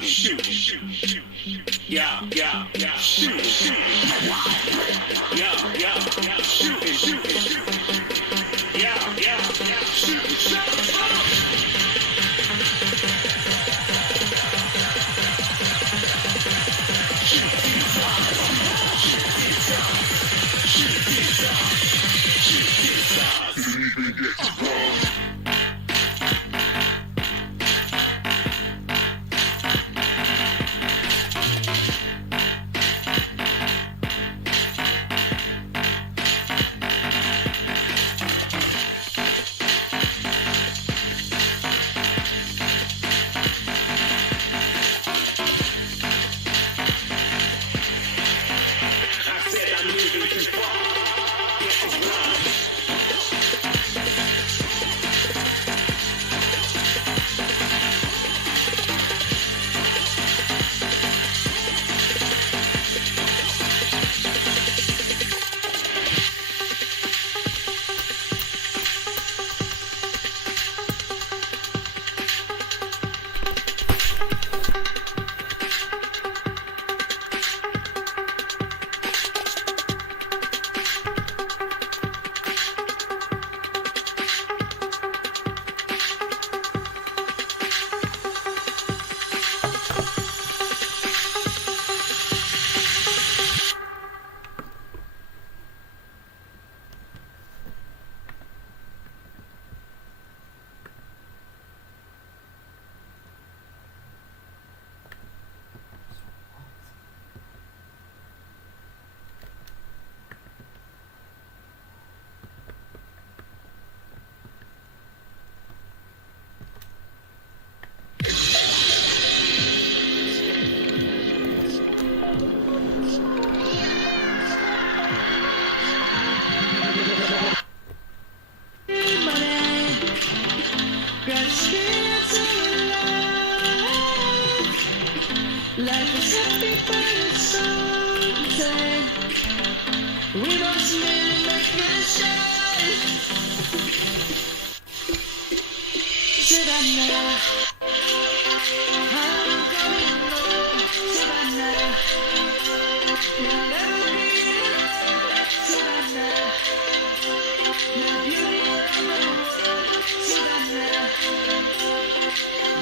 shoot, yeah, shoot, yeah, shoot, yeah, shoot. Life is happy but it's so insane. We must really make it shine. Savannah, I'm going home. Savannah, you'll never be alone. Savannah, the beauty of the world. Savannah,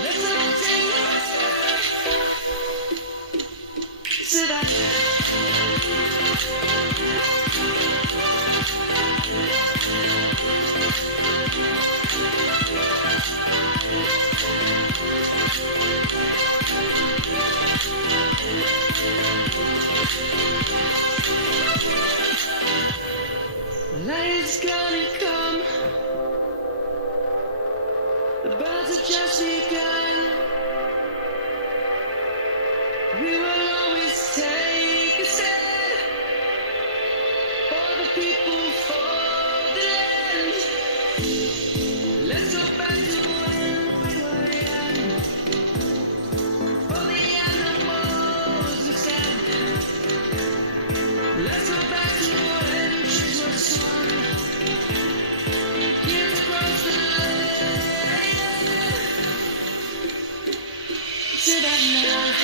let's all take it. Savannah, light's gonna come. The birds have just begun. We will always take a stand for the people, for the land. Let's go back to when we were young. For the animals to stand. Let's go back to when trees were swung. Kids across the land. Savannah,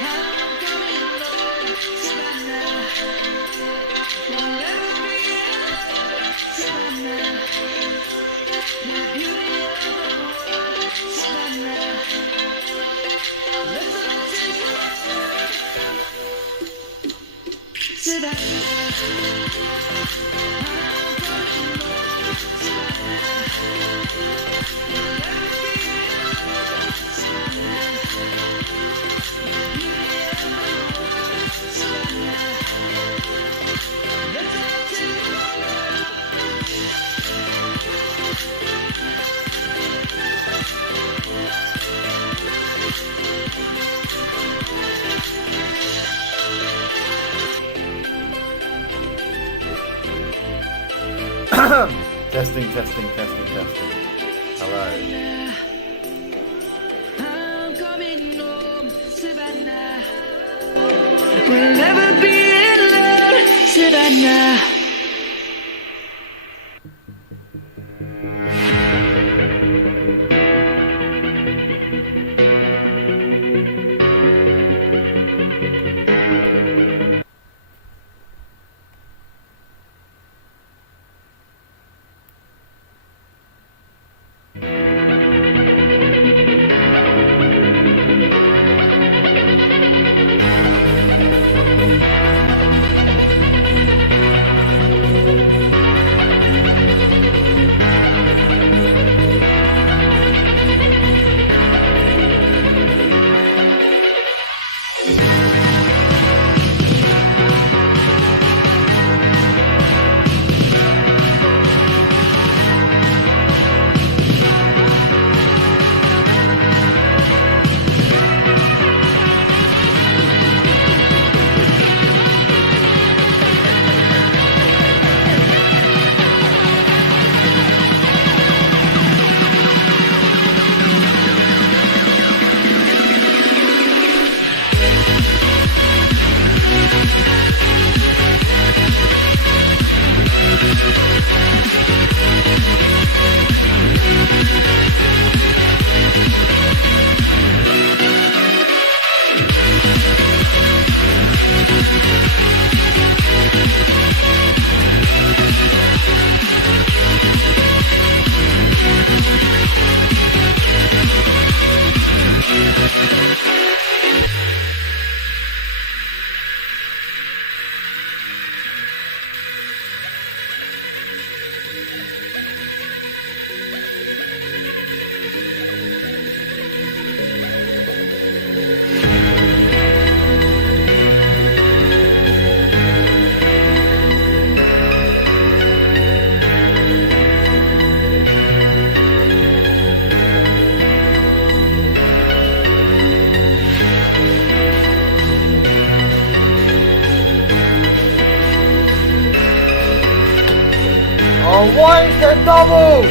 I'm coming home. Savannah, we'll never be alone. Savannah, the beauty of the world. Savannah, let's all take it. Savannah, I'm coming home. Savannah, we'll never be alone. Savannah, the beauty of the world. Savannah, let's all take it. Testing. Hello. I'm coming home, Savannah. We'll never be alone, Savannah. Oh, why is there double?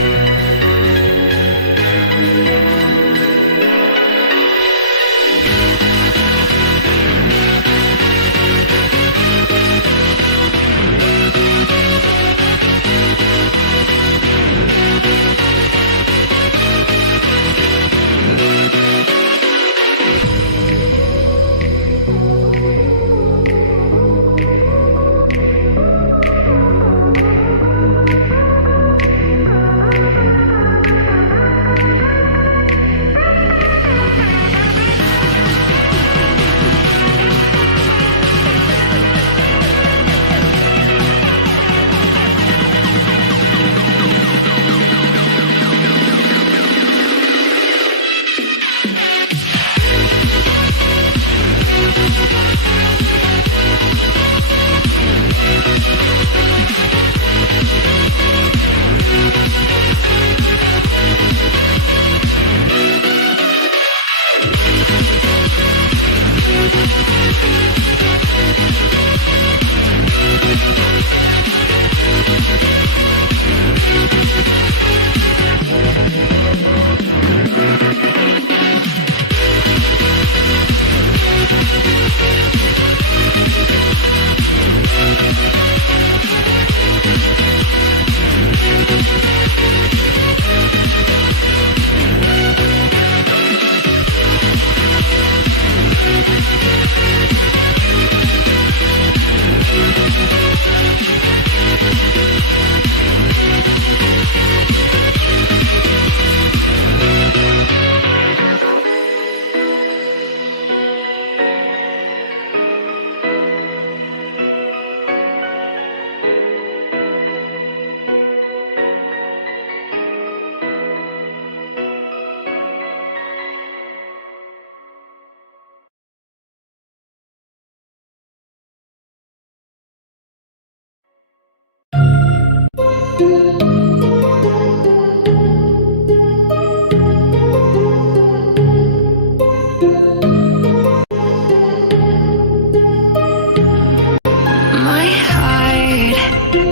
My heart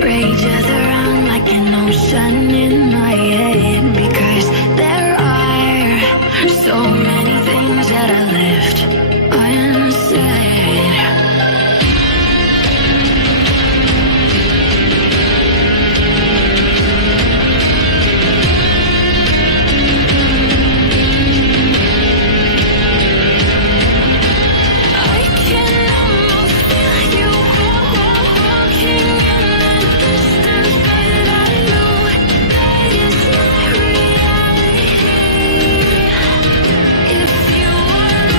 rages around like an ocean in my head, because there are so many things that I left unsaid. I can almost feel you walking in the distance, but I know that it's not reality. If you are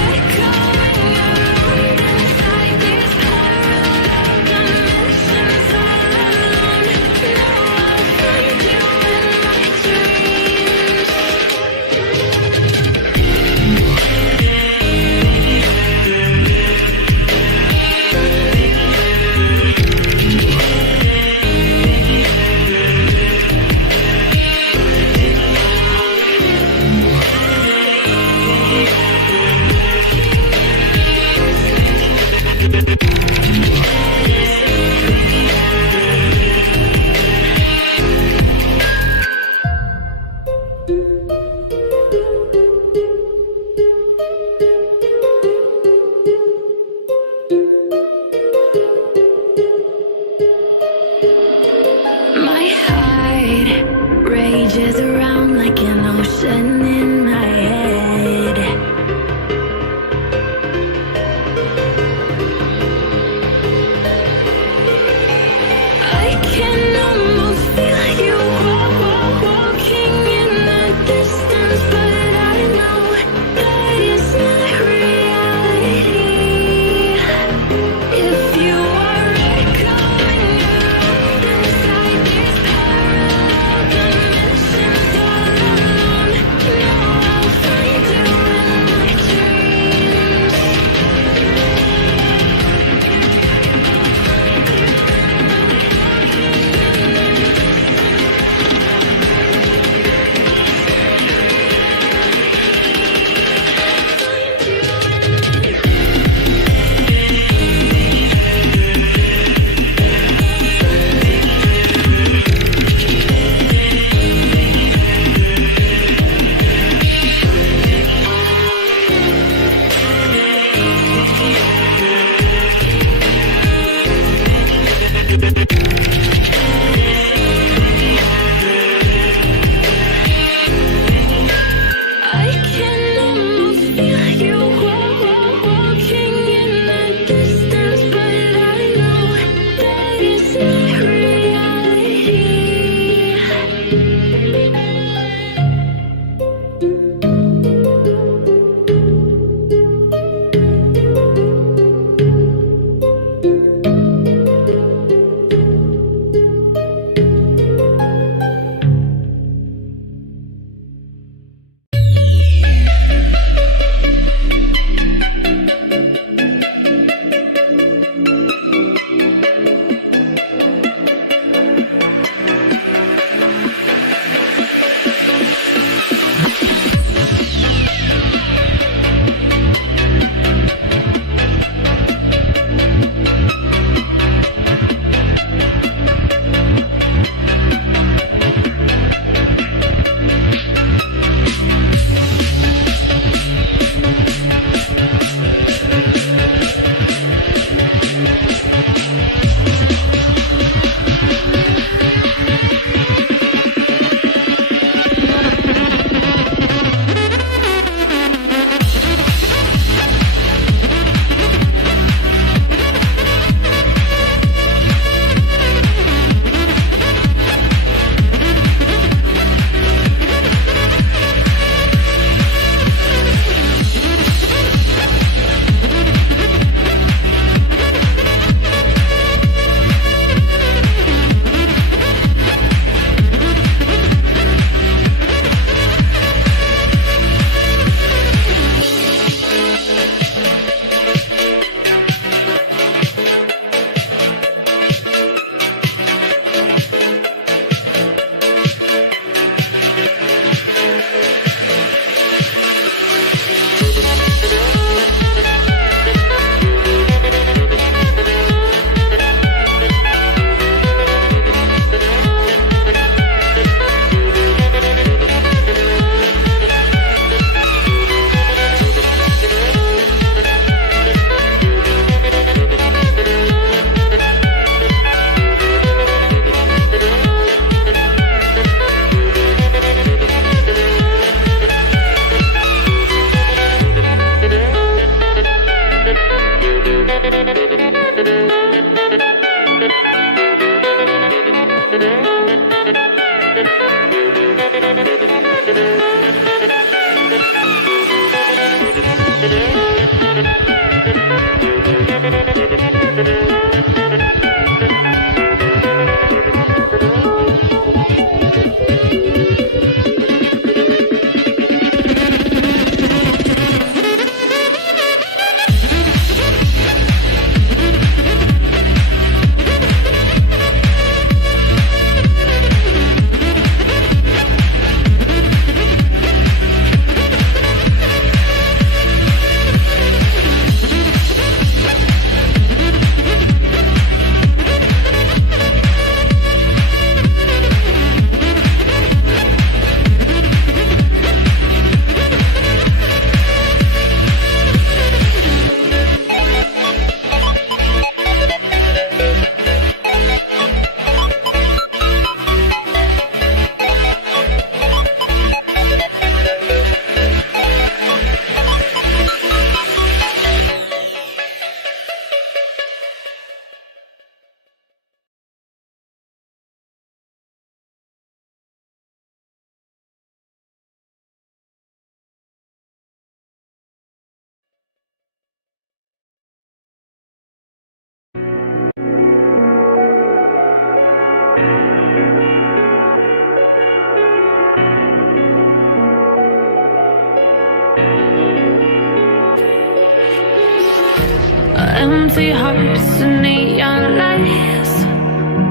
Empty hearts and neon lights,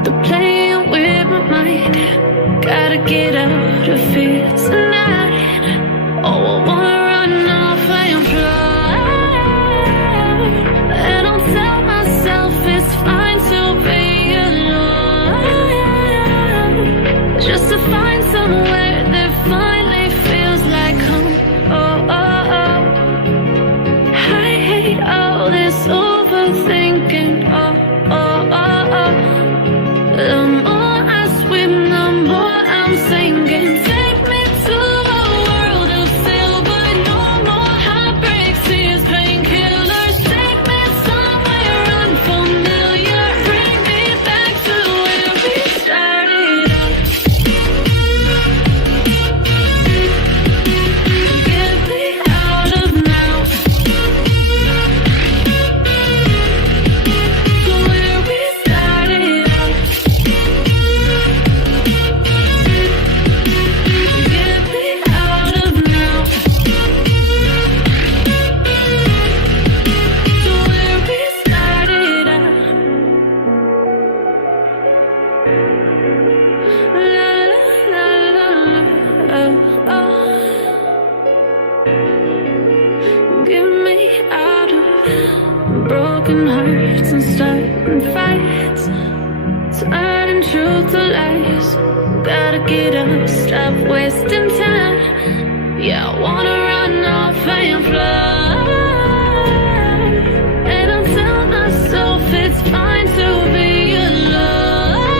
they're playing with my mind. Gotta get out of here tonight. Oh, I wanna run off and fly. And I'll tell myself it's fine to be alone, just to find somewhere that finally feels like home. Oh, oh, oh. I hate all this overthinking. Oh, oh, oh, oh. The more I swim, the more I'm sinking. Take me to a world of silver. No more heartbreaks, tears, painkillers. Take me somewhere unfamiliar. Bring me back to where we started out. Get me out of now. To where we started out. Get me out of now. To where we started out. La la la la, oh, oh. Get me out of broken hearts and starting fights, turning truth to lies. Gotta get up, stop wasting time. Yeah, I wanna run off and fly. And I'll tell myself it's fine to be alone,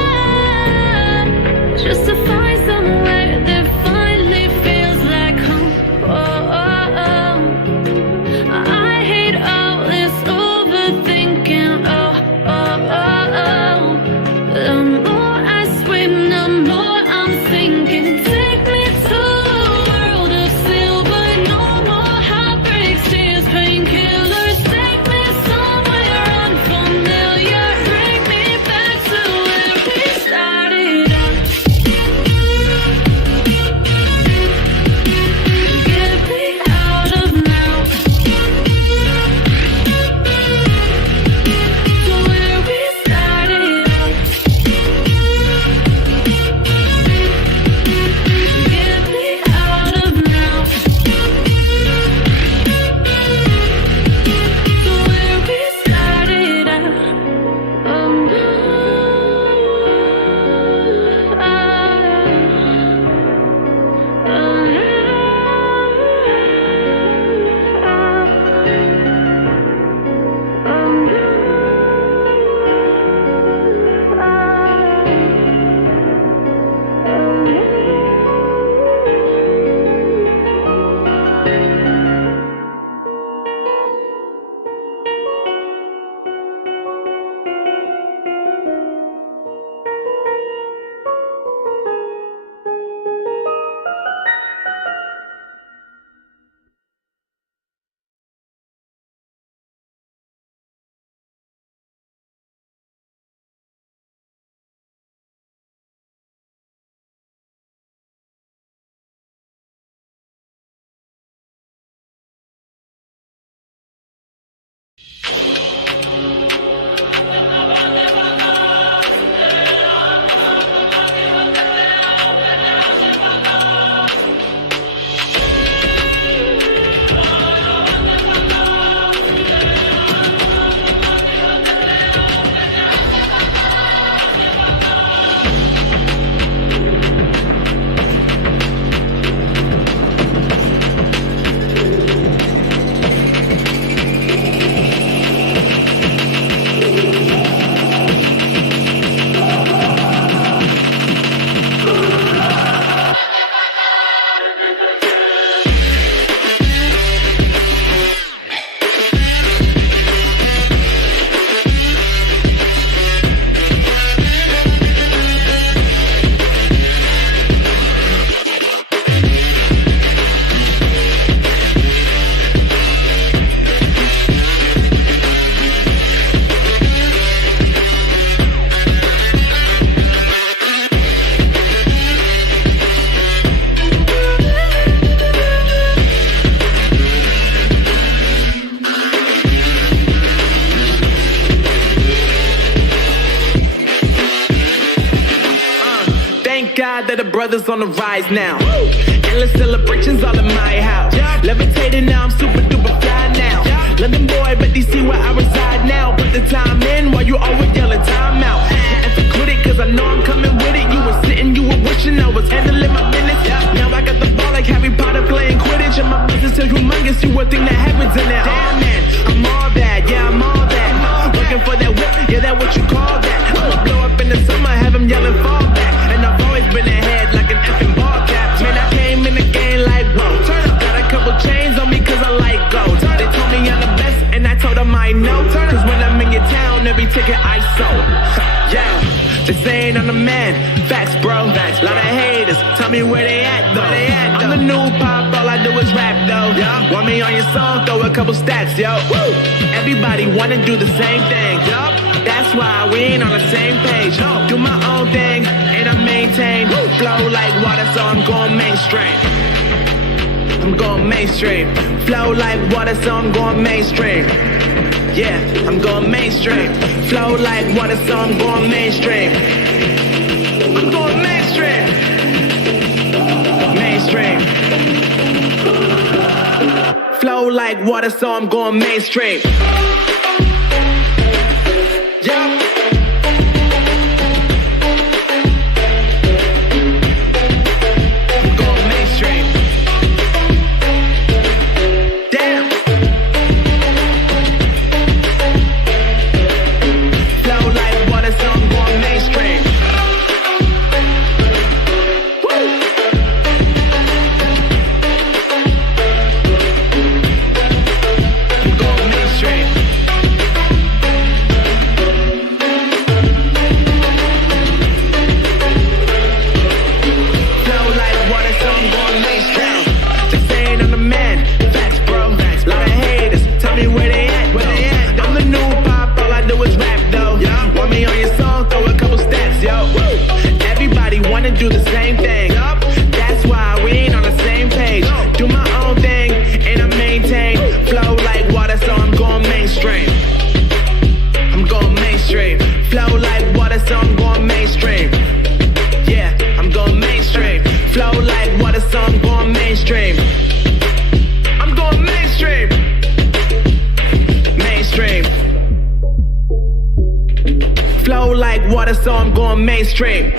just to find somewhere that finally feels like home. Oh, oh, oh. I hate all this overthinking. Oh, oh, oh, oh. The more I swim, the more I'm sinking. Take me to a world of silver. No more heartbreaks, tears, proud that the brothers on the rise now. Endless celebrations all in my house. Levitating now, I'm super duper fly now. London boy, but DC where I reside now. Put the time in while you always yelling time out. And for quit it, cause I know I'm coming with it. You were sitting, you were wishing I was handling my business. Now I got the ball like Harry Potter playing Quidditch. And my business is humongous, you would think that happens in there. Damn man, I'm all that, yeah, I'm all that. Working for that whip, yeah, that what you call that. I'ma blow up in the summer, have him yelling fall back. And I've always been ahead like an effing ball cap. Man, I came in the game like, whoa. Got a couple chains on me cause I like gold. They told me I'm the best and I told them I know. Cause when I'm in your town, every ticket I sold. Yeah, they saying I'm the man. Facts, bro. Facts. Lot of haters, tell me where they at though. I'm the new pop, all I do is rap though. Want me on your song, throw a couple stats, yo. Woo! Everybody wanna do the same thing, yup. That's why we ain't on the same page. Do my own thing, and I maintain. Flow like water, so I'm going mainstream. I'm going mainstream. Flow like water, so I'm going mainstream. Yeah, I'm going mainstream. Flow like water, so I'm going mainstream. I'm going mainstream. Mainstream. Flow like water, so I'm going mainstream. Yeah. I'm going mainstream. Damn. Flow like water, so I'm going mainstream. Do the same thing. That's why we ain't on the same page. Do my own thing and I maintain. Flow like water, so I'm going mainstream. I'm going mainstream. Flow like water, so I'm going mainstream. Yeah, I'm going mainstream. Flow like water, so I'm going mainstream. I'm going mainstream. Mainstream. Flow like water, so I'm going mainstream.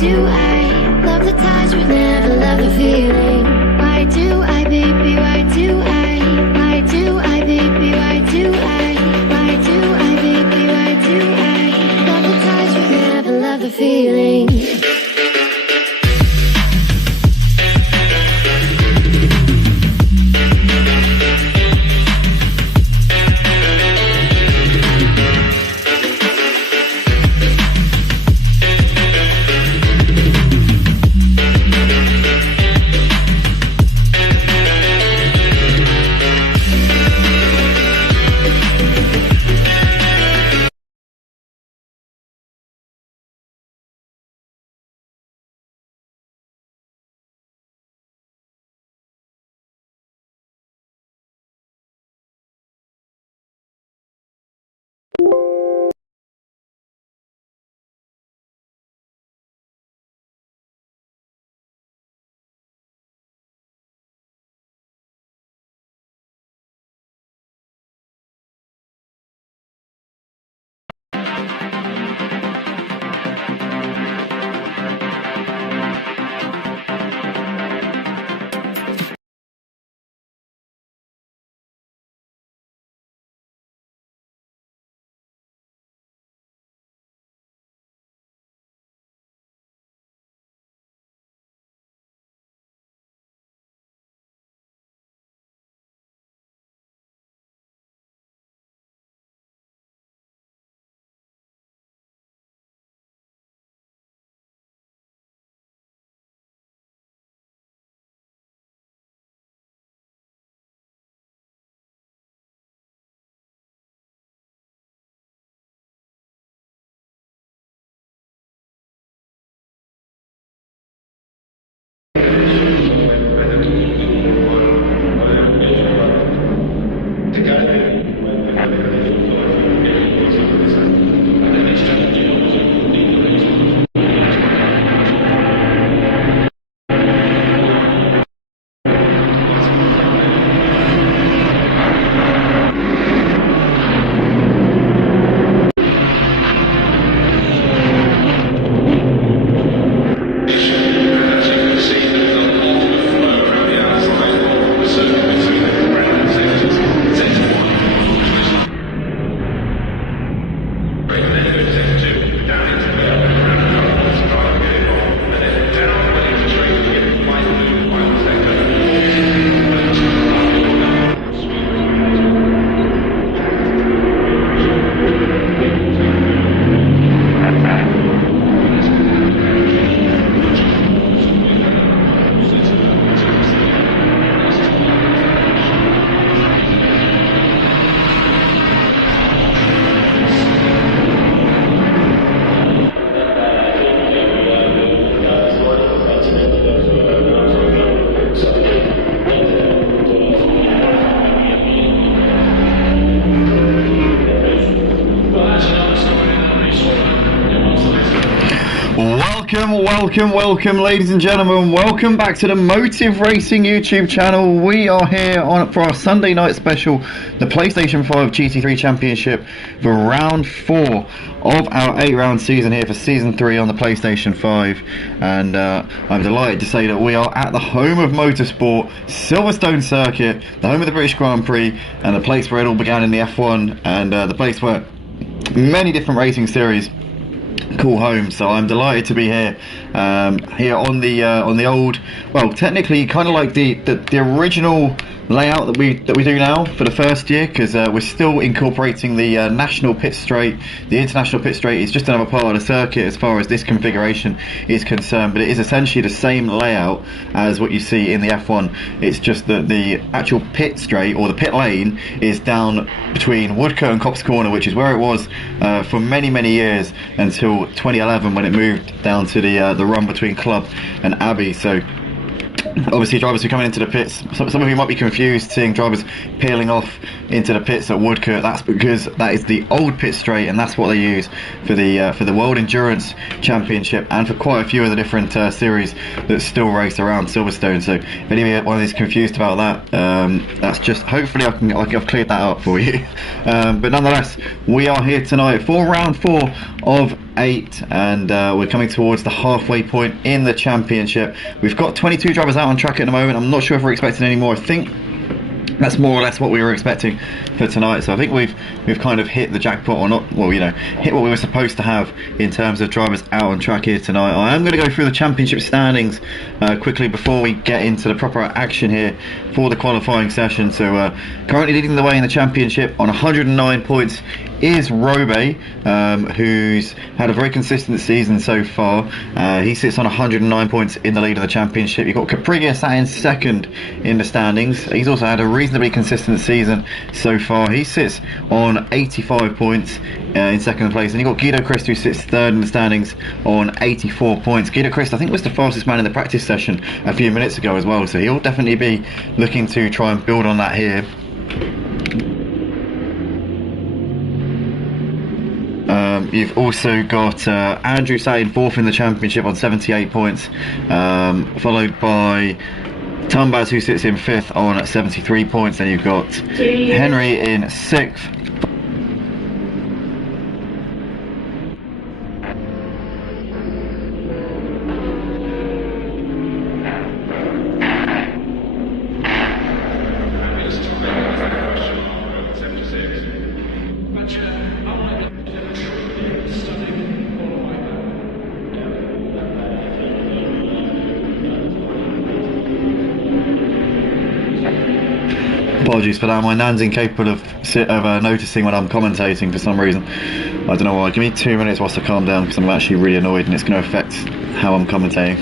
do I love the touch but never love the feeling? Why do I, baby, why do I? Why do I, baby, why do I? Why do I, baby, why do I love the touch but never love the feeling? Welcome, ladies and gentlemen. Welcome back to the Motive Racing YouTube channel. We are here for our Sunday night special, the PlayStation 5 GT3 Championship for round 4 of our 8-round season here for season 3 on the PlayStation 5. And I'm delighted to say that we are at the home of motorsport, Silverstone Circuit, the home of the British Grand Prix, and the place where it all began in the F1, and the place where many different racing series call home. So I'm delighted to be here, here on the old, well, technically kind of like the original layout that we do now for the first year, because we're still incorporating the national pit straight. The international pit straight is just another part of the circuit as far as this configuration is concerned, but it is essentially the same layout as what you see in the F1. It's just that the actual pit straight, or the pit lane, is down between Woodcote and Copse Corner, which is where it was for many years until 2011, when it moved down to the run between Club and Abbey. So obviously drivers who are coming into the pits, some of you might be confused seeing drivers peeling off into the pits at Woodcote. That's because that is the old pit straight, and that's what they use for the World Endurance Championship and for quite a few of the different series that still race around Silverstone. So if anyone is confused about that, that's just, hopefully I've cleared that up for you. But nonetheless, we are here tonight for round 4 of 8, and we're coming towards the halfway point in the championship. We've got 22 drivers out on track at the moment. I'm not sure if we're expecting any more. I think that's more or less what we were expecting for tonight, so I think we've kind of hit the jackpot, or not, well, you know, hit what we were supposed to have in terms of drivers out on track here tonight. I am going to go through the championship standings quickly before we get into the proper action here for the qualifying session. So currently leading the way in the championship on 109 points is Robe, who's had a very consistent season so far. He sits on 109 points in the lead of the championship. You've got Capriga sat in second in the standings. He's also had a reasonably consistent season so far. He sits on 85 points in second place, and you've got Guido Christ, who sits third in the standings on 84 points. Guido Christ, I think, was the fastest man in the practice session a few minutes ago as well, so he'll definitely be looking to try and build on that here. You've also got Andrew sat in fourth in the championship on 78 points, followed by Tumbaz, who sits in fifth on 73 points. Then you've got Henry in sixth. Apologies for that, my nan's incapable of noticing when I'm commentating for some reason. I don't know why. Give me 2 minutes whilst I calm down, because I'm actually really annoyed and it's going to affect how I'm commentating.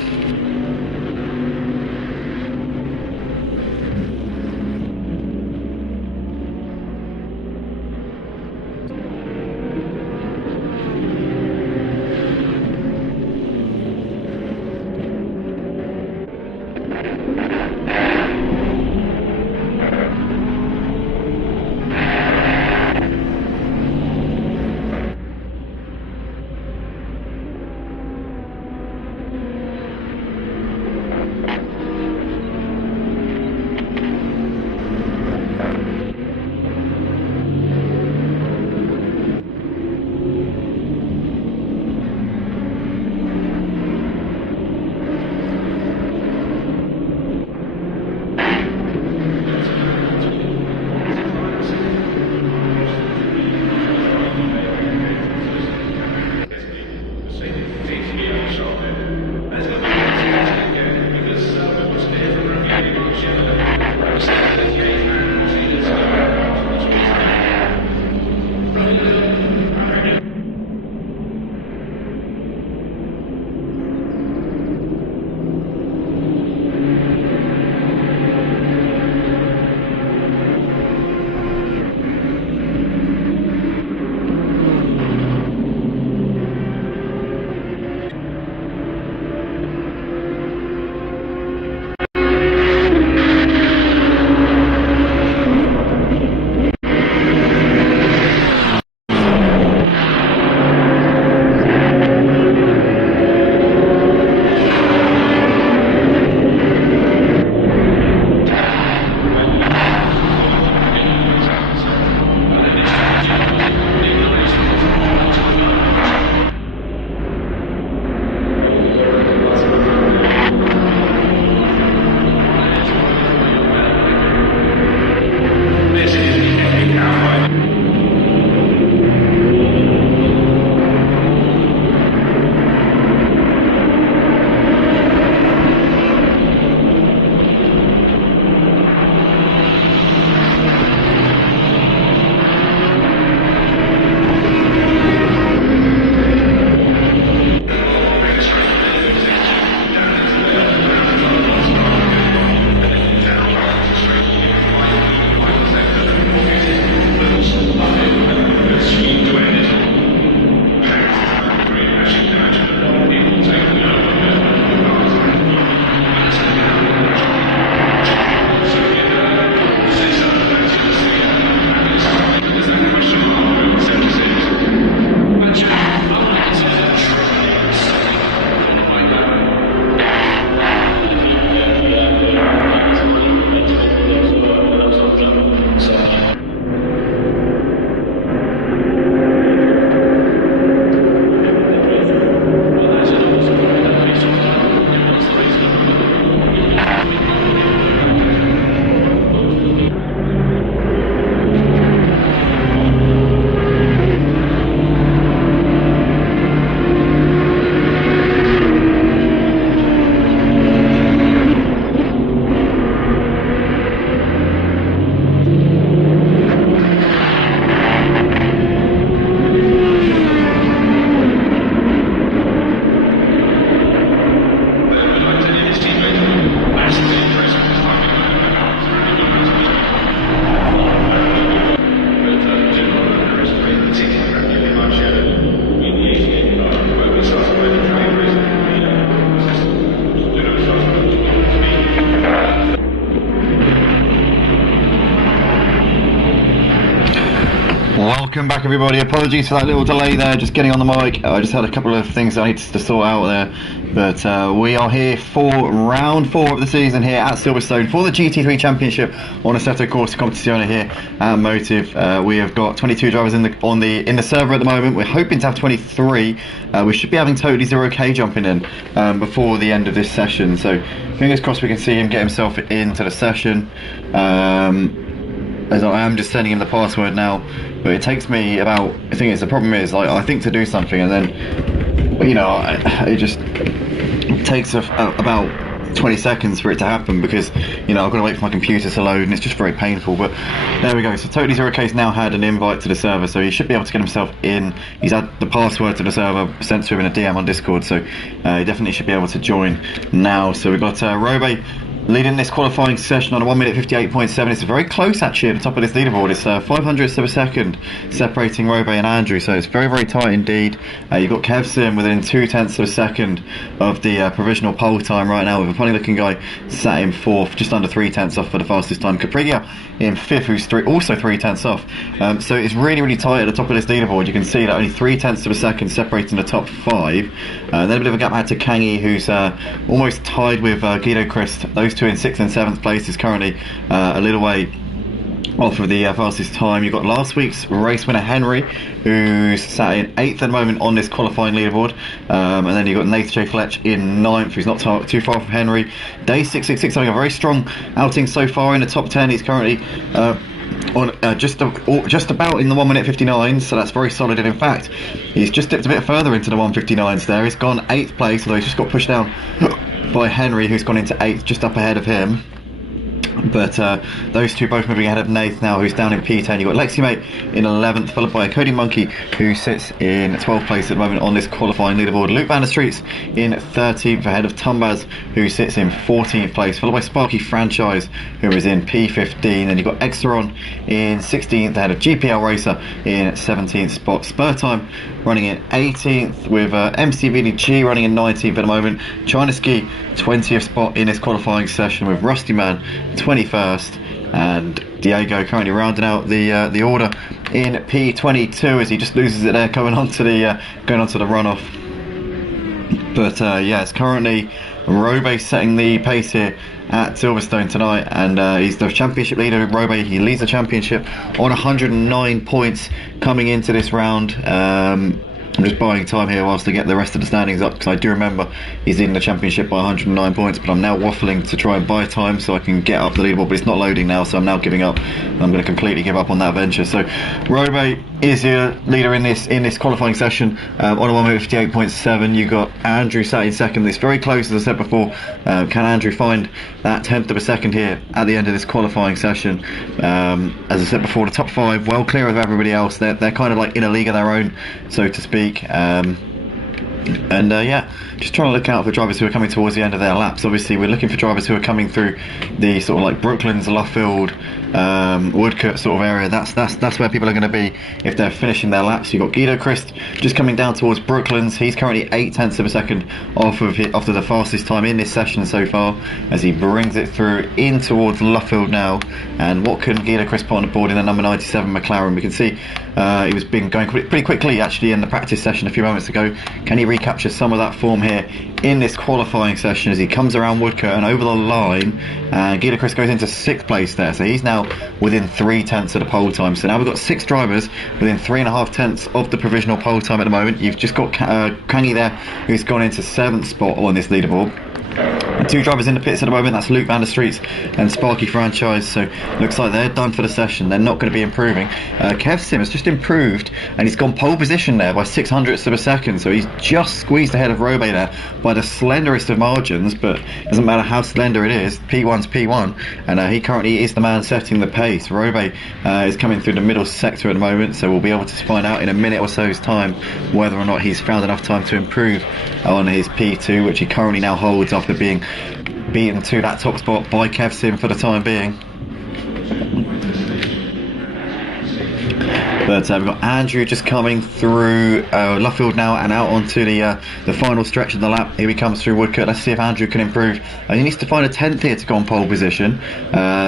Welcome back, everybody. Apologies for that little delay there, just getting on the mic. I just had a couple of things I needed to sort out there. But we are here for round 4 of the season here at Silverstone for the GT3 Championship on Assetto Corsa Competizione here at Motive. We have got 22 drivers in the server at the moment. We're hoping to have 23. We should be having Totally 0K jumping in before the end of this session. So fingers crossed we can see him get himself into the session. As I am just sending him the password now, but it takes me about, the problem is, like, I think to do something and then, you know, it just takes about 20 seconds for it to happen because, you know, I've got to wait for my computer to load and it's just very painful. But there we go. So Totally 0K's now had an invite to the server, so he should be able to get himself in. He's had the password to the server sent to him in a DM on Discord, so he definitely should be able to join now. So we've got Robe leading this qualifying session on a 1 minute 58.7. It's very close actually at the top of this leaderboard. It's 500ths of a second separating Robe and Andrew, so it's very, very tight indeed. You've got Kev Sim within 0.2 of a second of the provisional pole time right now, with a funny looking guy sat in 4th, just under 0.3 off for the fastest time. Caprigia in 5th, who's also 0.3 off. So it's really, really tight at the top of this leaderboard. You can see that only 0.3 of a second separating the top 5. Then a bit of a gap out to Kangi, who's almost tied with Guido Christ. Those two in 6th and 7th place is currently a little way off of the fastest time. You've got last week's race winner Henry, who's sat in 8th at the moment on this qualifying leaderboard, and then you've got Nathan J. Fletch in 9th, who's not too far from Henry. Day 666 having a very strong outing so far in the top 10. He's currently on just about in the 1 minute 59, so that's very solid. And in fact, he's just dipped a bit further into the 159s there. He's gone 8th place, although he's just got pushed down by Henry, who's gone into 8th, just up ahead of him. But those two both moving ahead of Nath now, who's down in P10. You've got Leximate in 11th, followed by a Coding Monkey, who sits in 12th place at the moment on this qualifying leaderboard. Luke Vanderstreets in 13th, ahead of Tumbaz, who sits in 14th place, followed by Sparky Franchise, who is in P15. Then you've got Exeron in 16th, ahead of GPL Racer in 17th spot. Spur Time running in 18th, with MCVDG running in 19th at the moment. China Ski 20th spot in this qualifying session, with Rusty Man 21st, and Diego currently rounding out the order in P22 as he just loses it there going on to the runoff. But yeah, it's currently Robe setting the pace here at Silverstone tonight, and he's the championship leader. Robe, he leads the championship on 109 points coming into this round. I'm just buying time here whilst I get the rest of the standings up, because I do remember he's in the championship by 109 points, but I'm now waffling to try and buy time so I can get up the leaderboard, but it's not loading now, so I'm now giving up. I'm going to completely give up on that venture. So Robe is your leader in this qualifying session on a 1 minute 58.7. You got Andrew sat in 2nd. It's very close, as I said before. Can Andrew find that 10th of a second here at the end of this qualifying session? As I said before, the top 5 well clear of everybody else. They're kind of like in a league of their own, so to speak. Yeah, just trying to look out for drivers who are coming towards the end of their laps. Obviously we're looking for drivers who are coming through the sort of like Brooklands, Luffield, Woodcote sort of area. That's where people are going to be if they're finishing their laps. You've got Guido Christ just coming down towards Brooklands. He's currently 0.8 of a second off of the fastest time in this session so far, as he brings it through in towards Luffield now. And what can Guido Christ put on the board in the number 97 McLaren? We can see he was been going pretty quickly actually in the practice session a few moments ago. Can he recapture some of that form here in this qualifying session as he comes around Woodcote and over the line? Guido Christ goes into 6th place there, so he's now within 0.3 of the pole time. So now we've got 6 drivers within 3.5 of the provisional pole time at the moment. You've just got Kangi there, who's gone into 7th spot on this leaderboard. 2 drivers in the pits at the moment, that's Luke Vanderstreets and Sparky Franchise, so looks like they're done for the session. They're not going to be improving. Kev Sim has just improved, and he's gone pole position there by 0.06 of a second, so he's just squeezed ahead of Robe there by the slenderest of margins, but it doesn't matter how slender it is, P1's P1, and he currently is the man setting the pace. Robe is coming through the middle sector at the moment, so we'll be able to find out in a minute or so's time whether or not he's found enough time to improve on his P2, which he currently now holds after being beaten to that top spot by Kev Sim for the time being. But we've got Andrew just coming through Luffield now and out onto the final stretch of the lap. Here he comes through Woodcote. Let's see if Andrew can improve. He needs to find a 10th here to go on pole position.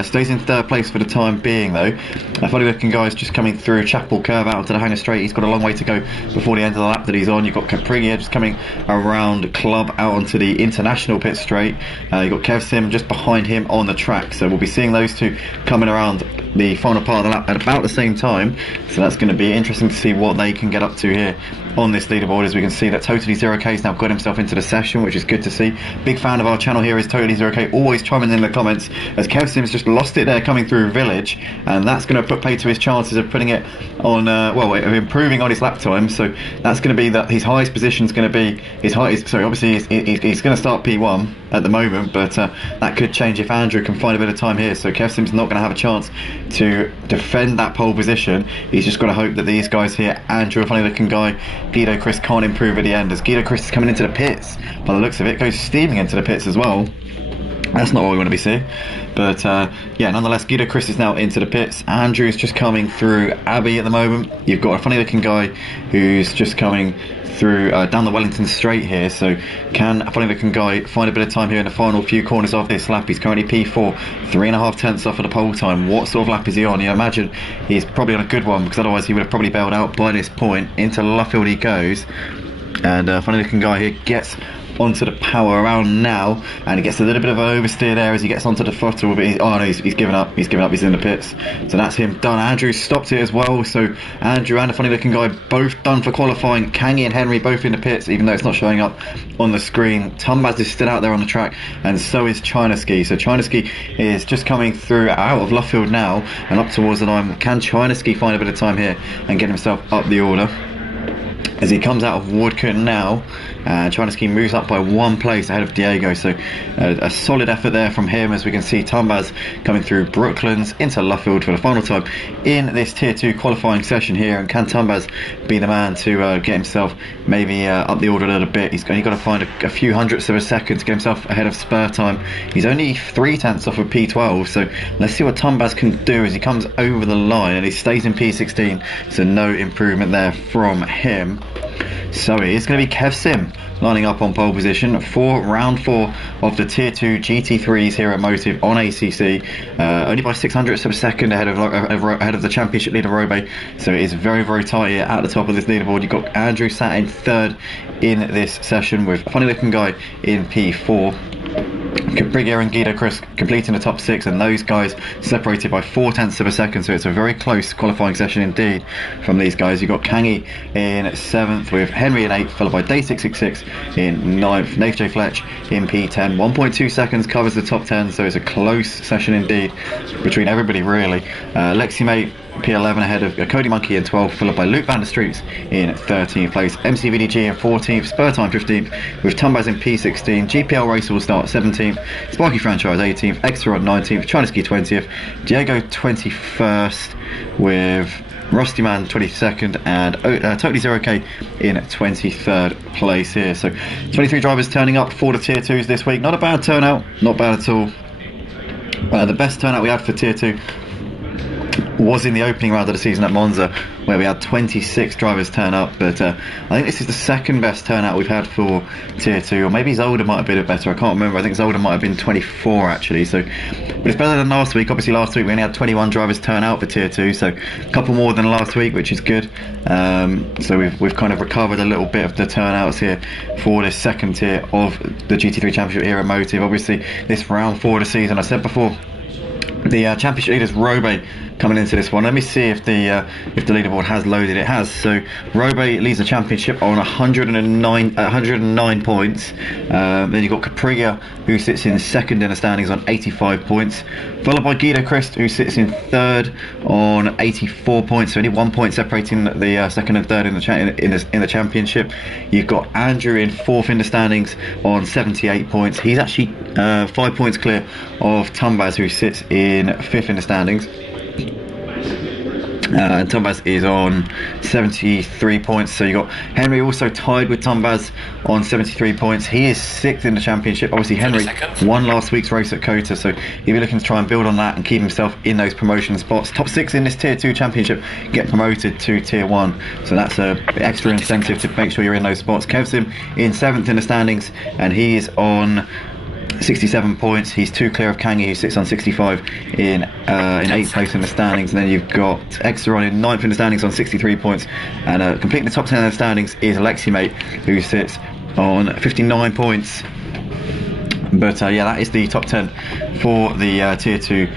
Stays in 3rd place for the time being though. A funny looking guy's just coming through Chapel Curve out onto the Hanger Straight. He's got a long way to go before the end of the lap that he's on. You've got Caprigia just coming around Club out onto the International Pit Straight. You've got Kev Sim just behind him on the track. So we'll be seeing those two coming around the final part of the lap at about the same time. So that's going to be interesting to see what they can get up to here on this leaderboard. As we can see that Totally Zero K has now got himself into the session, which is good to see. Big fan of our channel here is Totally Zero K, always chiming in the comments, as Kev Sim's just lost it there coming through Village, and that's going to put play to his chances of putting it on well, of improving on his lap time. So that's going to be that his highest position is going to be his highest. So obviously he's going to start P1 at the moment, but that could change if Andrew can find a bit of time here. So Kev Sim's not going to have a chance to defend that pole position. He's just got to hope that these guys here, Andrew, a funny looking guy, Guido Chris, can't improve at the end, as Guido Chris is coming into the pits. By the looks of it, goes steaming into the pits as well. That's not what we want to be seeing. But yeah, nonetheless, Guido Chris is now into the pits. Andrew's just coming through Abbey at the moment. You've got a funny looking guy who's just coming through down the Wellington Straight here. So can a funny looking guy find a bit of time here in the final few corners of this lap? He's currently P4, 3.5 tenths off of the pole time. What sort of lap is he on? You imagine he's probably on a good one, because otherwise he would have probably bailed out by this point. Into Luffield he goes, and a funny looking guy here gets onto the power around now, and he gets a little bit of an oversteer there as he gets onto the throttle, but he's given up, he's in the pits. So that's him done. Andrew stopped it as well, so Andrew and a funny looking guy both done for qualifying. Kangi and Henry both in the pits, even though it's not showing up on the screen. Tumbaz is still out there on the track, and so is China Ski. So China Ski is just coming through out of Luffield now and up towards the line. Can China Ski find a bit of time here and get himself up the order? As he comes out of Woodcote now, China Ski moves up by 1 place ahead of Diego. So a solid effort there from him, as we can see Tumbaz coming through Brooklands into Luffield for the final time in this Tier 2 qualifying session here. And can Tumbaz be the man to get himself maybe up the order a little bit? He's got to find a few hundredths of a second to get himself ahead of spur time. He's only 3 tenths off of P12, so let's see what Tumbaz can do as he comes over the line, and he stays in P16, so no improvement there from him. So it is going to be Kev Sim lining up on pole position for round 4 of the Tier 2 GT3s here at Motive on ACC, only by 600ths of a second ahead of the championship leader Robe. So it is very, very tight here at the top of this leaderboard. You've got Andrew sat in 3rd in this session, with a funny looking guy in P4. Caprigia and Guido Chris completing the top 6, and those guys separated by 4 tenths of a second, so it's a very close qualifying session indeed from these guys. You've got Kangi in 7th, with Henry in 8th, followed by Day666 in 9th, Nath J Fletch in P10. 1.2 seconds covers the top 10, so it's a close session indeed between everybody really. Leximate P11 ahead of Cody Monkey in 12th, followed by Luke van der Streets in 13th place, MCVDG in 14th, Spur Time 15th, with Tumbaz in P16, GPL Racer will start 17th, Sparky Franchise 18th, Extra 19th, China Ski 20th, Diego 21st, with Rusty Man 22nd, and Totally Zero K in 23rd place here. So 23 drivers turning up for the Tier 2s this week. Not a bad turnout, not bad at all. The best turnout we had for Tier 2 was in the opening round of the season at Monza, where we had 26 drivers turn up, but I think this is the second best turnout we've had for Tier 2, or maybe Zolder might have been a bit better, I can't remember. I think Zolder might have been 24 actually, so, but it's better than last week. Obviously last week we only had 21 drivers turn out for Tier 2, so a couple more than last week, which is good. So we've kind of recovered a little bit of the turnouts here for this second tier of the GT3 Championship here at Motive. Obviously this round 4 of the season, I said before, the championship leader is Robe coming into this one. Let me see if the leaderboard has loaded. It has. So Robe leads the championship on 109 points. Then you've got Capriga, who sits in second in the standings on 85 points, followed by Guido Christ, who sits in third on 84 points. So only 1 point separating the second and third in the championship. You've got Andrew in fourth in the standings on 78 points. He's actually 5 points clear of Tumbaz, who sits in fifth in the standings. Tombaz is on 73 points, so you got Henry also tied with Tombaz on 73 points. He is 6th in the championship. Obviously Henry won last week's race at Kota, so he'll be looking to try and build on that and keep himself in those promotion spots. Top 6 in this tier 2 championship get promoted to tier 1, so that's a extra incentive to make sure you're in those spots. Kevsim in 7th in the standings, and he is on 67 points. He's 2 clear of Kangi, who sits on 65 in 8th place in the standings. And then you've got Exeron in 9th in the standings on 63 points, and completing the top 10 in the standings is Aleximate, who sits on 59 points. But yeah, that is the top 10 for the tier 2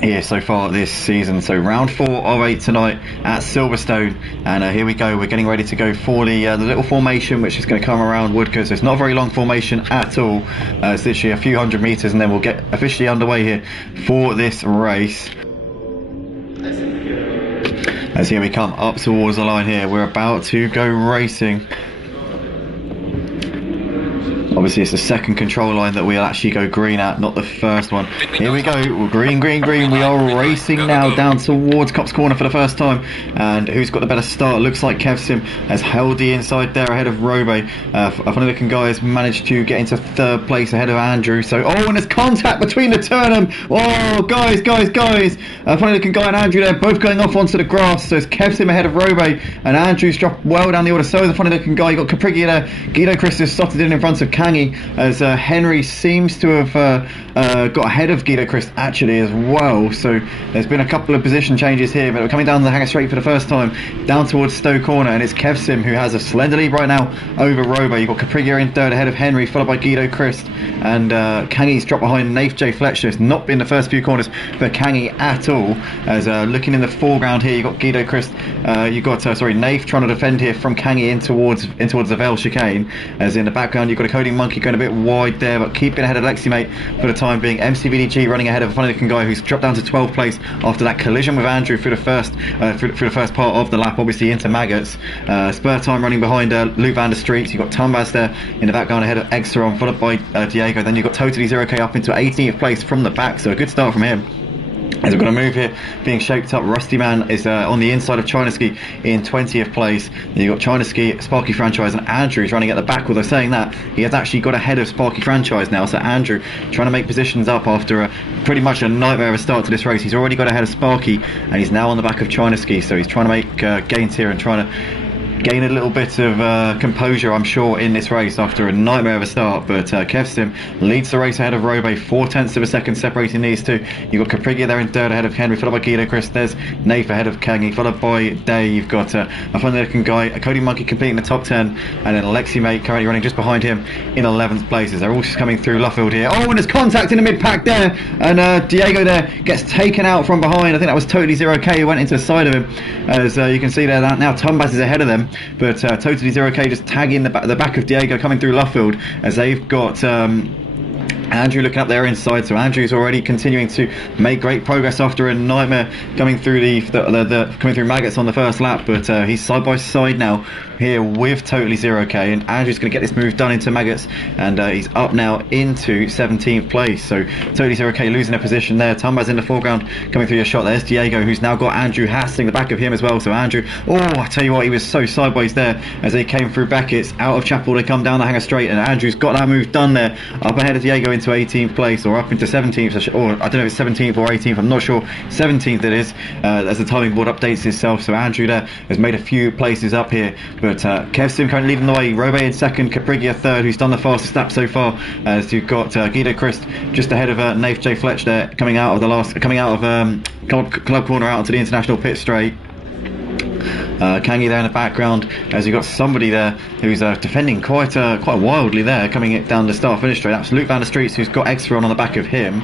here so far this season. So round 4 of 8 tonight at Silverstone, and here we go. We're getting ready to go for the little formation, which is going to come around Woodcote. So it's not a very long formation at all. It's literally a few hundred meters, and then we'll get officially underway here for this race. As here we come up towards the line here, we're about to go racing. Obviously it's the second control line that we'll actually go green at, not the first one. Here we go, we're green. We are racing now down towards Cops Corner for the first time. And who's got the better start? Looks like Kevsim has held the inside there ahead of Robe. A funny looking guy has managed to get into 3rd place ahead of Andrew. So, oh, and there's contact between the two of them. Oh, guys. A funny looking guy and Andrew there, both going off onto the grass. So it's Kevsim ahead of Robe, and Andrew's dropped well down the order. So the funny looking guy, you got Caprigi there. Guido Chris has slotted in front of Kangi, as Henry seems to have got ahead of Guido Christ actually as well. So there's been a couple of position changes here, but we're coming down the hangar straight for the first time down towards Stowe Corner, and it's Kevsim who has a slender lead right now over Robo. You've got Caprigia in 3rd ahead of Henry, followed by Guido Christ, and Kangi's dropped behind Nath J Fletcher. It's not been the first few corners for Kangi at all, as looking in the foreground here, you've got Guido Christ, you've got Nath trying to defend here from Kangi in towards the Vale chicane, as in the background you've got a Coding Monkey going a bit wide there, but keeping ahead of Leximate for the time being. MCVDG running ahead of a funny looking guy who's dropped down to 12th place after that collision with Andrew through the first part of the lap, obviously into Maggots. Spur Time running behind Luke van der Street. You've got Tumbaz there in the background ahead of Exeron, followed by Diego. Then you've got Totally 0K up into 18th place from the back, so a good start from him. As we've got a move here being shaped up, Rusty Man is on the inside of Chinaski in 20th place. Then you've got Chinaski, Sparky Franchise, and Andrew's running at the back. Although saying that, he has actually got ahead of Sparky Franchise now. So Andrew trying to make positions up after pretty much a nightmare of a start to this race. He's already got ahead of Sparky, and he's now on the back of Chinaski. So he's trying to make gains here and trying to gain a little bit of composure, I'm sure, in this race after a nightmare of a start. But Kevsim leads the race ahead of Robe, 4/10 of a second separating these two. You've got Caprigia there in 3rd ahead of Henry, followed by Guido Chris. There's Nath ahead of Kangi, followed by Day. You've got a funny looking guy, a Cody Monkey completing the top 10, and then Alexi Mate currently running just behind him in 11th place. They're all just coming through Luffield here. Oh, and there's contact in the mid-pack there, and Diego there gets taken out from behind. I think that was Totally 0K who went into the side of him, as you can see there. Now Tumbaz is ahead of them, but Totally 0K just tagging the back of Diego coming through Luffield, as they've got Andrew looking up there inside. So Andrew's already continuing to make great progress after a nightmare coming through coming through Maggots on the first lap, but he's side by side now here with Totally 0K, and Andrew's going to get this move done into Maggots, and he's up now into 17th place. So Totally 0K losing a position there. Tumbaz in the foreground coming through your shot. There's Diego, who's now got Andrew hassling the back of him as well. So Andrew, I tell you what, he was so sideways there as they came through Beckett's out of Chapel. They come down the hangar straight, and Andrew's got that move done there, up ahead of Diego into 18th place, or up into 17th, or I don't know if it's 17th or 18th, I'm not sure. 17th it is, as the timing board updates itself. So Andrew there has made a few places up here, but Kevsim currently leading the way. Robe in 2nd, Caprigia 3rd, who's done the fastest lap so far, as you've got Guido Christ just ahead of Nath J Fletch there, coming out of Club Corner out onto the international pit straight. Kangi there in the background, as you've got somebody there who's defending quite wildly there, coming down the start-finish straight. That's Luke van der Streets, who's got Exeron on the back of him.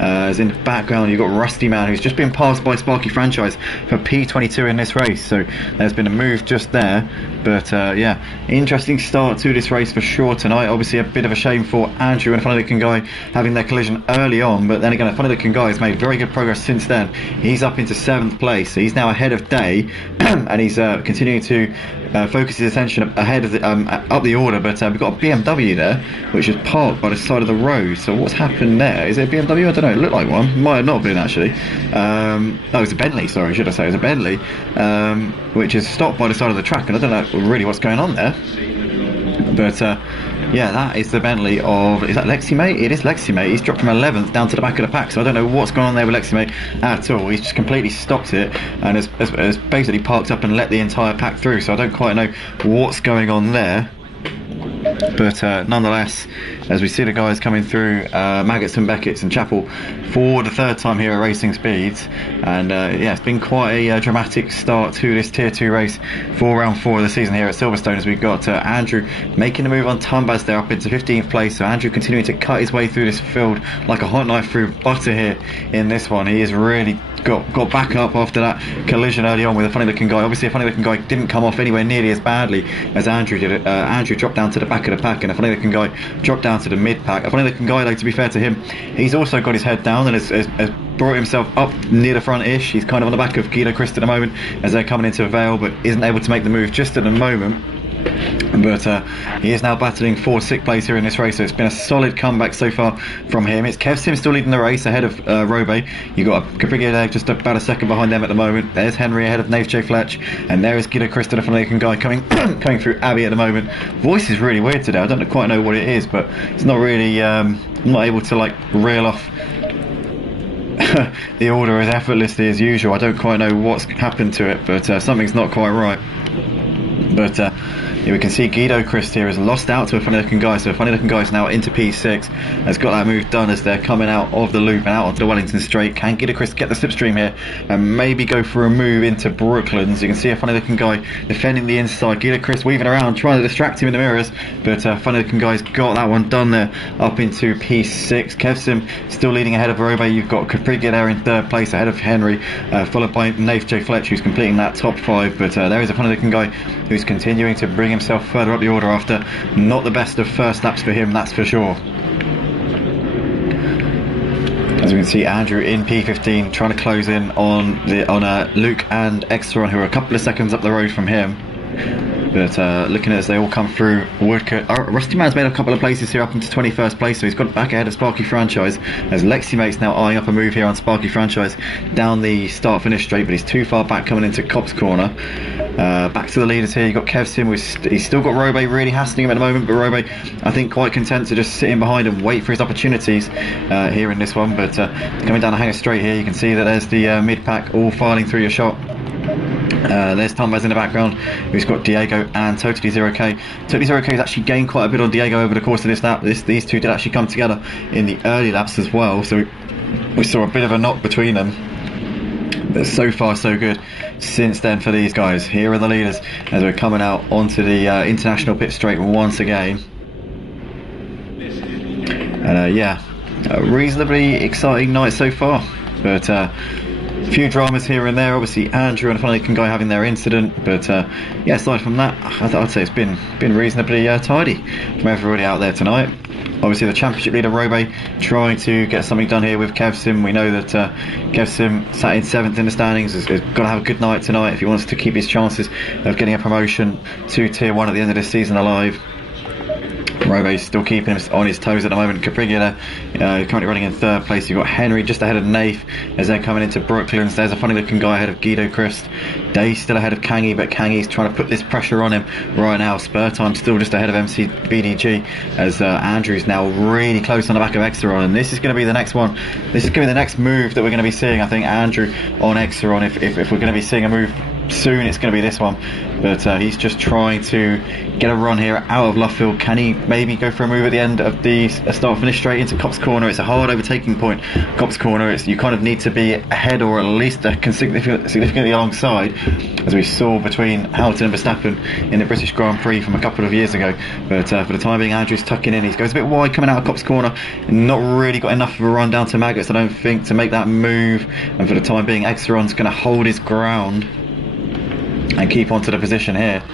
As in the background you've got Rusty Man, who's just been passed by Sparky Franchise for P22 in this race. So there's been a move just there, but yeah, interesting start to this race for sure tonight. Obviously a bit of a shame for Andrew and a funny looking guy having their collision early on, but then again a funny looking guy has made very good progress since then. He's up into 7th place, so he's now ahead of Day, and he's continuing to focus his attention ahead of the, up the order, but we've got a BMW there, which is parked by the side of the road. So what's happened there? Is it a BMW? I don't know. It looked like one. Might have not been, actually. No, it's a Bentley, sorry, should I say. It's a Bentley, which is stopped by the side of the track, and I don't know really what's going on there. But yeah, that is the Bentley of, is that Lexi Mate? It is Lexi Mate. He's dropped from 11th down to the back of the pack, so I don't know what's going on there with Lexi Mate at all. He's just completely stopped it and has basically parked up and let the entire pack through, so I don't quite know what's going on there. But nonetheless, as we see the guys coming through, Maggots and Beckett's and Chapel for the third time here at Racing Speeds, and yeah, it's been quite a dramatic start to this Tier 2 race for round 4 of the season here at Silverstone, as we've got Andrew making the move on Tumbas there up into 15th place. So Andrew continuing to cut his way through this field like a hot knife through butter here in this one. He is really got back up after that collision early on with a funny looking guy. Obviously a funny looking guy didn't come off anywhere nearly as badly as Andrew did. Andrew dropped down to the back of the pack, and a funny looking guy dropped down to the mid pack. A funny looking guy, though, to be fair to him, he's also got his head down and has brought himself up near the front-ish. He's kind of on the back of Guido Christ at the moment as they're coming into Vale, but isn't able to make the move just at the moment. But he is now battling for 6th place here in this race, so it's been a solid comeback so far from him. It's Kev Sim still leading the race ahead of Robe. You've got Capriglia there just about a second behind them at the moment. There's Henry ahead of Nave J Fletch, and there is Guido Christ, a funny looking guy coming coming through Abbey at the moment. Voice is really weird today. I don't quite know what it is, but it's not really I'm not able to like reel off the order as effortlessly as usual. I don't quite know what's happened to it, but something's not quite right. But yeah, we can see Guido Christ here has lost out to a funny looking guy, so a funny looking guy is now into P6, has got that move done as they're coming out of the loop and out of the Wellington Straight. Can Guido Christ get the slipstream here and maybe go for a move into Brooklands? You can see a funny looking guy defending the inside, Guido Christ weaving around trying to distract him in the mirrors, but funny looking guy's got that one done there up into P6. Kevsim still leading ahead of Robe. You've got Capriglia there in 3rd place ahead of Henry, followed by Nath J Fletch, who's completing that top 5, but there is a funny looking guy who's continuing to bring himself further up the order after not the best of first laps for him, that's for sure. As we can see, Andrew in P15 trying to close in on Luke and Exteron, who are a couple of seconds up the road from him. But looking at as they all come through, Woodcut, Rusty Man's made a couple of places here up into 21st place, so he's got back ahead of Sparky Franchise, as Lexi Mate's now eyeing up a move here on Sparky Franchise down the start finish straight, but he's too far back coming into Cops Corner. Back to the leaders here. You've got Kev Sim, he's still got Robe really hassling him at the moment, but Robe I think quite content to just sit in behind and wait for his opportunities here in this one. But coming down the hanger straight here, you can see that there's the mid pack all filing through your shot. There's Tombaz in the background, who's got Diego and Totally Zero K. Totally Zero K has actually gained quite a bit on Diego over the course of this lap. These two did actually come together in the early laps as well, so we saw a bit of a knock between them. But so far so good since then for these guys. Here are the leaders as we're coming out onto the international pit straight once again. And yeah, a reasonably exciting night so far, but a few dramas here and there. Obviously Andrew and a funny looking guy having their incident, but yeah, aside from that, I'd say it's been reasonably tidy from everybody out there tonight. Obviously the championship leader Robe trying to get something done here with Kev Sim. We know that Kev Sim sat in 7th in the standings, has got to have a good night tonight if he wants to keep his chances of getting a promotion to Tier 1 at the end of this season alive. Robe's still keeping him on his toes at the moment. Capriglia currently running in 3rd place. You've got Henry just ahead of Nath as they're coming into Brooklands. There's a funny looking guy ahead of Guido Christ. Day's still ahead of Kangi, but Kangi's trying to put this pressure on him right now. Spur time still just ahead of MC BDG as Andrew's now really close on the back of Exeron, and this is going to be the next one. This is going to be the next move that we're going to be seeing, I think, Andrew on Exeron. If we're going to be seeing a move soon, it's going to be this one. But he's just trying to get a run here out of Luffield. Can he maybe go for a move at the end of the start finish straight into Cops Corner? It's a hard overtaking point. Cops Corner, you kind of need to be ahead or at least significantly alongside, as we saw between Hamilton and Verstappen in the British Grand Prix from a couple of years ago. But for the time being, Andrew's tucking in. He goes a bit wide coming out of Cops Corner, not really got enough of a run down to Maggots, I don't think, to make that move. And for the time being, Exeron's going to hold his ground and keep on to the position here.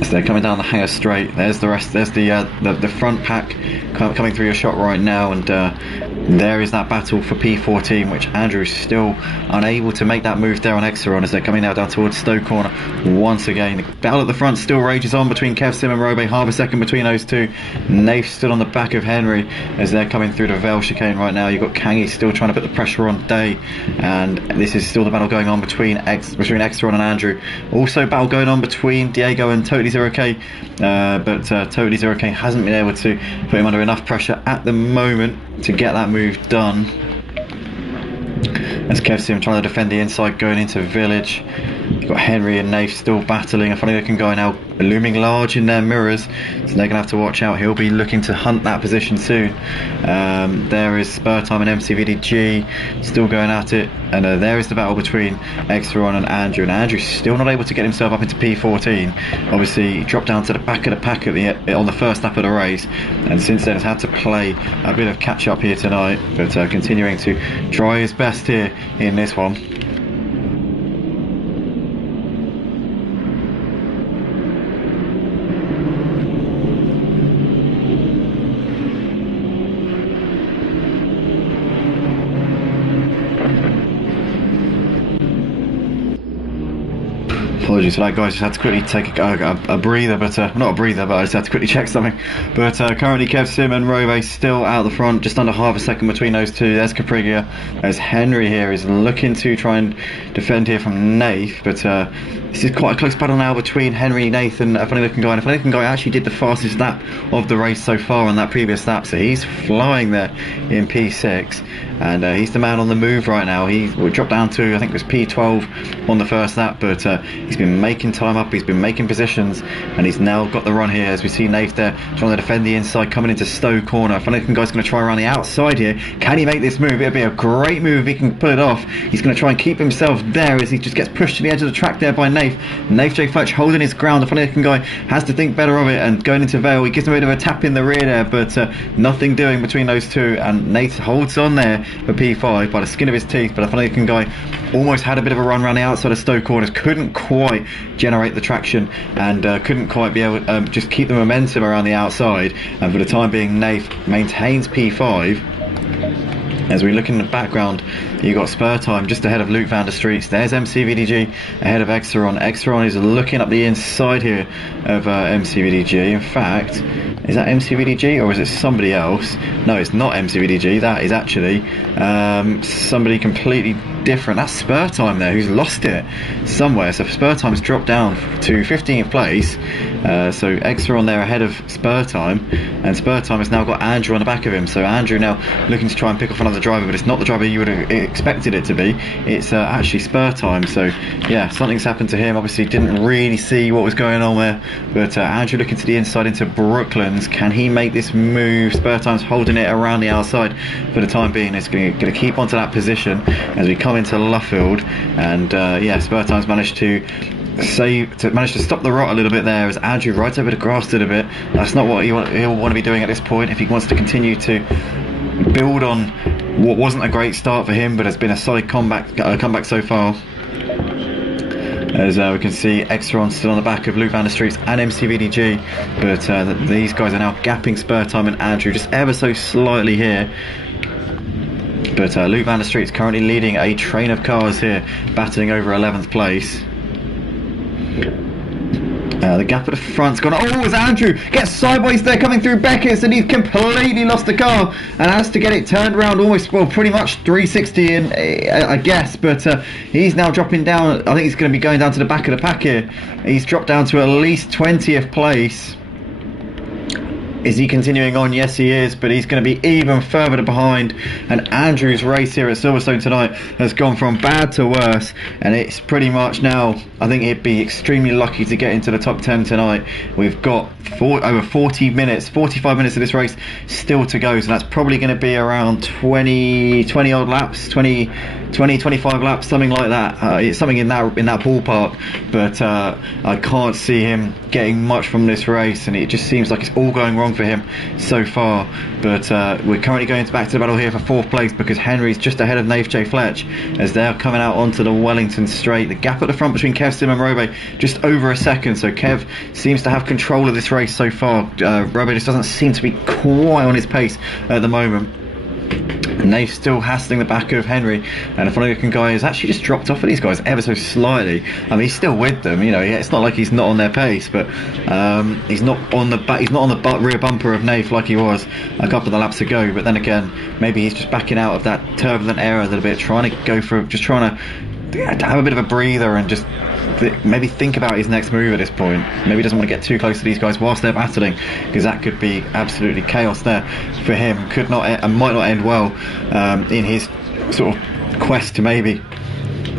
As they're coming down the hanger straight, there's the rest. There's the front pack coming through your shot right now, and there is that battle for P14, which Andrew is still unable to make that move there on Exeron as they're coming now down towards Stowe Corner once again. The battle at the front still rages on between Kev Sim and Robe, half a second between those two. Nath stood on the back of Henry as they're coming through the Vale chicane right now. You've got Kangi still trying to put the pressure on Day, and this is still the battle going on between Exeron and Andrew. Also battle going on between Diego and Totally Zero K, but Totally Zero K hasn't been able to put him under enough pressure at the moment to get that move done. As Kev Sim trying to defend the inside going into Village. You've got Henry and Nath still battling. A funny looking guy now looming large in their mirrors, so they're going to have to watch out. He'll be looking to hunt that position soon. There is Spur Time and MCVDG still going at it, and there is the battle between Exeron and Andrew's still not able to get himself up into P14. Obviously he dropped down to the back of the pack on the first lap of the race, and since then has had to play a bit of catch up here tonight, but continuing to try his best here in this one. Apologies for that, guys. Just had to quickly take a breather, but not a breather, but I just had to quickly check something. But currently Kev Sim and Robe still out the front, just under half a second between those two. There's Caprigia, as Henry here is looking to try and defend here from Nath, but this is quite a close battle now between Henry, Nathan, a funny looking guy. And a funny looking guy actually did the fastest lap of the race so far on that previous lap, so he's flying there in P6, and he's the man on the move right now. He dropped down to, I think it was P12 on the first lap, but he's been making time up, he's been making positions, and he's now got the run here as we see Nath there trying to defend the inside, coming into Stowe Corner. A funny looking guy's going to try around the outside here. Can he make this move? It'll be a great move if he can pull it off. He's going to try and keep himself there as he just gets pushed to the edge of the track there by Nath. Nath J. Fletch holding his ground. The funny looking guy has to think better of it, and going into Vale, he gives him a bit of a tap in the rear there, but nothing doing between those two, and Nath holds on there for P5 by the skin of his teeth. But the funny looking guy almost had a bit of a run around the outside of Stowe Corners, couldn't quite generate the traction, and couldn't quite be able to just keep the momentum around the outside, and for the time being Nath maintains P5. As we look in the background, you got Spur Time just ahead of Luke van der Streets. There's MCVDG ahead of Exeron. Exeron is looking up the inside here of MCVDG. In fact, is that MCVDG or is it somebody else? No, it's not MCVDG. That is actually somebody completely different. That's Spur Time there, who's lost it somewhere. So Spur Time's dropped down to 15th place. So Exeron there ahead of Spur Time, and Spur Time has now got Andrew on the back of him. So Andrew now looking to try and pick off another driver, but it's not the driver you would have expected it to be. It's actually Spur Time. So yeah, something's happened to him. Obviously didn't really see what was going on there, but Andrew looking to the inside into Brooklands. Can he make this move? Spur Time's holding it around the outside for the time being. It's going to keep onto that position as we come into Luffield, and yeah, Spur Time's managed to stop the rot a little bit there as Andrew rides over the grass a little bit. That's not what he'll want to be doing at this point if he wants to continue to build on what wasn't a great start for him, but has been a solid comeback so far. As we can see Exeron still on the back of Luke van der Streets and MCVDG, but these guys are now gapping Spur Time and Andrew just ever so slightly here. But Luke van der Streets currently leading a train of cars here, battling over 11th place. The gap at the front's gone. Oh, it's Andrew gets sideways there coming through Beckett's, and he's completely lost the car and has to get it turned around almost, well, pretty much 360 in, I guess, but he's now dropping down. I think he's going to be going down to the back of the pack here. He's dropped down to at least 20th place. Is he continuing on? Yes, he is, but he's going to be even further behind. And Andrew's race here at Silverstone tonight has gone from bad to worse, and it's pretty much now, I think he'd be extremely lucky to get into the top 10 tonight. We've got over 45 minutes of this race still to go, so that's probably going to be around 20 odd laps, 25 laps, something like that. It's something in that ballpark, but I can't see him getting much from this race, and it just seems like it's all going wrong wrong for him so far. But we're currently going back to the battle here for 4th place, because Henry's just ahead of Nath J. Fletch as they're coming out onto the Wellington straight. The gap at the front between Kev Sim and Robe just over a second, so Kev seems to have control of this race so far. Robe just doesn't seem to be quite on his pace at the moment. Nath still hassling the back of Henry, and the funny looking guy has actually just dropped off of these guys ever so slightly. I mean, he's still with them, you know. It's not like he's not on their pace, but he's not on the rear bumper of Nath like he was a couple of the laps ago. But then again, maybe he's just backing out of that turbulent era a little bit, trying to have a bit of a breather and just maybe think about his next move at this point. Maybe he doesn't want to get too close to these guys whilst they're battling, because that could be absolutely chaos there for him. Might not end well in his sort of quest to maybe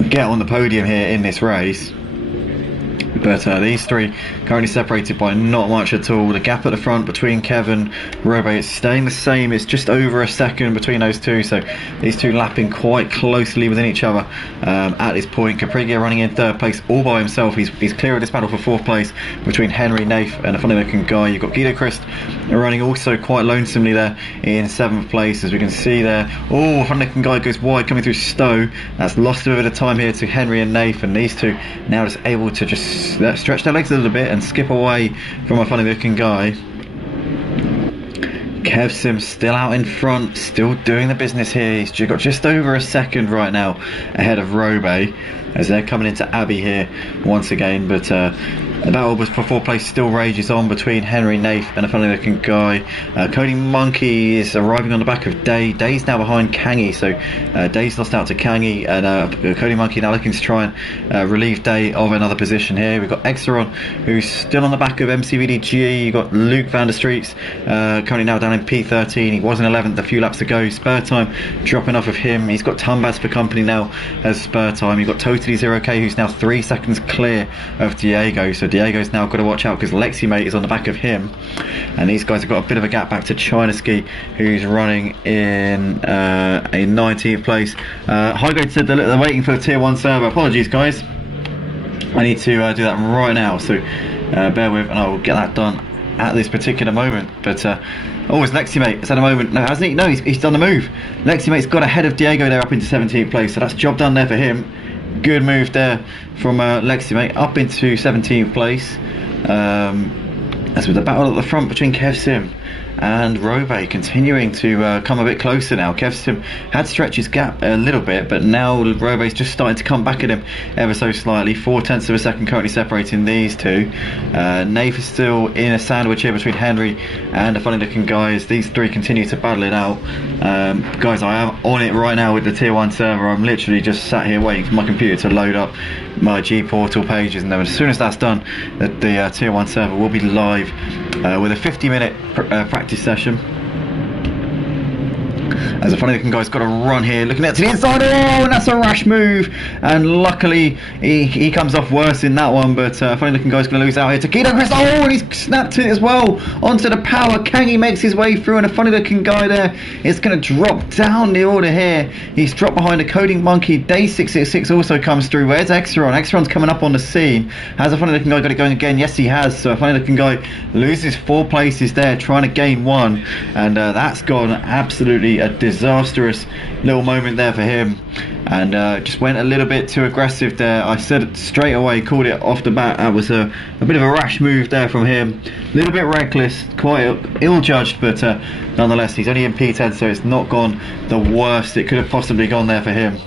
get on the podium here in this race. But these three currently separated by not much at all. The gap at the front between Kevin and Robe is staying the same. It's just over a second between those two, so these two lapping quite closely within each other at this point. Caprigia running in 3rd place all by himself. He's clear of this battle for 4th place between Henry, Nath and a funny looking guy. You've got Guido Christ running also quite lonesomely there in 7th place, as we can see there. Oh, funny looking guy goes wide coming through Stowe. That's lost a bit of time here to Henry and Nath, and these two now just able to just stretch their legs a little bit and skip away from a funny looking guy. Kev Sim still out in front, still doing the business here. He's got just over a second right now ahead of Robe as they're coming into Abbey here once again. But the battle was for 4th place still rages on between Henry, Nath and a funny looking guy. Cody Monkey is arriving on the back of Day. Day's now behind Kangi, so Day's lost out to Kangi, and Cody Monkey now looking to try and relieve Day of another position here. We've got Exeron, who's still on the back of MCVDGE. You've got Luke van der Streets currently now down in P13. He was in 11th a few laps ago. Spur time dropping off of him. He's got Tumbas for company now as spur time. You've got Totally 0K, who's now 3 seconds clear of Diego, so Diego's now got to watch out because Lexi Mate is on the back of him, and these guys have got a bit of a gap back to China Ski, who's running in 19th place. Highgrade said they're waiting for the tier 1 server. Apologies guys, I need to do that right now, so bear with and I will get that done at this particular moment. But oh, it's Lexi Mate. It's at a moment. No, hasn't he? No, he's done the move. Lexi Mate's got ahead of Diego there up into 17th place, so that's job done there for him. Good move there from Lexi Mate up into 17th place. As with the battle at the front between Kev Sim and Robe continuing to come a bit closer now. Kev Sim had stretched his gap a little bit, but now Robe's just starting to come back at him ever so slightly. 0.4 of a second currently separating these two. Nath is still in a sandwich here between Henry and the funny looking guys. These three continue to battle it out. Guys, I am on it right now with the tier 1 server. I'm literally just sat here waiting for my computer to load up my G Portal pages, and then as soon as that's done, the tier 1 server will be live with a 50-minute practice session. As a funny looking guy's got to run here, looking at to the inside. Oh, and that's a rash move, and luckily he comes off worse in that one. But funny looking guy's going to lose out here to Guido Chris. Oh, and he's snapped it as well onto the power. Kangi makes his way through, and a funny looking guy there is going to drop down the order here. He's dropped behind a Coding Monkey. Day 666 also comes through. Where's Exeron? Exeron's coming up on the scene. Has a funny looking guy got it going again? Yes, he has. So a funny looking guy loses 4 places there, trying to gain 1, and that's gone absolutely a disastrous little moment there for him, and just went a little bit too aggressive there. I said it straight away, called it off the bat. That was a bit of a rash move there from him, a little bit reckless, quite ill-judged, but nonetheless he's only in P10, so it's not gone the worst it could have possibly gone there for him.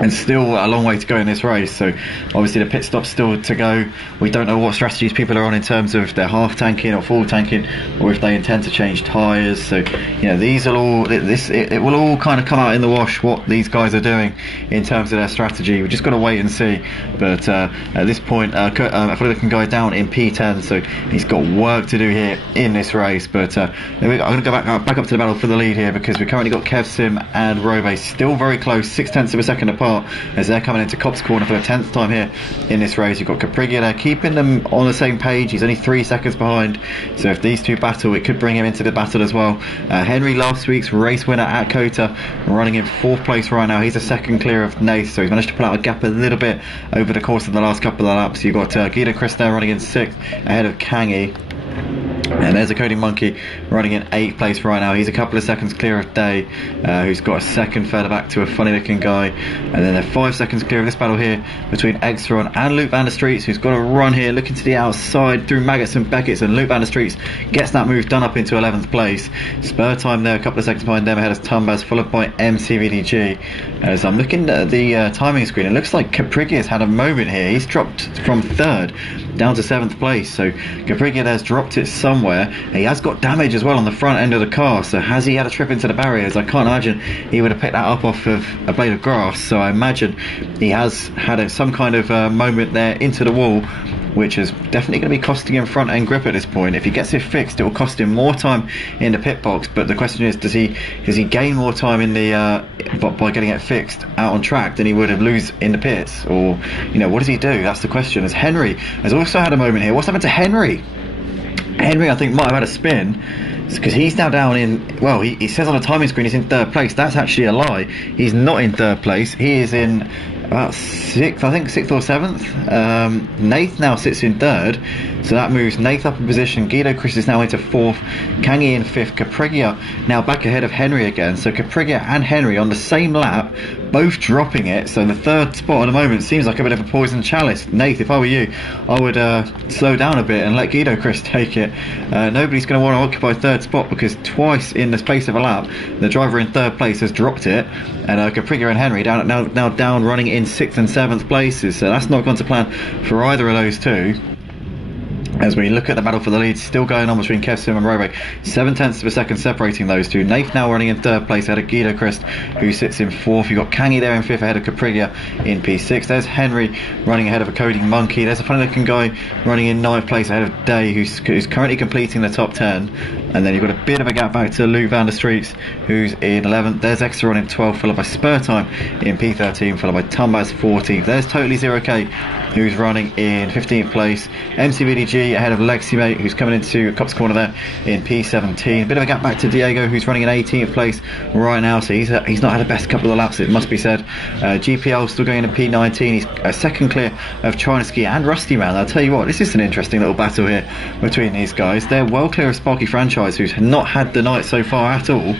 And still a long way to go in this race, so obviously the pit stop's still to go. We don't know what strategies people are on in terms of their half tanking or full tanking, or if they intend to change tyres. So you know, these are all it will all kind of come out in the wash what these guys are doing in terms of their strategy. We've just got to wait and see. But at this point, a funny looking guy down in P10, so he's got work to do here in this race. But I'm going to go back up to the battle for the lead here, because we've currently got Kev Sim and Robe still very close, 0.6 of a second apart, as they're coming into Cops Corner for the 10th time here in this race. You've got Caprigia there keeping them on the same page. He's only 3 seconds behind, so if these two battle, it could bring him into the battle as well. Henry, last week's race winner at Kota, running in 4th place right now. He's a second clear of Nath, so he's managed to pull out a gap a little bit over the course of the last couple of laps. You've got Guido Chris there running in 6th ahead of Kangi. And there's a Coding Monkey running in 8th place right now. He's a couple of seconds clear of Day, who's got a second further back to a funny looking guy. And then they're 5 seconds clear of this battle here between Exeron and Luke van der Streets, who's got a run here, looking to the outside through Maggots and Beckett's. And Luke van der Streets gets that move done up into 11th place. Spur time there, a couple of seconds behind them, ahead of Tumbas, followed by MCVDG. As I'm looking at the timing screen, it looks like Capriccia's had a moment here. He's dropped from 3rd down to 7th place. So Capriccia there's dropped it somewhere. He has got damage as well on the front end of the car, so has he had a trip into the barriers? I can't imagine he would have picked that up off of a blade of grass, so I imagine he has had some kind of moment there into the wall, which is definitely going to be costing him front end grip at this point. If he gets it fixed, it will cost him more time in the pit box, but the question is, does he gain more time in the by getting it fixed out on track than he would have lose in the pits? Or, what does he do? That's the question. As Henry has also had a moment here. What's happened to Henry? Henry, I think, might have had a spin, because he's now down in, well, he says on the timing screen he's in 3rd place. That's actually a lie. He's not in 3rd place. He is in about 6th, I think, 6th or 7th. Nath now sits in 3rd, so that moves Nath up a position. Guido Chris is now into 4th, Kangi in 5th, Capriccia now back ahead of Henry again. So Capriccia and Henry on the same lap, both dropping it. So the 3rd spot at the moment seems like a bit of a poison chalice. Nath, if I were you, I would slow down a bit and let Guido Chris take it. Nobody's going to want to occupy 3rd spot, because twice in the space of a lap the driver in 3rd place has dropped it, and Capriccia and Henry now down running in 6th and 7th places. So that's not gone to plan for either of those two. As we look at the battle for the lead, still going on between Kev Sim and Robe. 7/10 of a second separating those two. Nath now running in 3rd place ahead of Guido Christ, who sits in 4th. You've got Kangi there in 5th ahead of Capriccia in P6. There's Henry running ahead of a Coding Monkey. There's a funny looking guy running in 9th place ahead of Day, who's currently completing the top 10. And then you've got a bit of a gap back to Luke van der Streets, who's in 11th. There's Exeron in 12th, followed by Spur Time in P13, followed by Tumbas 14th. There's Totally 0K, who's running in 15th place. MCVDG ahead of Lexi Mate, who's coming into Cops Corner there in P17. A bit of a gap back to Diego, who's running in 18th place right now, so he's not had the best couple of laps, it must be said. GPL still going in P19. He's a second clear of China Ski and Rusty Man. I'll tell you what, this is an interesting little battle here between these guys. They're well clear of Sparky Franchise, who's not had the night so far at all.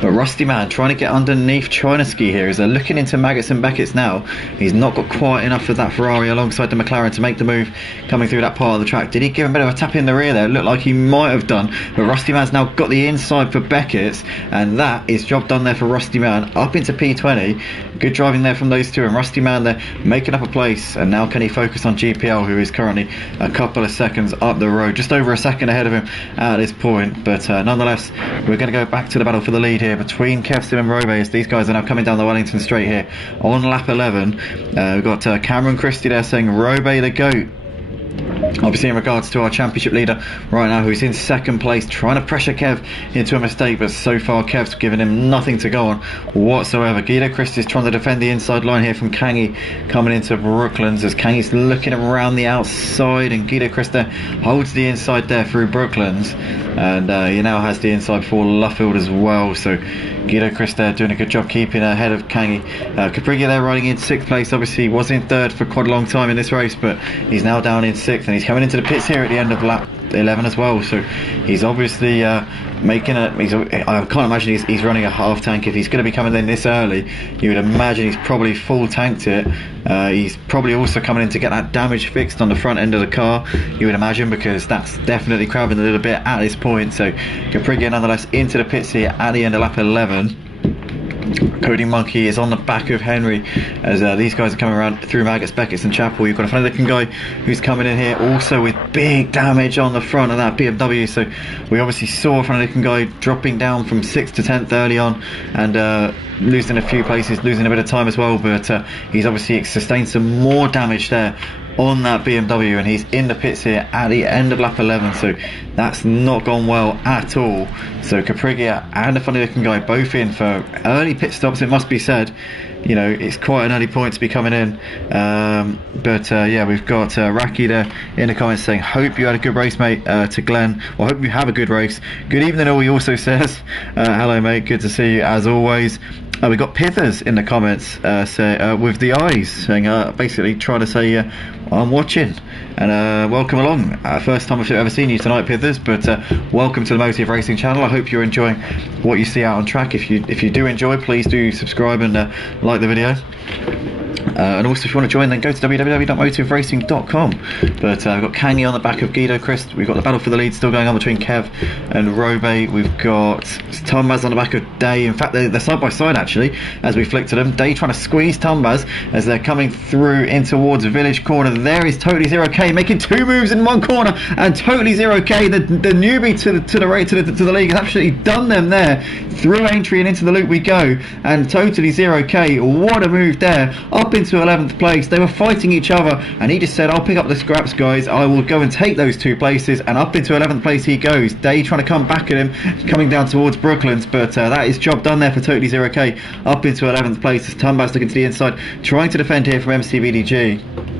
But Rusty Man trying to get underneath China Ski here as they're looking into Maggots and Beckett's now. He's not got quite enough of that Ferrari alongside the McLaren to make the move coming through that part of the track. Did he give him a bit of a tap in the rear there? It looked like he might have done, but Rusty Man's now got the inside for Beckett's, and that is job done there for Rusty Man up into P20. Good driving there from those two, and Rusty Man there making up a place. And now can he focus on GPL, who is currently a couple of seconds up the road, just over a second ahead of him at this point. But nonetheless, we're going to go back to the battle for the lead here between Kev Sim and Robe, as these guys are now coming down the Wellington straight here on lap 11. We've got Cameron Christie there saying Robe the GOAT. Obviously in regards to our championship leader right now, who's in 2nd place, trying to pressure Kev into a mistake, but so far Kev's given him nothing to go on whatsoever. Guido Christie's trying to defend the inside line here from Kangi coming into Brooklands, as Kangi's looking around the outside, and Guido Christie holds the inside there through Brooklands, and he now has the inside for Luffield as well. So Guido Christie doing a good job keeping ahead of Kangi. Capriccia there riding in 6th place, obviously was in 3rd for quite a long time in this race, but he's now down in 6th, and he's coming into the pits here at the end of lap 11 as well. So he's obviously making a, I can't imagine he's running a half tank. If he's going to be coming in this early, you would imagine he's probably full tanked it. He's probably also coming in to get that damage fixed on the front end of the car, you would imagine, because that's definitely crabbing a little bit at this point. So Capriccia nonetheless into the pits here at the end of lap 11. Coding Monkey is on the back of Henry as these guys are coming around through Maggots, Beckett's and Chapel. You've got a funny looking guy who's coming in here also with big damage on the front of that BMW. So we obviously saw a funny looking guy dropping down from 6th to 10th early on, and losing a few places, losing a bit of time as well, but he's obviously sustained some more damage there on that BMW, and he's in the pits here at the end of lap 11, so that's not gone well at all. So Capriccia and a funny looking guy both in for early pit stops, it must be said. You know, it's quite an early point to be coming in, but yeah, we've got Raki there in the comments saying hope you had a good race, mate, to Glenn. Well, hope you have a good race. Good evening all, he also says. Hello mate, good to see you as always. We got Pithers in the comments with the eyes, saying basically trying to say I'm watching and welcome along. First time I've ever seen you tonight, Pithers, but welcome to the Motive Racing channel. I hope you're enjoying what you see out on track. If you do enjoy, please do subscribe and like the video. And also, if you want to join, then go to www.motiveracing.com. But we've got Kangi on the back of Guido Christ. We've got the battle for the lead still going on between Kev and Robe. We've got Tumbaz on the back of Day. In fact, they're side by side actually as we flick to them. Day trying to squeeze Tumbaz as they're coming through in towards Village Corner. There is Totally Zero K making two moves in one corner, and Totally Zero K, the newbie to the league, has absolutely done them there. Through entry and into the loop we go, and Totally Zero K, what a move there, up into 11th place. They were fighting each other and he just said, I'll pick up the scraps, guys, I will go and take those 2 places, and up into 11th place he goes. Day trying to come back at him, coming down towards Brooklands, but that is job done there for Totally Zero K. Up into 11th place as Tumbas looking to the inside, trying to defend here from MCVDG.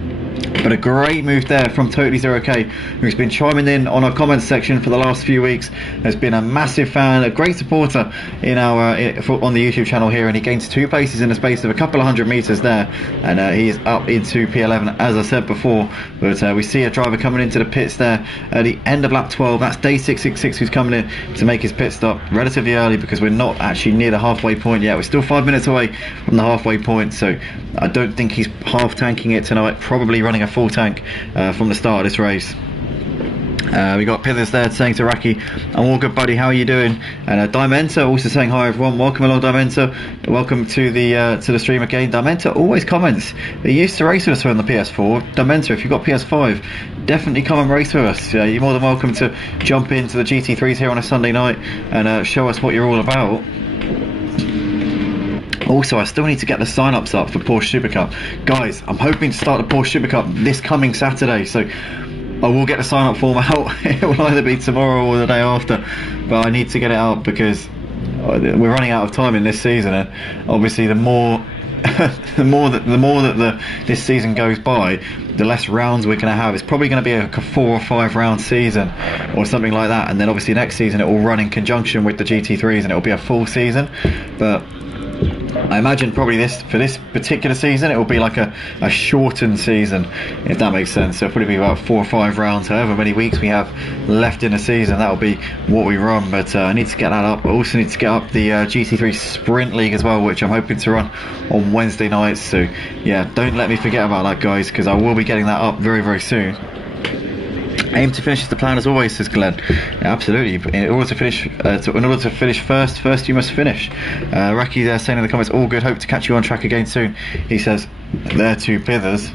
But a great move there from Totally Zero K, who's been chiming in on our comments section for the last few weeks, has been a massive fan, a great supporter in our on the YouTube channel here, and he gains 2 places in the space of a couple of 100 meters there, and he is up into P11 as I said before. But we see a driver coming into the pits there at the end of lap 12. That's Day 666 who's coming in to make his pit stop relatively early, because we're not actually near the halfway point yet. We're still 5 minutes away from the halfway point, so I don't think he's half tanking it tonight, probably running a full tank from the start of this race. We got Pithers there saying to Raki, I'm all good, buddy, how are you doing? And Dimenta also saying hi everyone, welcome along Dimenta, welcome to the stream again. Dimenta always comments, he used to race with us on the PS4. Dimenta, if you've got PS5, definitely come and race with us. You're more than welcome to jump into the GT3s here on a Sunday night and show us what you're all about. Also, I still need to get the sign-ups up for Porsche Super Cup. Guys, I'm hoping to start the Porsche Super Cup this coming Saturday, so I will get the sign-up form out. It will either be tomorrow or the day after, but I need to get it out because we're running out of time in this season, and obviously the more that this season goes by, the less rounds we're going to have. It's probably going to be a 4 or 5 round season or something like that, and then obviously next season it will run in conjunction with the GT3s and it will be a full season. But I imagine probably for this particular season it will be like a shortened season, if that makes sense. So it'll probably be about 4 or 5 rounds, however many weeks we have left in the season, that will be what we run. But I need to get that up. I also need to get up the GT3 Sprint League as well, which I'm hoping to run on Wednesday nights. So yeah, don't let me forget about that, guys, because I will be getting that up very, very soon. Aim to finish is the plan as always, says Glenn. Yeah, absolutely. In order to finish first you must finish. Raki there saying in the comments, all good, hope to catch you on track again soon. He says there to Pithers.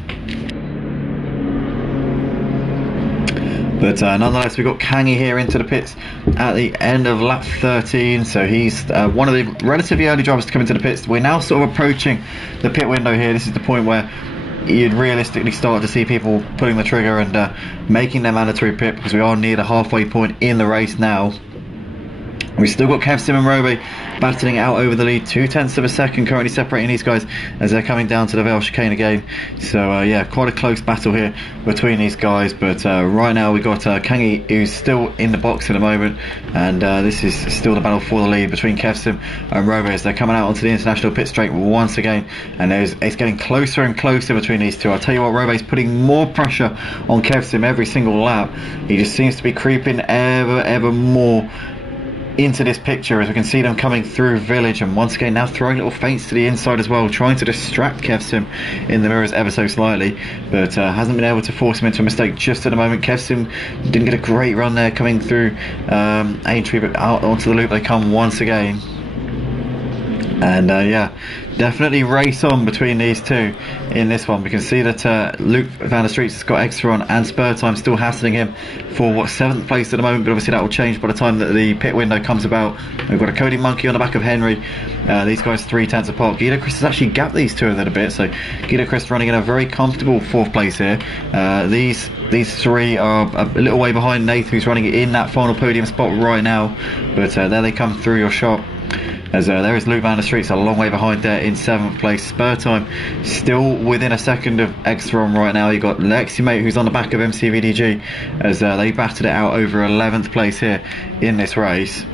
But nonetheless, we've got Kangi here into the pits at the end of lap 13. So he's one of the relatively early drivers to come into the pits. We're now sort of approaching the pit window here. This is the point where you'd realistically start to see people pulling the trigger and making their mandatory pit, because we are near the halfway point in the race now. We've still got Kev Sim and Robe battling out over the lead, 0.2 of a second currently separating these guys as they're coming down to the Vale chicane again. So yeah, quite a close battle here between these guys. But right now we've got Kangi, who's still in the box at the moment, and this is still the battle for the lead between Kev Sim and Robe as they're coming out onto the international pit straight once again, and it's getting closer and closer between these two. I'll tell you what, Robe's putting more pressure on Kev Sim every single lap. He just seems to be creeping ever more into this picture as we can see them coming through Village, and once again now throwing little feints to the inside as well, trying to distract Kev Sim in the mirrors ever so slightly, but hasn't been able to force him into a mistake just at the moment. Kev Sim didn't get a great run there coming through Aintree, but out onto the loop they come once again. And yeah, definitely race on between these two in this one. We can see that Luke van der Streets has got extra on, and spur time still hassling him for what, 7th place at the moment, but obviously that will change by the time that the pit window comes about. We've got a Cody Monkey on the back of Henry. These guys 3/10 apart. Guido Chris has actually gapped these two a little bit, so Guido Chris running in a very comfortable 4th place here. These three are a little way behind Nath, who's running in that final podium spot right now, but there they come through your shot. As there is Luke van der Streets a long way behind there in 7th place. Spur time still within a second of Extron right now. You've got Leximate, who's on the back of MCVDG, as they battered it out over 11th place here in this race.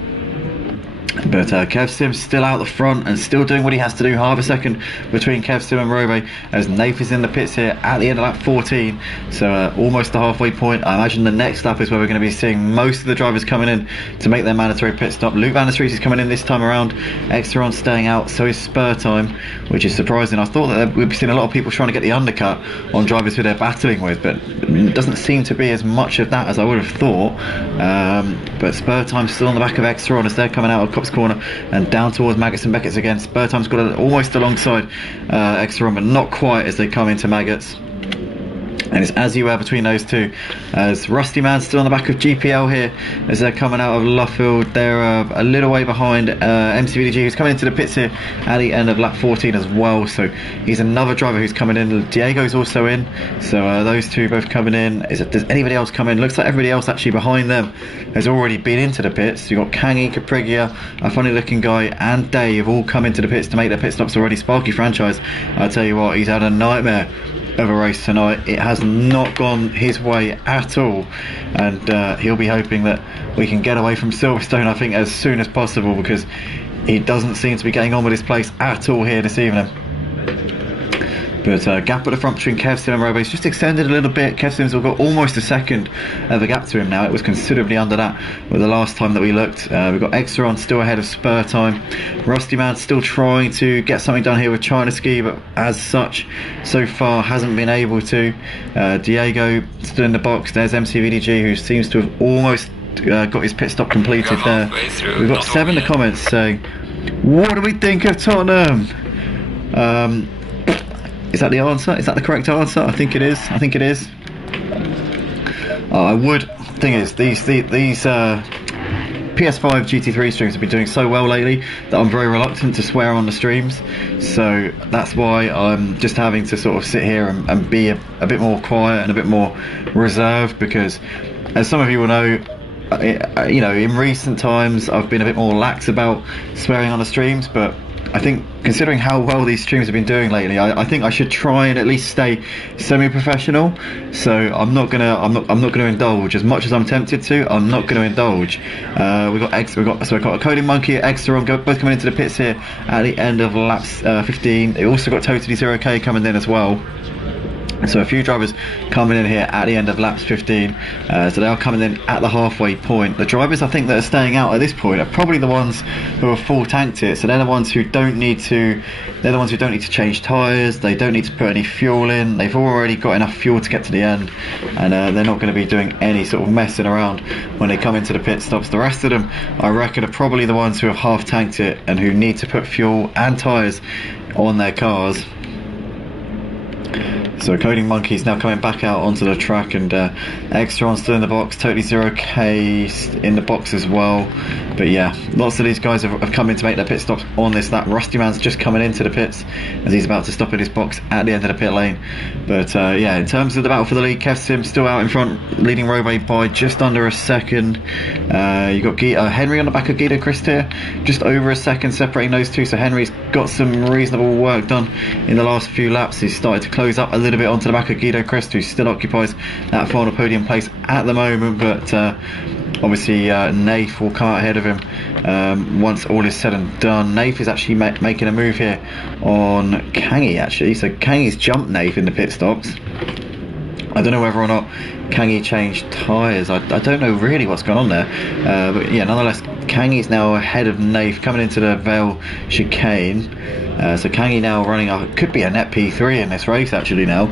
But Kev Sim's still out the front and still doing what he has to do. Half a second between Kev Sim and Robe, as Nath is in the pits here at the end of lap 14. So almost the halfway point. I imagine the next lap is where we're going to be seeing most of the drivers coming in to make their mandatory pit stop. Luke Van der Street is coming in this time around. Exteron staying out, so is Spur Time, which is surprising. I thought that we'd seen a lot of people trying to get the undercut on drivers who they're battling with, but it doesn't seem to be as much of that as I would have thought. But Spur Time's still on the back of Exteron as they're coming out of Cops Corner and down towards Maggots and Beckett's again. Spur Time's got almost alongside Exteron, but not quite as they come into Maggots. And it's as you were between those two, as Rusty Man's still on the back of GPL here as they're coming out of Luffield. They're a little way behind MCVDG, who's coming into the pits here at the end of lap 14 as well. So he's another driver who's coming in. Diego's also in, so those two both coming in. Does anybody else come in? Looks like everybody else actually behind them has already been into the pits. You've got Kangi, Caprigia, a funny looking guy, and Dave all come into the pits to make their pit stops already. Sparky Franchise, I tell you what, he's had a nightmare of a race tonight. It has not gone his way at all, and he'll be hoping that we can get away from Silverstone, I think, as soon as possible, because he doesn't seem to be getting on with his place at all here this evening. But gap at the front between Kev Sim and Robo is just extended a little bit. Kev Sim's got almost a second of a gap to him now. It was considerably under that with the last time that we looked. We've got Exeron still ahead of Spur Time. Rusty Man still trying to get something done here with China Ski, but as such, so far hasn't been able to. Diego still in the box. There's MCVDG, who seems to have almost got his pit stop completed there. We've got 7 in the comments saying, what do we think of Tottenham? Is that the answer? Is that the correct answer? I think it is. I think it is. I would. Thing is, these PS5 GT3 streams have been doing so well lately that I'm very reluctant to swear on the streams. So that's why I'm just having to sort of sit here and be a bit more quiet and a bit more reserved, because, as some of you will know, you know, in recent times I've been a bit more lax about swearing on the streams, but I think, considering how well these streams have been doing lately, I think I should try and at least stay semi-professional. So I'm not gonna indulge as much as I'm tempted to. I'm not gonna indulge. We've got a Coding Monkey, Exteron, both coming into the pits here at the end of laps 15. They also got Totally 0K coming in as well. So a few drivers coming in here at the end of laps 15, so they are coming in at the halfway point. The drivers, I think, that are staying out at this point are probably the ones who are full tanked it. So they're the ones who don't need to. They're the ones who don't need to change tyres. They don't need to put any fuel in. They've already got enough fuel to get to the end, and they're not going to be doing any sort of messing around when they come into the pit stops. The rest of them, I reckon, are probably the ones who have half tanked it and who need to put fuel and tyres on their cars. So Coding Monkey's now coming back out onto the track, and Exteron's still in the box, Totally 0K in the box as well. But yeah, lots of these guys have come in to make their pit stops on this lap. Rusty Man's just coming into the pits as he's about to stop in his box at the end of the pit lane. But yeah, in terms of the battle for the lead, Kev Sim still out in front, leading Robe by just under a second. You've got Henry on the back of Guido Christ here, just over a second separating those two. So Henry's got some reasonable work done in the last few laps. He's started to close up a little bit onto the back of Guido Christ, who still occupies that final podium place at the moment, but obviously Nath will come out ahead of him once all is said and done. Nath is actually making a move here on Kangi, actually. So Kangi's jumped Nath in the pit stops. I don't know whether or not Kangi changed tyres. I don't know really what's going on there, but yeah, nonetheless, Kangi's now ahead of Nath coming into the Vale chicane. So Kangi now running up, could be a net P3 in this race actually now,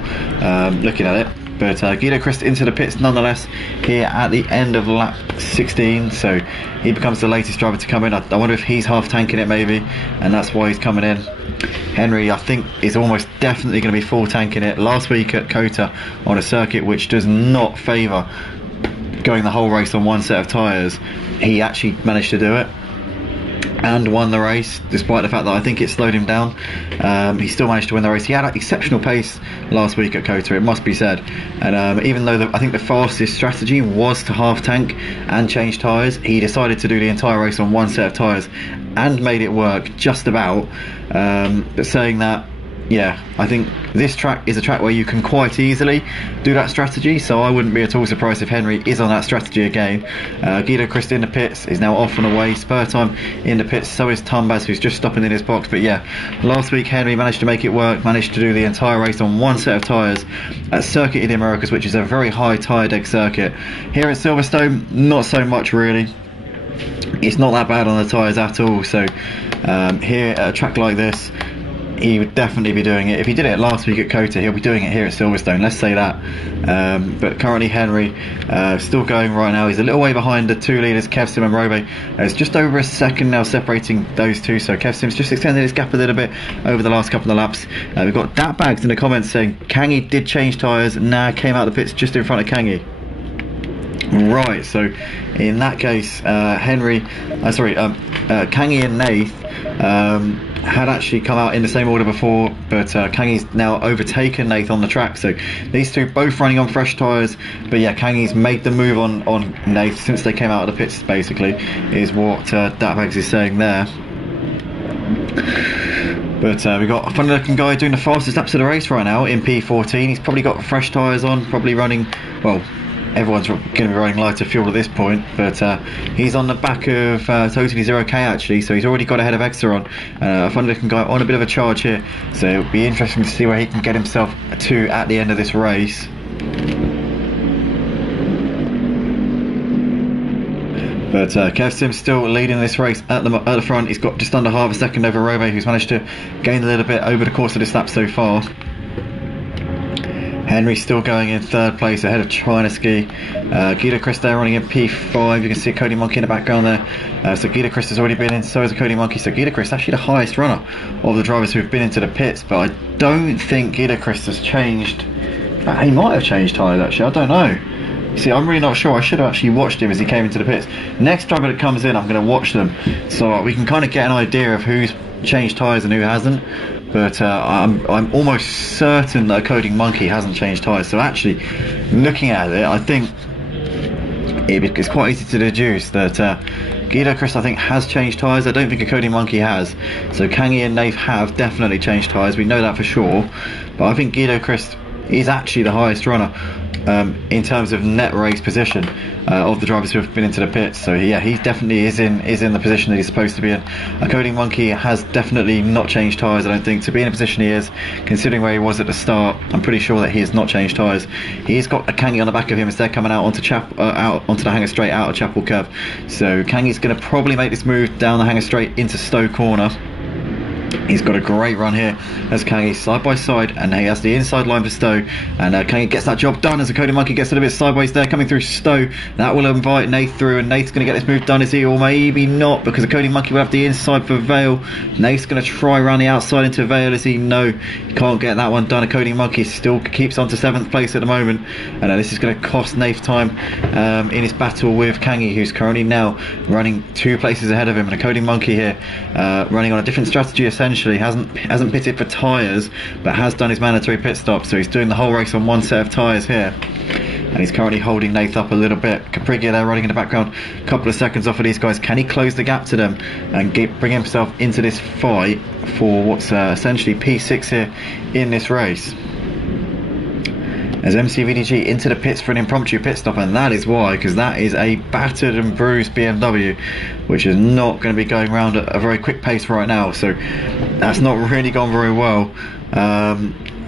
looking at it. But Guido Christ into the pits nonetheless here at the end of lap 16, so he becomes the latest driver to come in. I wonder if he's half tanking it maybe, and that's why he's coming in. Henry, I think, is almost definitely going to be full tanking it. Last week at Kota, on a circuit which does not favour going the whole race on one set of tyres, he actually managed to do it and won the race, despite the fact that I think it slowed him down. He still managed to win the race. He had exceptional pace last week at Kota, it must be said, and even though I think the fastest strategy was to half tank and change tyres, he decided to do the entire race on one set of tyres and made it work just about. But saying that, yeah, I think this track is a track where you can quite easily do that strategy, so I wouldn't be at all surprised if Henry is on that strategy again. Guido Christ in the pits is now off and away, spur time in the pits, so is Tumbas, who's just stopping in his box. But yeah, last week Henry managed to make it work, managed to do the entire race on one set of tyres at Circuit of the Americas, which is a very high tyre deck circuit. Here at Silverstone, not so much really. It's not that bad on the tyres at all, so here at a track like this, he would definitely be doing it. If he did it last week at Kota, he'll be doing it here at Silverstone, let's say that. But currently Henry still going right now. He's a little way behind the two leaders, Kev Sim and Robe. It's just over a second now separating those two, so Kev Sim's just extended his gap a little bit over the last couple of laps. We've got Dat Bags in the comments saying Kangi did change tyres, came out of the pits just in front of Kangi. Right, so in that case, Kangi and Nath had actually come out in the same order before, but Kangi's now overtaken Nath on the track, so these two both running on fresh tyres. But yeah, Kangi's made the move on Nath since they came out of the pits, basically, is what Datbags is saying there. But we've got a funny looking guy doing the fastest laps of the race right now in P14. He's probably got fresh tyres on, probably running, well, everyone's going to be running lighter fuel at this point, but he's on the back of Totally 0K actually, so he's already got ahead of Exeron. A funny looking guy on a bit of a charge here, so it'll be interesting to see where he can get himself to at the end of this race. But Kev Sim's still leading this race at the front. He's got just under half a second over Robe, who's managed to gain a little bit over the course of this lap so far. Henry's still going in third place ahead of China Ski. Guido Christ there running in P5. You can see Cody Monkey in the background there. So Guido Christ has already been in, so has Cody Monkey. So Guido Christ actually the highest runner of the drivers who have been into the pits, but I don't think Guido Christ has changed. He might have changed tyres actually, I don't know. See, I'm really not sure. I should have actually watched him as he came into the pits. Next driver that comes in, I'm going to watch them, so we can kind of get an idea of who's changed tyres and who hasn't. But I'm almost certain that Coding Monkey hasn't changed tyres. So actually, looking at it, I think it's quite easy to deduce that Guido Christ, I think, has changed tyres. I don't think a Coding Monkey has. So Kangi and Nath have definitely changed tyres. We know that for sure. But I think Guido Christ is actually the highest runner in terms of net race position of the drivers who have been into the pits. So yeah, he definitely is in the position that he's supposed to be in. A Coding Monkey has definitely not changed tyres, I don't think, to be in the position he is, considering where he was at the start. I'm pretty sure that he has not changed tyres. He's got a Kangi on the back of him as they're coming out onto the hanger straight out of Chapel Curve. So Kangi's going to probably make this move down the hanger straight into Stowe Corner. He's got a great run here as Kangi side by side, and he has the inside line for Stowe, and Kangi gets that job done as the Coding Monkey gets a little bit sideways there coming through Stowe. That will invite Nath through, and Nath's going to get this move done, is he? Or maybe not, because the Coding Monkey will have the inside for Vale. Nath's going to try around the outside into Vale, is he? No, he can't get that one done. A Coding Monkey still keeps on to 7th place at the moment, and this is going to cost Nath time in his battle with Kangi, who's currently now running 2 places ahead of him. And a Coding Monkey here running on a different strategy essentially. Hasn't pitted for tyres, but has done his mandatory pit stop, so he's doing the whole race on one set of tyres here, and he's currently holding Nath up a little bit. Caprigia there running in the background, a couple of seconds off of these guys. Can he close the gap to them and bring himself into this fight for what's essentially P6 here in this race? As MCVDG into the pits for an impromptu pit stop, and that is why, because that is a battered and bruised BMW, which is not going to be going around at a very quick pace right now, so that's not really gone very well.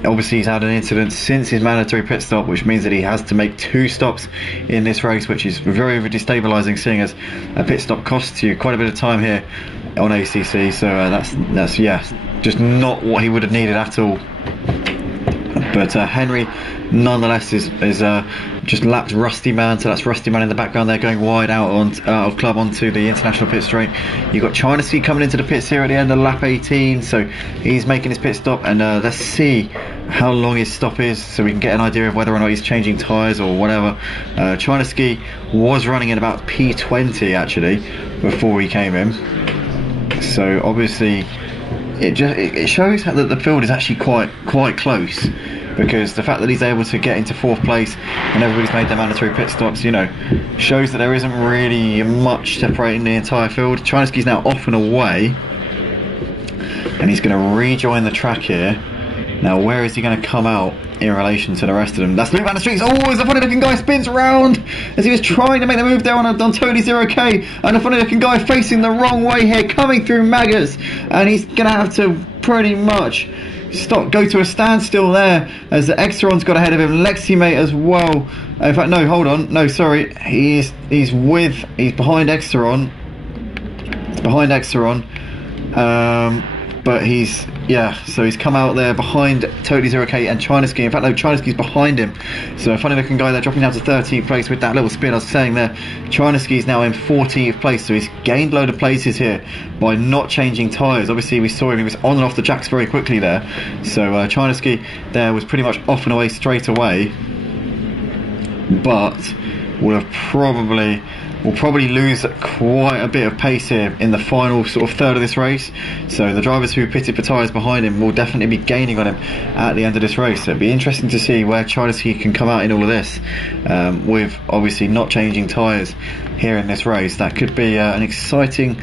Obviously he's had an incident since his mandatory pit stop, which means that he has to make 2 stops in this race, which is very, very destabilising, seeing as a pit stop costs you quite a bit of time here on ACC. So that's yeah, just not what he would have needed at all. But Henry nonetheless is just lapped Rusty Man, so that's Rusty Man in the background there going wide out of club onto the international pit straight. You've got China Ski coming into the pits here at the end of lap 18, so he's making his pit stop, and let's see how long his stop is so we can get an idea of whether or not he's changing tyres or whatever. China Ski was running in about P20 actually before he came in, so obviously it shows that the field is actually quite close, because the fact that he's able to get into 4th place and everybody's made their mandatory pit stops, you know, shows that there isn't really much separating the entire field. Chinaski's now off and away, and he's going to rejoin the track here. Now, where is he going to come out in relation to the rest of them? That's Luke Van der Streets. Oh, as a funny looking guy spins around as he was trying to make the move there on Tony 0K. And a funny looking guy facing the wrong way here, coming through Maggers. And he's going to have to pretty much go to a standstill there as the Exeron's got ahead of him. Leximate as well. In fact, no, hold on. No, sorry. He's behind Exeron. He's behind Exeron. But so he's come out there behind Totally 0K and China Ski. In fact, no, China Ski's behind him. So a funny looking guy there dropping down to 13th place with that little spin I was saying there. China Ski's now in 14th place, so he's gained a load of places here by not changing tyres. Obviously, we saw him, he was on and off the jacks very quickly there. So China Ski there was pretty much off and away straight away. But will probably lose quite a bit of pace here in the final sort of third of this race. So the drivers who pitted for tyres behind him will definitely be gaining on him at the end of this race. So it'll be interesting to see where China Ski can come out in all of this, with obviously not changing tyres here in this race. That could be an exciting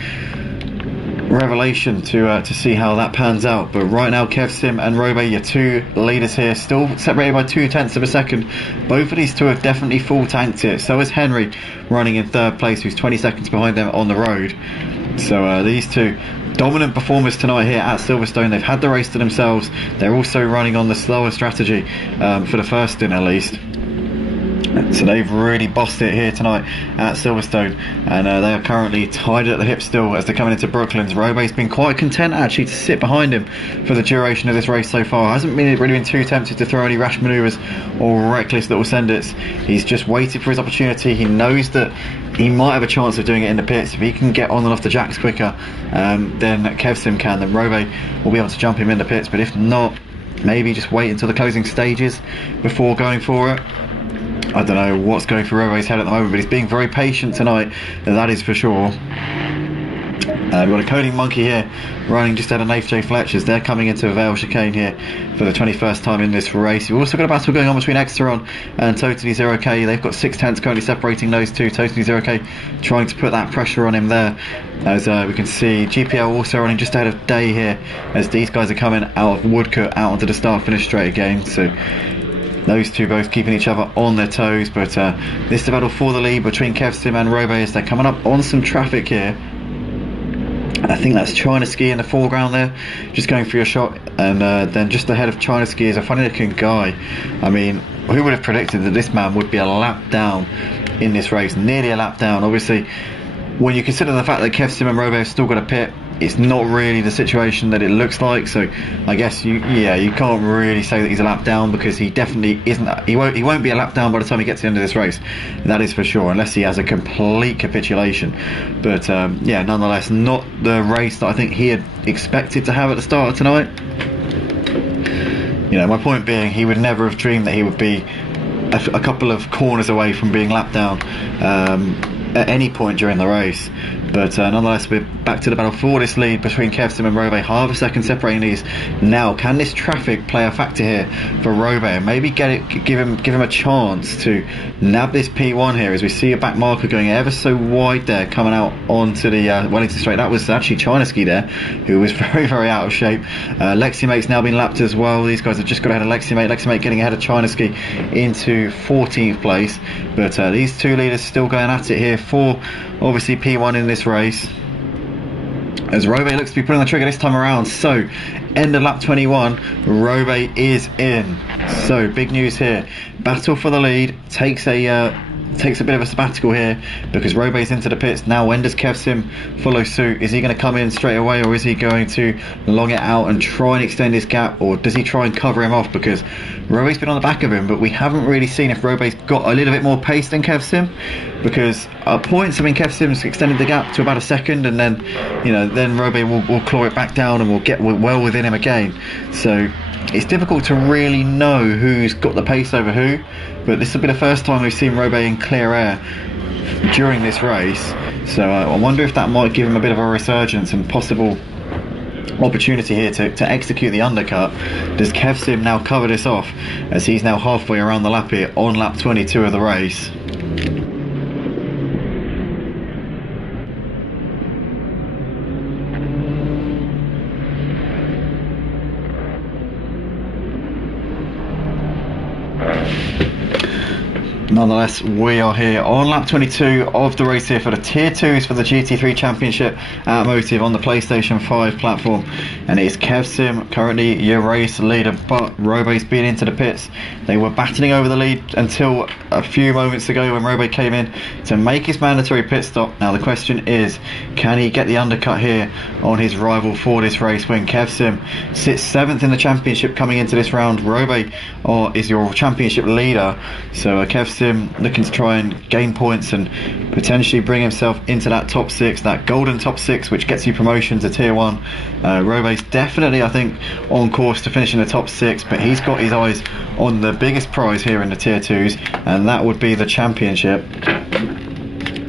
revelation to see how that pans out. But right now, Kev Sim and Robe, your two leaders here, still separated by 0.2 of a second. Both of these two have definitely full tanked it. So is Henry, running in third place, who's 20 seconds behind them on the road. So these two dominant performers tonight here at Silverstone. They've had the race to themselves. They're also running on the slower strategy for the first stint at least. So they've really bossed it here tonight at Silverstone, and they are currently tied at the hip still as they're coming into Brooklands. Robe's been quite content actually to sit behind him for the duration of this race so far. Hasn't really been too tempted to throw any rash manoeuvres or reckless little send-its. He's just waited for his opportunity. He knows that he might have a chance of doing it in the pits. If he can get on and off the jacks quicker then Kev Sim can, then Robe will be able to jump him in the pits. But if not, maybe just wait until the closing stages before going for it. I don't know what's going through Robe's head at the moment, but he's being very patient tonight, that is for sure. We've got a Coding Monkey here running just out of Nath J. Fletcher's. They're coming into a Vale chicane here for the 21st time in this race. We've also got a battle going on between Exeron and Totally 0K. They've got 6/10 currently separating those two. Totally 0K trying to put that pressure on him there. As we can see, GPL also running just ahead of Day here as these guys are coming out of Woodcote out onto the start-finish straight again. So those two both keeping each other on their toes. But this is a battle for the lead between Kev Sim and Robe as they're coming up on some traffic here. I think that's China Ski in the foreground there, just going for a shot. And then just ahead of China Ski is a funny looking guy. I mean, who would have predicted that this man would be a lap down in this race? Nearly a lap down. Obviously, when you consider the fact that Kev Sim and Robe have still got a pit, it's not really the situation that it looks like. So I guess you can't really say that he's a lap down, because he definitely isn't. He won't be a lap down by the time he gets to the end of this race, that is for sure, unless he has a complete capitulation. But nonetheless, not the race that I think he had expected to have at the start of tonight. My point being, he would never have dreamed that he would be a couple of corners away from being lapped down at any point during the race. But nonetheless, we're back to the battle for this lead between Kev Sim and Robe. Half a second separating these. Now, can this traffic play a factor here for Robe and maybe give him a chance to nab this P1 here, as we see a back marker going ever so wide there, coming out onto the Wellington straight. That was actually China Ski there, who was very, very out of shape. Leximate's now been lapped as well. These guys have just got ahead of Leximate. Leximate getting ahead of China Ski into 14th place. But these two leaders still going at it here for obviously P1 in this race, as Robe looks to be pulling the trigger this time around. So end of lap 21, Robe is in. So big news here. Battle for the lead takes a bit of a sabbatical here, because Robe's into the pits. Now, when does Kev Sim follow suit? Is he going to come in straight away, or is he going to long it out and try and extend his gap, or does he try and cover him off? Because Robe's been on the back of him, but we haven't really seen if Robe's got a little bit more pace than Kev Sim, because at points, I mean, Kev Sim's extended the gap to about a second, and then then Robe will claw it back down and will get well within him again. So it's difficult to really know who's got the pace over who, but this will be the first time we've seen Robe in clear air during this race. So I wonder if that might give him a bit of a resurgence and possible opportunity here to execute the undercut. Does Kev Sim now cover this off, as he's now halfway around the lap here on lap 22 of the race? Nonetheless, we are here on lap 22 of the race here for the tier 2s for the GT3 Championship at Motive on the PlayStation 5 platform, and it is KevSim currently your race leader, but Robe's been into the pits. They were battling over the lead until a few moments ago when Robe came in to make his mandatory pit stop. Now the question is, can he get the undercut here on his rival for this race when KevSim sits 7th in the championship coming into this round? Robe is your championship leader, so KevSim looking to try and gain points and potentially bring himself into that top 6, that golden top 6, which gets you promotion to tier 1. Robe's definitely, I think, on course to finish in the top 6, but he's got his eyes on the biggest prize here in the tier 2s, and that would be the championship.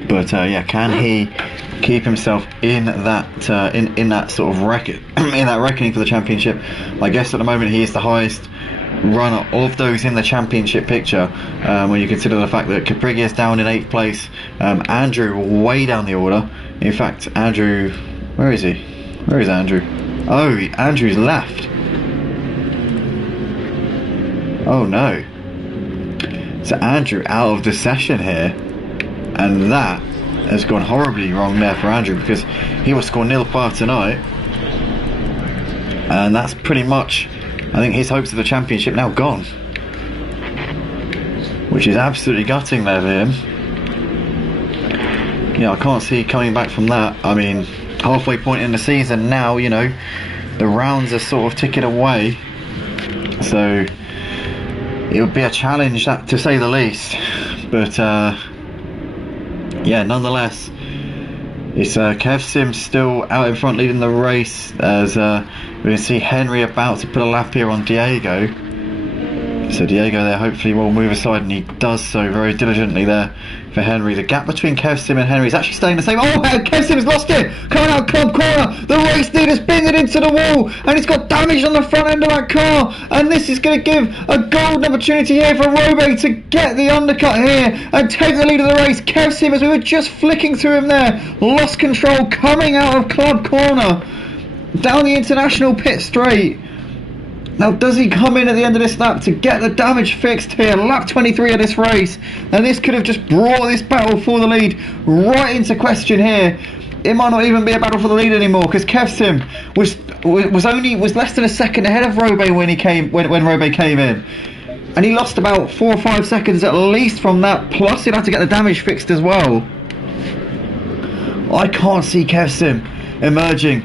But yeah, can he keep himself in that in that sort of reckoning for the championship? I guess at the moment he is the highest runner of those in the championship picture, when you consider the fact that Caprigi is down in 8th place, Andrew way down the order. In fact, Andrew, where is he? Where is Andrew? Oh, Andrew's left. Oh no. So Andrew out of the session here, and that has gone horribly wrong there for Andrew, because he will score 0-5 tonight, and that's pretty much, I think, his hopes of the championship now gone, which is absolutely gutting there for him. Yeah, I can't see coming back from that. I mean, halfway point in the season now, you know, the rounds are sort of ticking away, so it would be a challenge, that, to say the least. But yeah, nonetheless, it's KevSim still out in front leading the race, as we can see Henry about to put a lap here on Diego. So Diego there hopefully will move aside, and he does so very diligently there for Henry. The gap between KevSim and Henry is actually staying the same. Oh, KevSim's lost it! Coming out club corner, the race leader's pinned it into the wall, and it's got damage on the front end of that car, and this is going to give a golden opportunity here for Robe to get the undercut here and take the lead of the race. KevSim, as we were just flicking through him there, lost control coming out of club corner down the international pit straight. Now, does he come in at the end of this lap to get the damage fixed here? Lap 23 of this race, and this could have just brought this battle for the lead right into question here. It might not even be a battle for the lead anymore, because KevSim was less than a second ahead of Robe when Robe came in, and he lost about 4 or 5 seconds at least from that. Plus, he'd have to get the damage fixed as well. I can't see KevSim emerging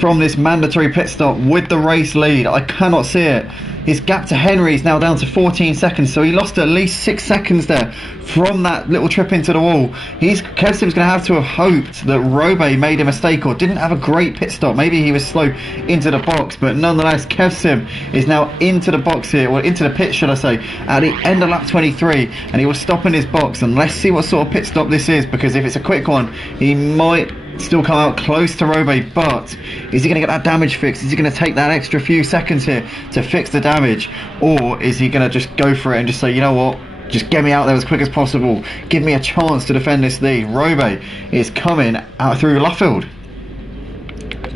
from this mandatory pit stop with the race lead. I cannot see it. His gap to Henry is now down to 14 seconds, so he lost at least 6 seconds there from that little trip into the wall. KevSim's going to have to have hoped that Robe made a mistake or didn't have a great pit stop. Maybe he was slow into the box, but nonetheless, KevSim is now into the box here, or into the pit, should I say, at the end of lap 23, and he will stop in his box. And let's see what sort of pit stop this is, because if it's a quick one, he might still come out close to Robe, but is he going to get that damage fixed? Is he going to take that extra few seconds here to fix the damage, or is he going to just go for it and just say, you know what, just get me out there as quick as possible, give me a chance to defend this lead? Robe is coming out through Luffield,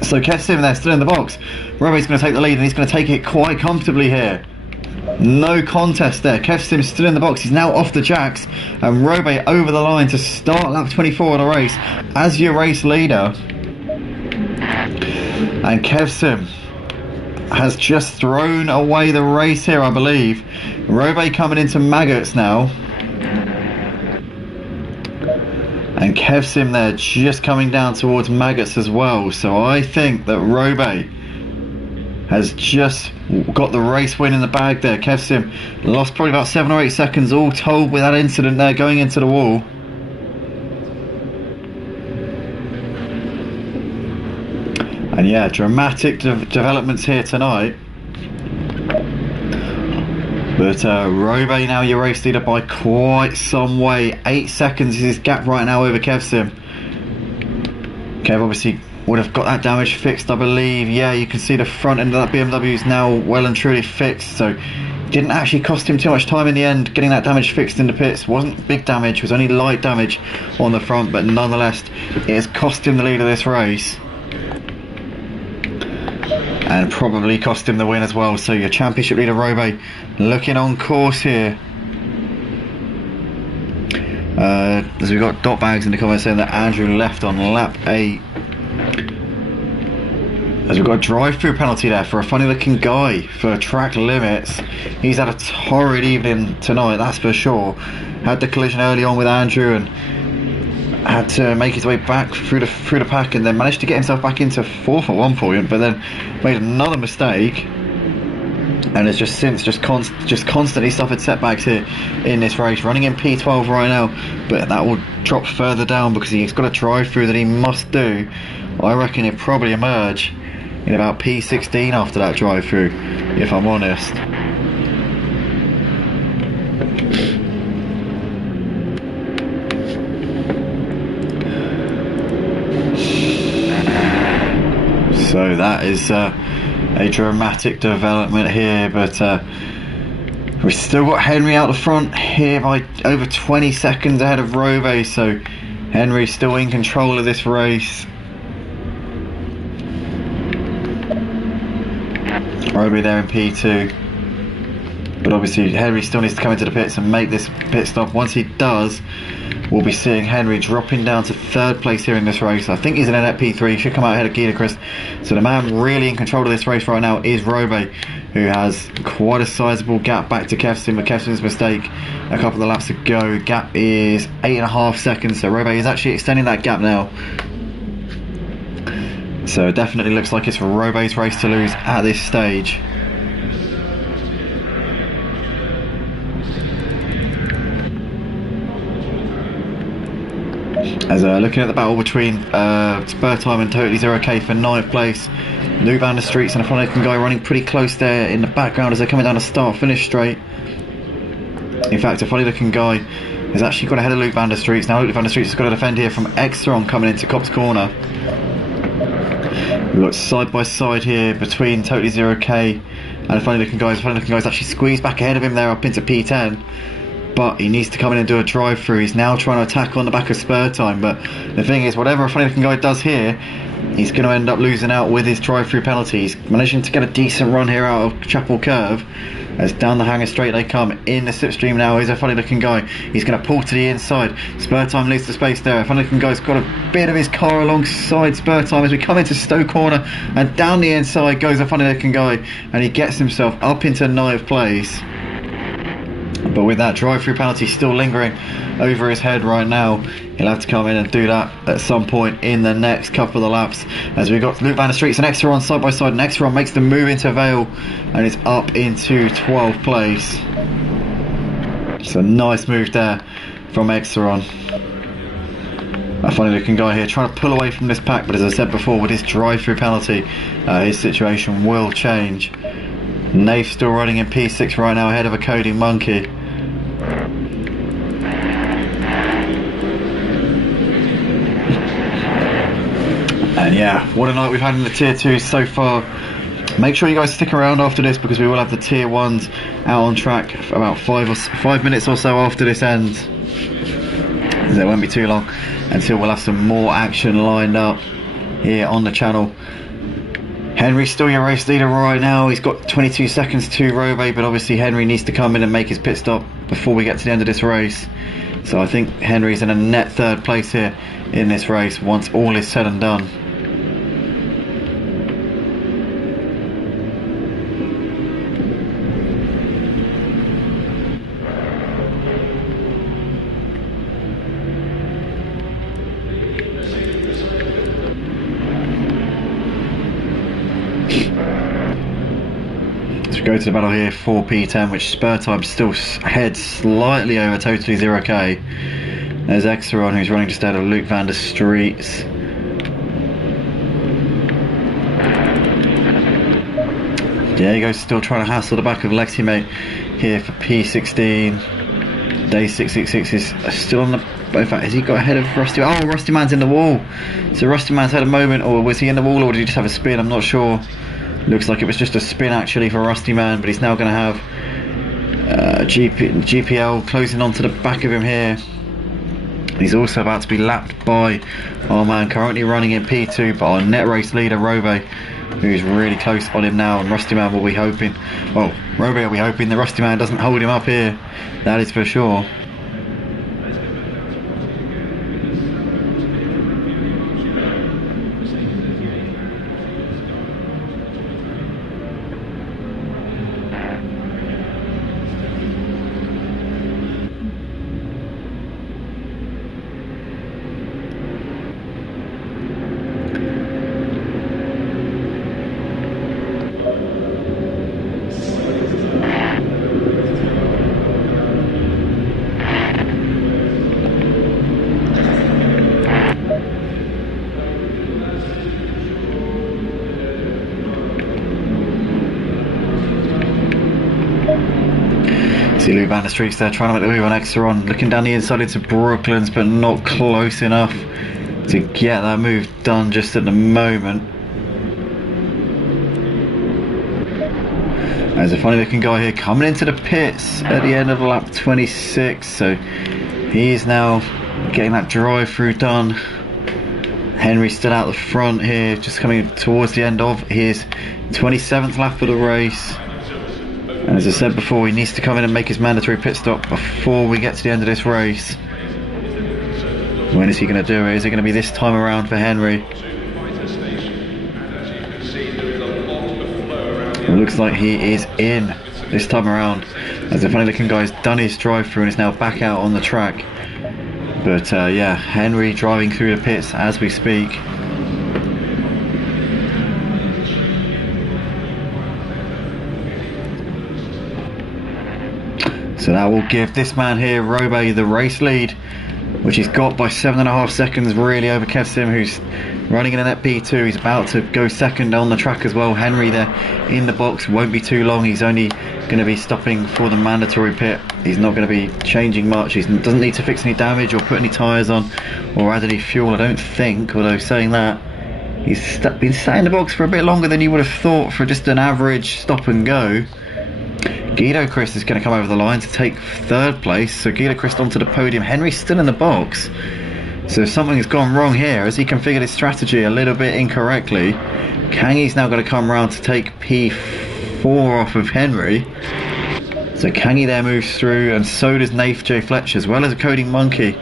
so KevSim there still in the box. Robe's going to take the lead, and he's going to take it quite comfortably here. No contest there. KevSim still in the box. He's now off the jacks, and Robe over the line to start lap 24 of the race as your race leader. And KevSim has just thrown away the race here, I believe. Robe coming into Maggots now, and KevSim there just coming down towards Maggots as well. So I think that Robe has just got the race win in the bag there. KevSim lost probably about 7 or 8 seconds all told with that incident there going into the wall. And yeah, dramatic developments here tonight. But Robe now your race leader by quite some way. 8 seconds is his gap right now over KevSim. Kev obviously would have got that damage fixed, I believe. Yeah, you can see the front end of that BMW is now well and truly fixed, so didn't actually cost him too much time in the end getting that damage fixed in the pits. Wasn't big damage, it was only light damage on the front, but nonetheless it has cost him the lead of this race, and probably cost him the win as well. So your championship leader Robe looking on course here As we've got dot bags in the comments saying that Andrew left on lap 8. As we've got a drive-through penalty there for a funny looking guy for track limits. He's had a torrid evening tonight, that's for sure. Had the collision early on with Andrew and had to make his way back through the pack, and then managed to get himself back into 4th at one point, but then made another mistake and has just since constantly suffered setbacks here in this race, running in P12 right now, but that will drop further down because he's got a drive-through that he must do. I reckon he'll probably emerge in about P16 after that drive-through, if I'm honest. So that is a dramatic development here, but we've still got Henry out the front here by over 20 seconds ahead of Robe, so Henry's still in control of this race. Robe there in P2, but obviously Henry still needs to come into the pits and make this pit stop. Once he does, we'll be seeing Henry dropping down to 3rd place here in this race. I think he's in at P3, he should come out ahead of Giedekrist. So the man really in control of this race right now is Robe, who has quite a sizable gap back to Kevson, but Kevson's mistake a couple of laps ago. Gap is 8.5 seconds, so Robe is actually extending that gap now. So it definitely looks like it's Robe's race to lose at this stage. As looking at the battle between Spur Time and Totally Zero K for 9th place. Lou Van der Streets and a funny looking guy running pretty close there in the background as they're coming down the start-finish straight. In fact, a funny looking guy has actually got ahead of Luke Van der Streets. Now Luke Van der Streets has got to defend here from Extron coming into Copse Corner. We've got side by side here between Totally Zero K and a funny looking guy. The funny looking guy's actually squeezed back ahead of him there up into P10. But he needs to come in and do a drive-through. He's now trying to attack on the back of Spur Time, but the thing is, whatever a funny looking guy does here, he's going to end up losing out with his drive-through penalty. He's managing to get a decent run here out of Chapel Curve, as down the hanger straight they come. In the slipstream now is a funny looking guy. He's going to pull to the inside. Spur Time leaves the space there. A funny looking guy's got a bit of his car alongside Spur Time as we come into Stowe Corner, and down the inside goes a funny looking guy, and he gets himself up into 9th place. But with that drive-through penalty still lingering over his head right now, he'll have to come in and do that at some point in the next couple of laps. As we've got Luke Van der Streets and Exteron side by side, and Exteron makes the move into Vale and is up into 12th place. It's a nice move there from Exteron. A funny looking guy here trying to pull away from this pack, but as I said before, with his drive-through penalty, his situation will change. Nave still running in P6 right now ahead of a Coding Monkey. And yeah, what a night we've had in the tier 2s so far. Make sure you guys stick around after this, because we will have the tier 1s out on track for about 5 minutes or so after this ends. It won't be too long until we'll have some more action lined up here on the channel. Henry's still your race leader right now. He's got 22 seconds to Robe, but obviously Henry needs to come in and make his pit stop before we get to the end of this race. So I think Henry's in a net 3rd place here in this race once all is said and done. Go to the battle here for P10, which Spur Time still heads slightly over Totally Zero K. There's Exeron, who's running just out of Luke Van der Streets. Diego's still trying to hassle the back of Lexi Mate here for P16. Day 666 is still on the... In fact, has he got ahead of Rusty? Oh, Rusty Man's in the wall. So Rusty Man's had a moment, or was he in the wall, or did he just have a spin? I'm not sure. Looks like it was just a spin actually for Rusty Man, but he's now going to have GPL closing onto the back of him here. He's also about to be lapped by our man currently running in P2, but our net race leader Robe, who's really close on him now, and Rusty Man will be hoping, well, Robe will be hoping the Rusty Man doesn't hold him up here, that is for sure. See Lou Van der Street's there trying to make the move on Exeron, looking down the inside into Brooklands, but not close enough to get that move done just at the moment. There's a funny looking guy here coming into the pits at the end of lap 26, so he is now getting that drive through done. Henry still out the front here, just coming towards the end of his 27th lap of the race. And as I said before, he needs to come in and make his mandatory pit stop before we get to the end of this race. When is he going to do it? Is it going to be this time around for Henry? It looks like he is in this time around, as the funny looking guy's done his drive through and is now back out on the track. But yeah, Henry driving through the pits as we speak. So that will give this man here, Robe, the race lead, which he's got by 7.5 seconds really over Kev Sim, who's running in a net P2. He's about to go second on the track as well. Henry there in the box, won't be too long. He's only going to be stopping for the mandatory pit. He's not going to be changing much. He doesn't need to fix any damage or put any tyres on or add any fuel, I don't think, although saying that, he's been sat in the box for a bit longer than you would have thought for just an average stop and go. Guido Christ is going to come over the line to take third place, so Guido Christ onto the podium. Henry's still in the box, so something has gone wrong here as he configured his strategy a little bit incorrectly. Kangi's now going to come around to take P4 off of Henry, so Kangi there moves through, and so does Nath J Fletcher, as well as a Coding Monkey,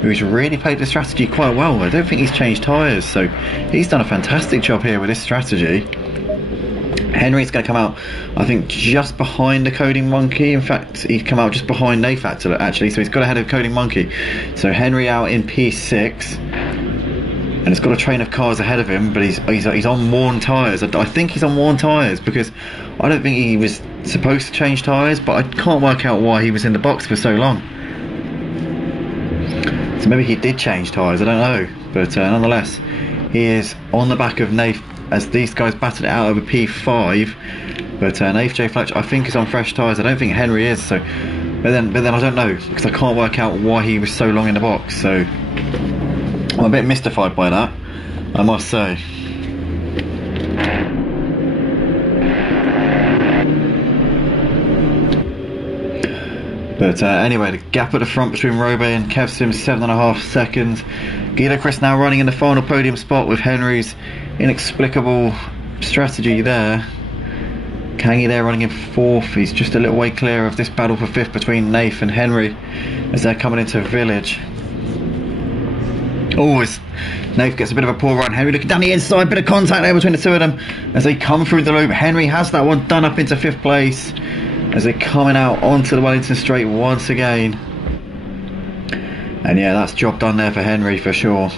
who's really played the strategy quite well. I don't think he's changed tyres, so he's done a fantastic job here with this strategy. Henry's going to come out, I think, just behind the Coding Monkey. In fact, he's come out just behind Nath actually, so he's got ahead of Coding Monkey. So Henry out in P6, and it's got a train of cars ahead of him, but he's on worn tyres. I think he's on worn tyres because I don't think he was supposed to change tyres, but I can't work out why he was in the box for so long. So maybe he did change tyres, I don't know, but nonetheless, he is on the back of Nath as these guys battered it out over P5, but Nath J Fletcher I think is on fresh tyres. I don't think Henry is, so but then I don't know, because I can't work out why he was so long in the box, so I'm a bit mystified by that, I must say. But anyway, the gap at the front between Robe and Kev Sim, 7.5 seconds. Guido Christ now running in the final podium spot with Henry's inexplicable strategy there. Kangi there running in 4th. He's just a little way clear of this battle for 5th between Nath and Henry as they're coming into Village. As Nath gets a bit of a poor run. Henry looking down the inside, bit of contact there between the two of them as they come through the loop. Henry has that one done up into 5th place as they're coming out onto the Wellington Straight once again. And yeah, that's job done there for Henry for sure.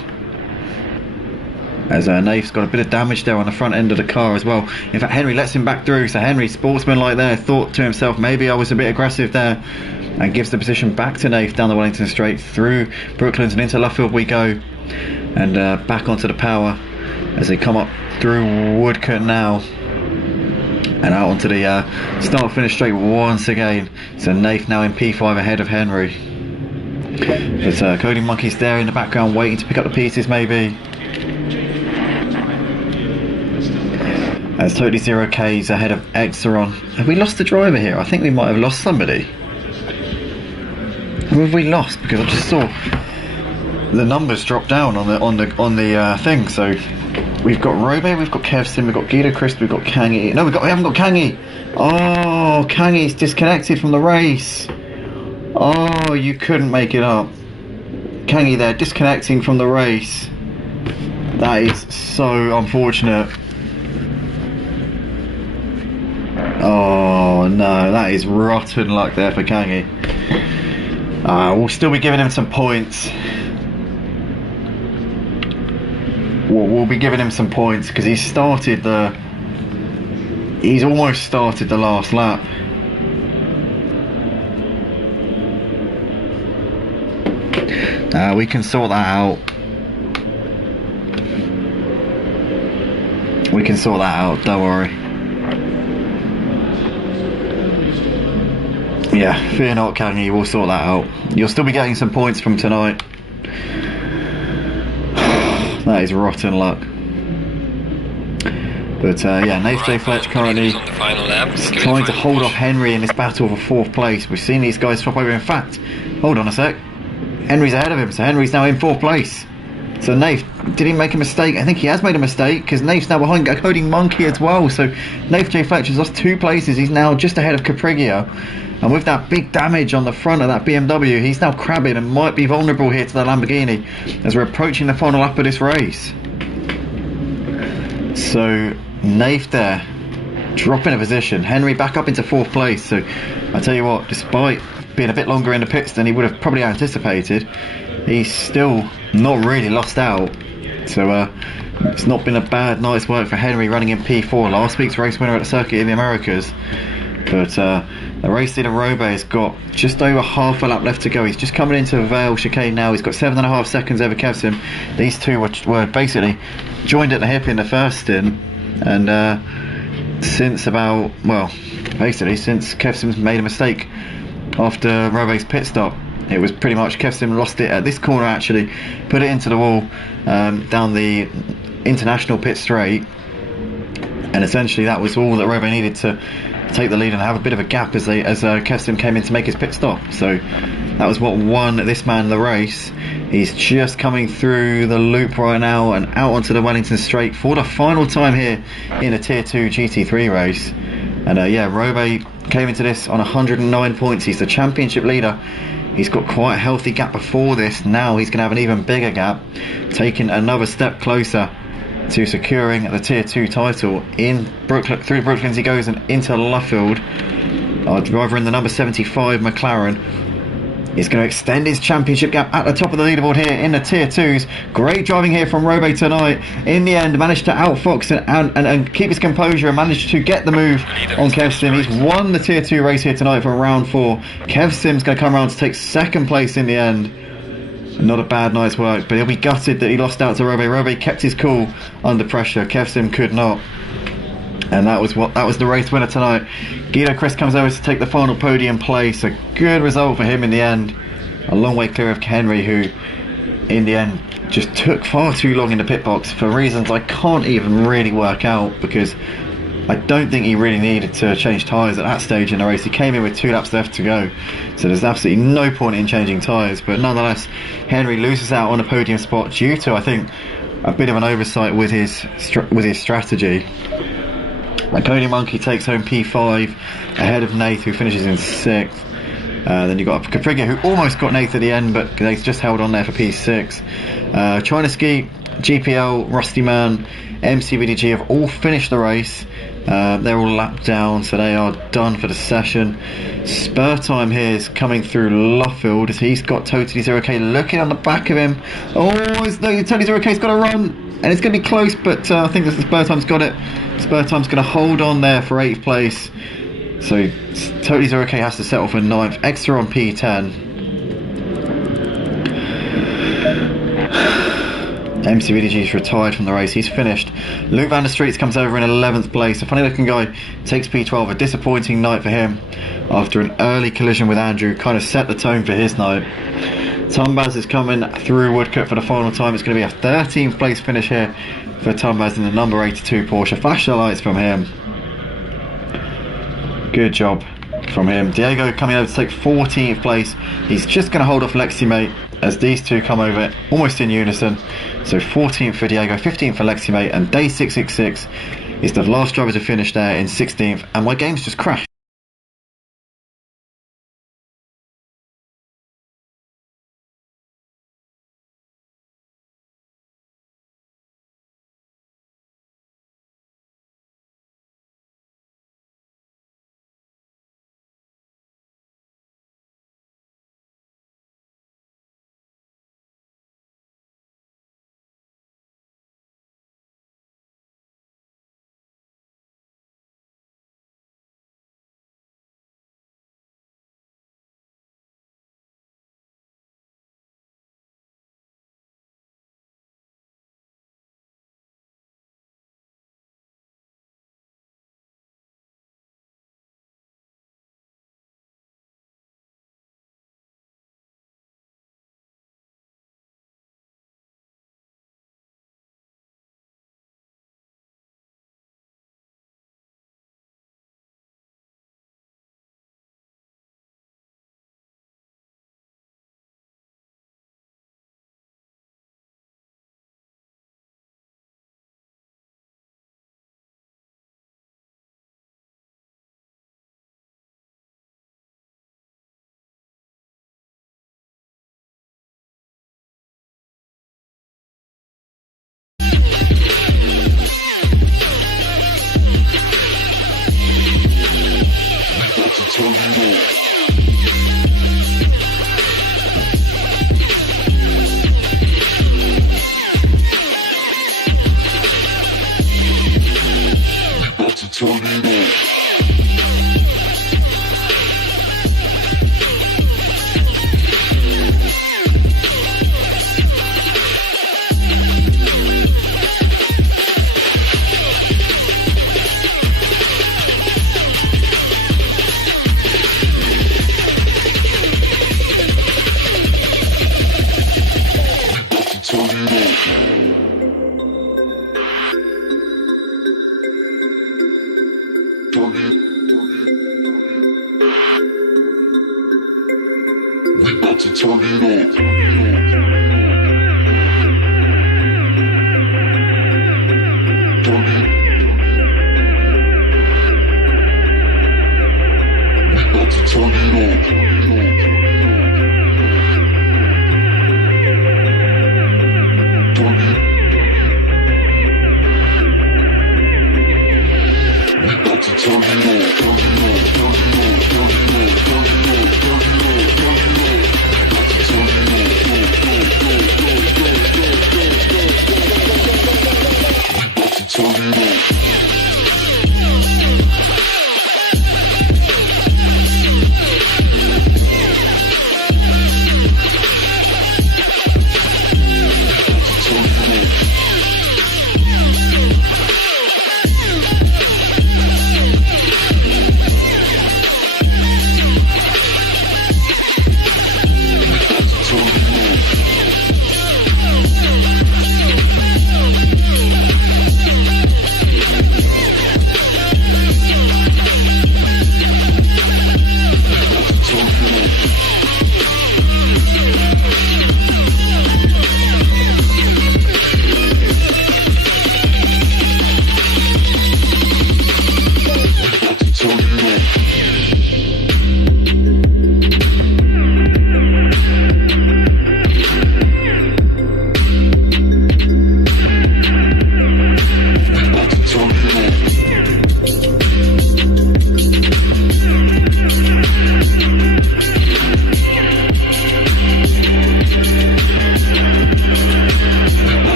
As Nath's got a bit of damage there on the front end of the car as well. In fact, Henry lets him back through, so Henry, sportsman-like there, thought to himself, maybe I was a bit aggressive there, and gives the position back to Nath down the Wellington Straight through Brooklands and into Luffield we go, and back onto the power as they come up through Woodcote now and out onto the start-finish straight once again. So Nath now in P5 ahead of Henry. But Coding Monkey's there in the background waiting to pick up the pieces maybe. As Totally Zero K's ahead of Exeron. Have we lost the driver here? I think we might have lost somebody. Who have we lost? Because I just saw the numbers drop down on the thing. So we've got Robe, we've got Kev Sim, we've got Guido Christ, we've got Kangi. No, we haven't got Kangi. Oh, Kangi's disconnected from the race. Oh, you couldn't make it up. Kangi there disconnecting from the race. That is so unfortunate. Oh no, that is rotten luck there for Kangi. We'll still be giving him some points. We'll be giving him some points because he's almost started the last lap. We can sort that out. We can sort that out, don't worry. Yeah, fear not, Kangi, we'll sort that out. You'll still be getting some points from tonight. That is rotten luck. But yeah, Nath J. Fletch currently trying to hold off Henry in this battle for 4th place. We've seen these guys swap over. In fact, hold on a sec. Henry's ahead of him, so Henry's now in 4th place. So Nath, did he make a mistake? I think he has made a mistake, because Nath's now behind Coding Monkey as well. So Nath J. Fletch has lost 2 places. He's now just ahead of Caprigio. And with that big damage on the front of that BMW, he's now crabbing and might be vulnerable here to the Lamborghini as we're approaching the final lap of this race. So Nath there, dropping a position. Henry back up into 4th place. So I tell you what, despite being a bit longer in the pits than he would have probably anticipated, he's still not really lost out. So it's not been a bad night's work for Henry running in P4, last week's race winner at the Circuit in the Americas. But the race leader Robe has got just over half a lap left to go. He's just coming into the Vale chicane now. He's got 7.5 seconds over Kevsim. These two were basically joined at the hip in the first stint, and since about, well, basically since Kevsim's made a mistake after Robe's pit stop, it was pretty much Kevsim lost it at this corner, actually put it into the wall down the international pit straight, and essentially that was all that Robe needed to take the lead and have a bit of a gap as Kevsim came in to make his pit stop. So that was what won this man the race. He's just coming through the loop right now and out onto the Wellington Straight for the final time here in a Tier 2 GT3 race. And yeah, Robe came into this on 109 points. He's the championship leader. He's got quite a healthy gap before this. Now he's going to have an even bigger gap, taking another step closer to securing the Tier 2 title. In Brooklyn, through Brooklands he goes and into Luffield. Our driver in the number 75 McLaren is going to extend his championship gap at the top of the leaderboard here in the Tier 2s. Great driving here from Robe tonight. In the end, managed to outfox and keep his composure and managed to get the move on Kevsim. He's won the Tier 2 race here tonight for round 4. Kevsim's going to come around to take 2nd place in the end. Not a bad night's work, but he'll be gutted that he lost out to Robe. Robe kept his cool under pressure. Kevsim could not. And that was the race winner tonight. Guido Chris comes over to take the final podium place. A good result for him in the end. A long way clear of Henry, who in the end just took far too long in the pit box for reasons I can't even really work out, because I don't think he really needed to change tyres at that stage in the race. He came in with 2 laps left to go, so there's absolutely no point in changing tyres. But nonetheless, Henry loses out on a podium spot due to, I think, a bit of an oversight with his strategy. Cody Monkey takes home P5 ahead of Nath, who finishes in 6th. Then you've got Caprigio, who almost got Nath at the end, but Nath just held on there for P6. China Ski, GPL, Rusty Man, MCVDG have all finished the race. They're all lapped down, so they are done for the session. Spur Time here is coming through Luffield as he's got Totally Zero K looking on the back of him. Oh, no, Totally Zero K's got to run, and it's going to be close, but I think that Spur Time's got it. Spur Time's going to hold on there for 8th place. So Totally Zero K has to settle for 9th. Extra on P10. MCVDG's retired from the race. He's finished. Luke van der Streets comes over in 11th place. A funny looking guy takes P12. A disappointing night for him after an early collision with Andrew. Kind of set the tone for his night. Tumbaz is coming through Woodcut for the final time. It's going to be a 13th place finish here for Tumbaz in the number 82 Porsche. Flashing lights from him. Good job from him. Diego coming over to take 14th place. He's just going to hold off Lexi Mate as these two come over almost in unison. So 14th for Diego, 15th for Lexi Mate, and Day 666 is the last driver to finish there in 16th. And my game's just crashed. about to turn it up.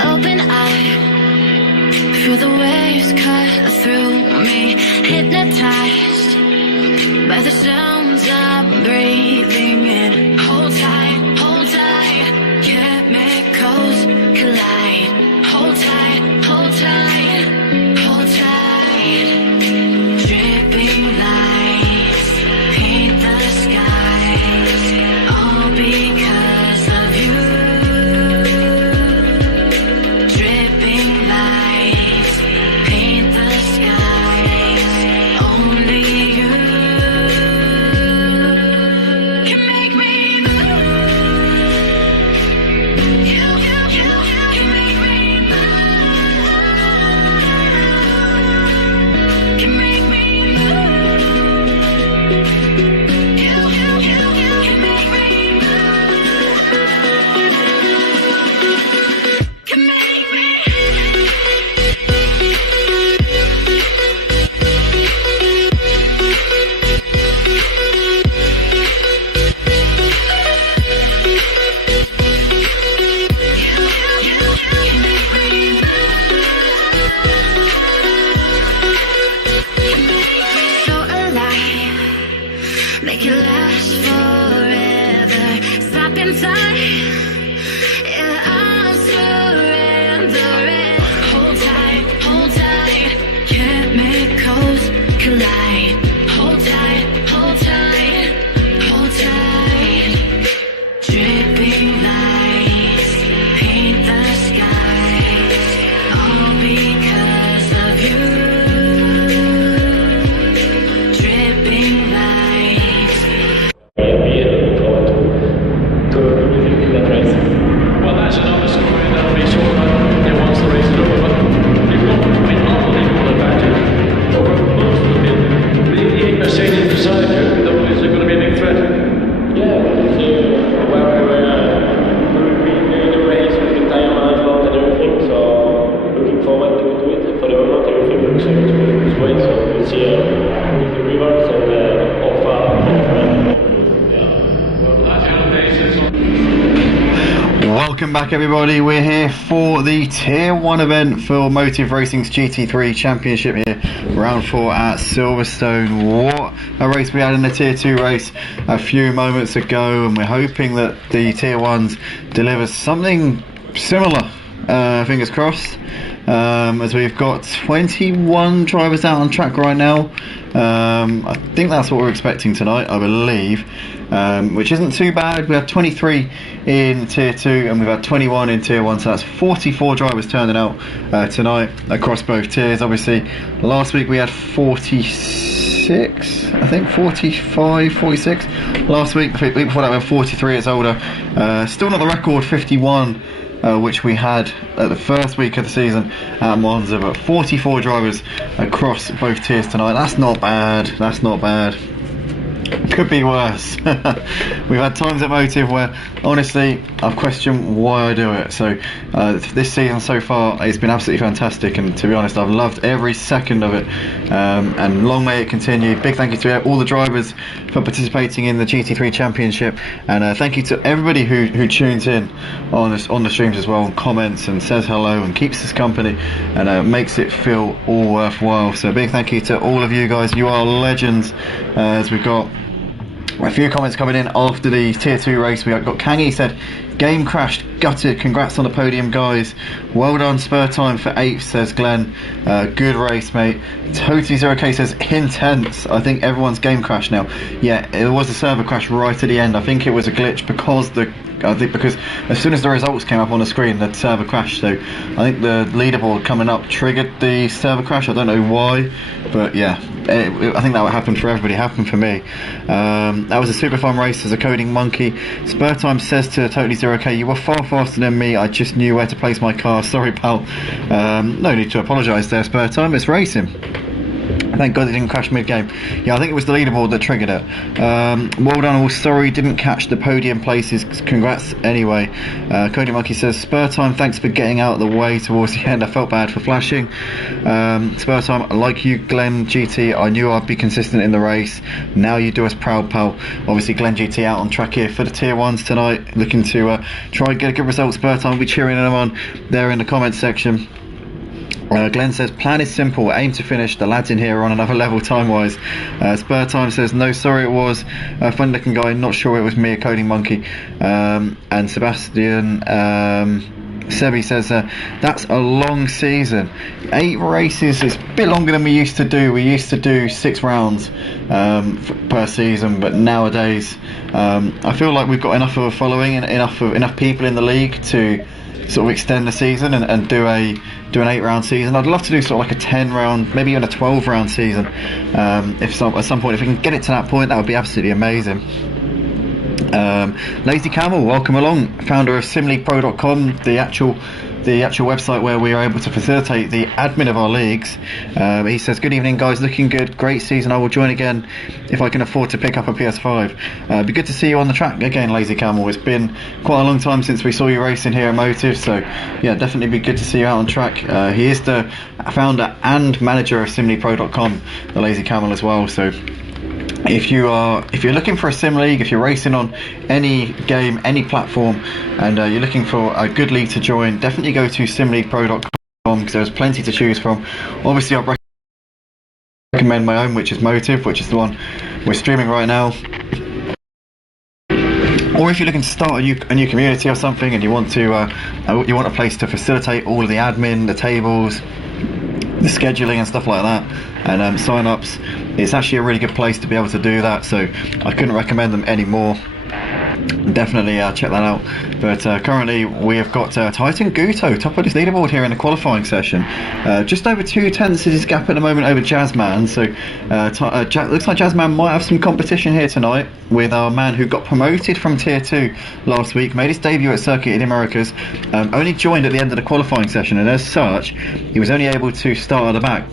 Open eye, feel the waves cut through me, hypnotized by the sounds I'm breathing in. Hold tight, chemicals collide. Hold tight, hold tight, hold tight. Dripping lights paint the skies, all because of you. Dripping lights paint the skies, only you can make me here with the rivers and Welcome back everybody, we're here for the Tier 1 event for Motive Racing's GT3 Championship here, round 4 at Silverstone. What a race we had in the Tier 2 race a few moments ago, and we're hoping that the Tier 1s delivers something similar, fingers crossed, as we've got 21 drivers out on track right now. I think that's what we're expecting tonight, I believe, which isn't too bad. We have 23 in Tier 2 and we've had 21 in Tier 1, so that's 44 drivers turning out tonight across both tiers. Obviously last week we had 46, I think 45, 46 last week. The week before that we had 43, it's older. Still not the record 51 which we had at the first week of the season at Monza, but 44 drivers across both tiers tonight. That's not bad, that's not bad. Could be worse. We've had times at Motive where honestly I've questioned why I do it. So this season so far it's been absolutely fantastic, and to be honest I've loved every second of it, and long may it continue. Big thank you to all the drivers for participating in the GT3 Championship, and thank you to everybody who tunes in on the streams as well, and comments and says hello and keeps us company, and makes it feel all worthwhile. So big thank you to all of you guys, you are legends. As we've got a few comments coming in after the Tier 2 race. We got Kangi said, game crashed, gutted, congrats on the podium guys, well done, spur time for 8th, says Glenn, good race mate. Totally 0k says, intense, I think everyone's game crashed now. Yeah, it was a server crash right at the end. I think it was a glitch because because as soon as the results came up on the screen the server crashed, so I think the leaderboard coming up triggered the server crash. I don't know why, but yeah, I think that would happen for everybody. It happened for me. That was a super fun race as a coding monkey. Spur time says to Totally 0k, you were far faster than me, I just knew where to place my car, sorry pal. No need to apologise there, Spur time, it's racing. Thank God it didn't crash mid-game. Yeah, I think it was the leaderboard that triggered it. Well done all, sorry didn't catch the podium places, congrats anyway. Cody Monkey says, spur time, thanks for getting out of the way towards the end, I felt bad for flashing. Spur time, like you Glenn GT, I knew I'd be consistent in the race, now you do us proud pal. Obviously Glenn GT out on track here for the Tier 1s tonight, looking to try and get a good result. Spur time, we'll be cheering them on there in the comments section. Glenn says, plan is simple, aim to finish, the lads in here are on another level time wise. Spur time says, no sorry it was a fun looking guy, not sure it was me, a coding monkey. And Sebastian Sebi says, that's a long season, 8 races is a bit longer than we used to do. We used to do 6 rounds per season, but nowadays I feel like we've got enough of a following and enough people in the league to sort of extend the season and do an 8-round season. I'd love to do sort of like a 10-round, maybe even a 12-round season. At some point, if we can get it to that point, that would be absolutely amazing. Lazy Camel, welcome along, founder of simlypro.com, the actual website where we are able to facilitate the admin of our leagues. He says, good evening guys, looking good, great season, I will join again if I can afford to pick up a PS5. Be good to see you on the track again, Lazy Camel. It's been quite a long time since we saw you racing here at Motive, so yeah, definitely be good to see you out on track. He is the founder and manager of simlypro.com, the Lazy Camel as well, so if you're looking for a sim league, if you're racing on any game, any platform, and you're looking for a good league to join, definitely go to simlypro.com because there's plenty to choose from. Obviously I'd recommend my own, which is Motive, which is the one we're streaming right now. Or if you're looking to start a new community or something, and you want a place to facilitate all of the admin, the tables, the scheduling and stuff like that, and sign-ups, it's actually a really good place to be able to do that, so I couldn't recommend them anymore. Definitely check that out. But currently we have got Titan Guto top of this leaderboard here in the qualifying session, just over 2/10 is his gap at the moment over Jazzman, so looks like Jazzman might have some competition here tonight with our man who got promoted from Tier 2 last week, made his debut at Circuit in the Americas, only joined at the end of the qualifying session, and as such he was only able to start at the back.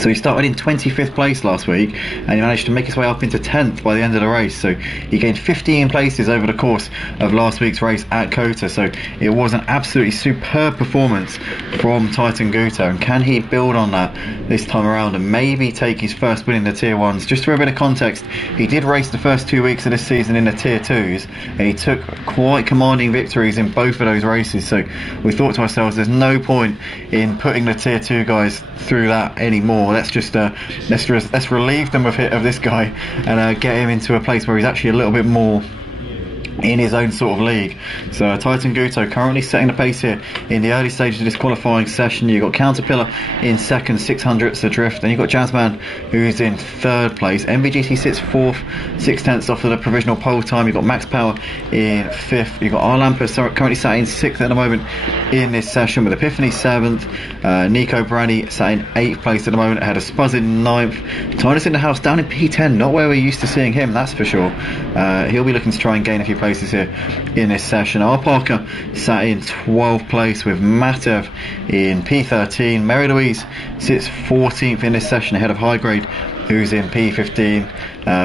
So he started in 25th place last week, and he managed to make his way up into 10th by the end of the race. So he gained 15 places over the course of last week's race at COTA. So it was an absolutely superb performance from Titan Guto. And can he build on that this time around and maybe take his first win in the Tier 1s? Just for a bit of context, he did race the first 2 weeks of this season in the Tier 2s, and he took quite commanding victories in both of those races. So we thought to ourselves, there's no point in putting the Tier 2 guys through that anymore. Let's just let's relieve them of this guy and get him into a place where he's actually a little bit more in his own sort of league. So Titan Guto currently setting the pace here in the early stages of this qualifying session. You've got Caterpillar in second, 600ths adrift. Then you've got Jazzman, who's in third place. MVGT sits fourth, 6/10 off of the provisional pole time. You've got Max Power in fifth. You've got Arlampa currently sat in sixth at the moment in this session, with Epiphany seventh. Nico Brani sat in 8th place at the moment, ahead of Spuzz in 9th. Tinus in the house down in P10, not where we're used to seeing him, that's for sure. He'll be looking to try and gain a few places here in this session. R. Parker sat in 12th place, with Matev in P13. Mary Louise sits 14th in this session, ahead of High Grade, who's in P15.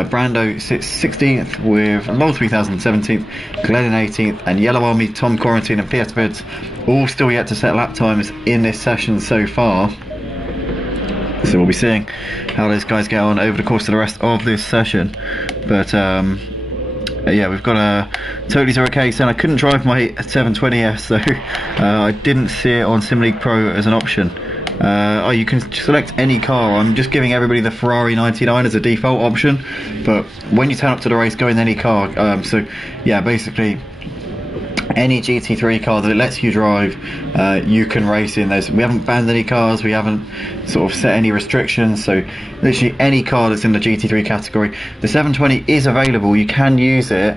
Brando sits 16th with Lol 3000 17th, Glenn in 18th, and Yellow Army, Tom Quarantine and Pierce Bids all still yet to set lap times in this session so far. So we'll be seeing how those guys get on over the course of the rest of this session. But yeah, we've got a totally 0k, and I couldn't drive my 720S, so I didn't see it on Sim League Pro as an option. Oh, you can select any car. I'm just giving everybody the Ferrari 99 as a default option, but when you turn up to the race, go in any car. So yeah, basically any GT3 car that it lets you drive, you can race in. We haven't banned any cars, we haven't sort of set any restrictions, so literally any car that's in the GT3 category. The 720 is available, you can use it,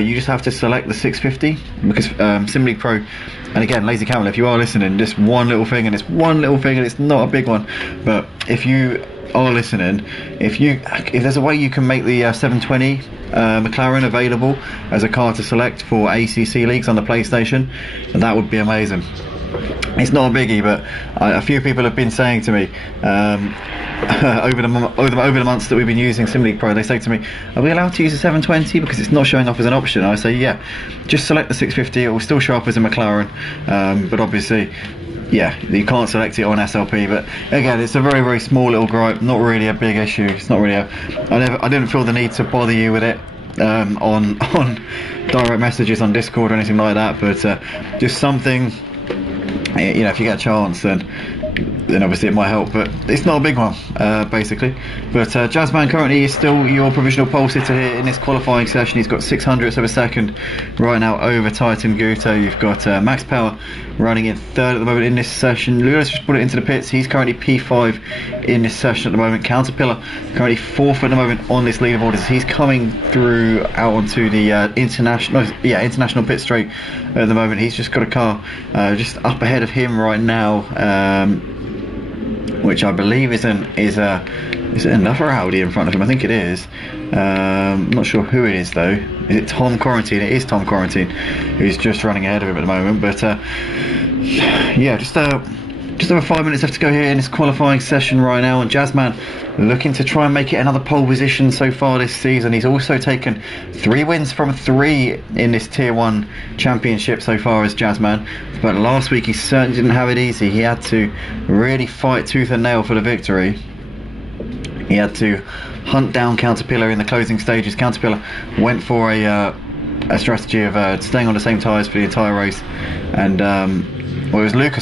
you just have to select the 650, because Sim League Pro, and again, Lazy Camel, if you are listening, just one little thing, and it's one little thing, and it's not a big one, but if you are listening, if there's a way you can make the 720 McLaren available as a car to select for ACC leagues on the PlayStation, that would be amazing. It's not a biggie, but a few people have been saying to me over the months that we've been using Sim League Pro, they say to me, are we allowed to use a 720 because it's not showing up as an option? I say, yeah, just select the 650, it will still show up as a McLaren, but obviously, yeah, you can't select it on SLP. But again, it's a very, very small little gripe, not really a big issue. It's not really I didn't feel the need to bother you with it on direct messages on Discord or anything like that, but just something, you know, if you get a chance, then obviously it might help, but it's not a big one, basically. But Jazzman currently is still your provisional pole sitter here in this qualifying session. He's got 600ths of a second right now over Titan Guto. You've got Max Power running in third at the moment in this session. Lewis just put it into the pits. He's currently P5 in this session at the moment. Caterpillar currently fourth at the moment on this leaderboard as he's coming through out onto the international pit straight at the moment. He's just got a car just up ahead of him right now, which I believe is another Audi in front of him. I think it is. I'm not sure who it is though. Is it Tom Quarantine? It is Tom Quarantine, who's just running ahead of him at the moment. But yeah, just over 5 minutes left to go here in this qualifying session right now, and Jazzman looking to try and make it another pole position so far this season. He's also taken 3 wins from 3 in this Tier 1 championship so far as Jazzman, but last week he certainly didn't have it easy. He had to really fight tooth and nail for the victory. He had to hunt down Caterpillar in the closing stages. Caterpillar went for a strategy of staying on the same tyres for the entire race, and well, it was Luca.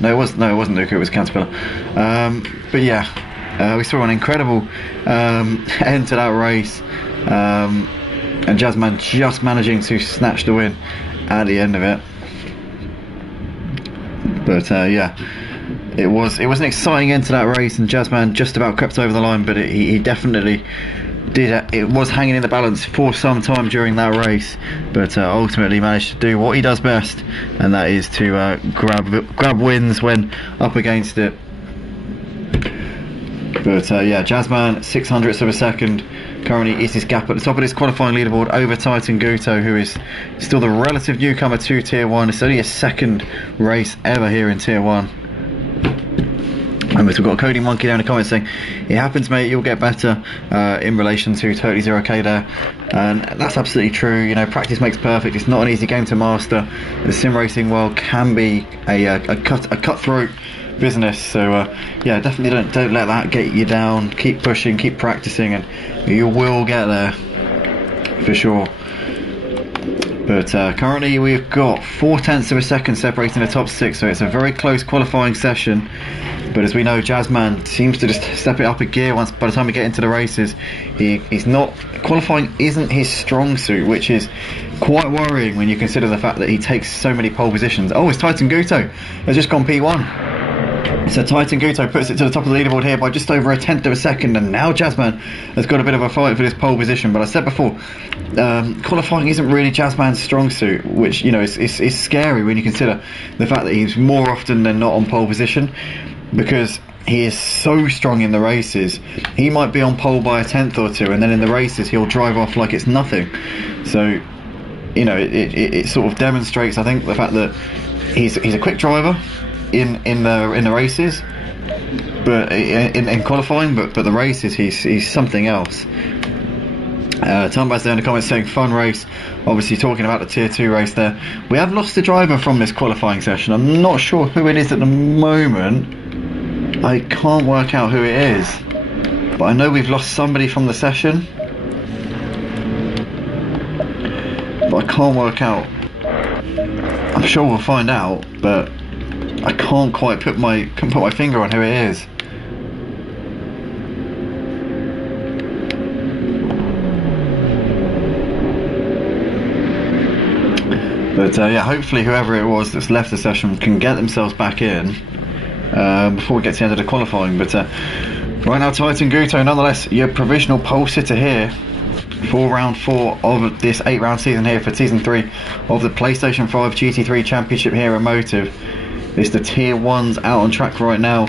No, it wasn't Luca. It was Caterpillar. But yeah, we saw an incredible end to that race, and Jazzman just managing to snatch the win at the end of it. But yeah, it was an exciting end to that race, and Jazzman just about crept over the line, but he definitely did. It was hanging in the balance for some time during that race, but ultimately managed to do what he does best, and that is to grab wins when up against it. But yeah, Jazzman 600ths of a second currently is his gap at the top of this qualifying leaderboard over Titan Guto, who is still the relative newcomer to Tier 1. It's only his second race ever here in Tier 1. And we've got Cody Monkey down in the comments saying, it happens, mate, you'll get better, in relation to Totally Zero K there. And that's absolutely true. You know, practice makes perfect. It's not an easy game to master. The sim racing world can be a cutthroat business. So yeah, definitely don't let that get you down. Keep pushing, keep practicing, and you will get there for sure. But currently we've got 0.4 of a second separating the top 6, so it's a very close qualifying session. But as we know, Jazzman seems to just step it up a gear once by the time we get into the races. He's not, qualifying isn't his strong suit, which is quite worrying when you consider the fact that he takes so many pole positions. Oh, it's Titan Guto has just gone P1. So Titan Guto puts it to the top of the leaderboard here by just over 1/10 of a second, and now Jazzman has got a bit of a fight for this pole position. But I said before, qualifying isn't really Jazzman's strong suit, which, you know, is scary when you consider the fact that he's more often than not on pole position, because he is so strong in the races. He might be on pole by 1/10 or 2, and then in the races he'll drive off like it's nothing. So, you know, it sort of demonstrates, I think, the fact that he's a quick driver in the races, but in qualifying, but the races he's something else. Tombaz there in the comments saying fun race, obviously talking about the tier 2 race there. We have lost a driver from this qualifying session. I'm not sure who it is at the moment. I can't work out who it is, but I know we've lost somebody from the session, but I can't work out. I'm sure we'll find out, but I can't quite put my finger on who it is. But yeah, hopefully whoever it was that's left the session can get themselves back in before we get to the end of the qualifying. But right now, Titan Guto, nonetheless, your provisional pole sitter here for round 4 of this 8-round season here for season 3 of the PlayStation 5 GT3 Championship here at Motive. It's the tier 1s out on track right now,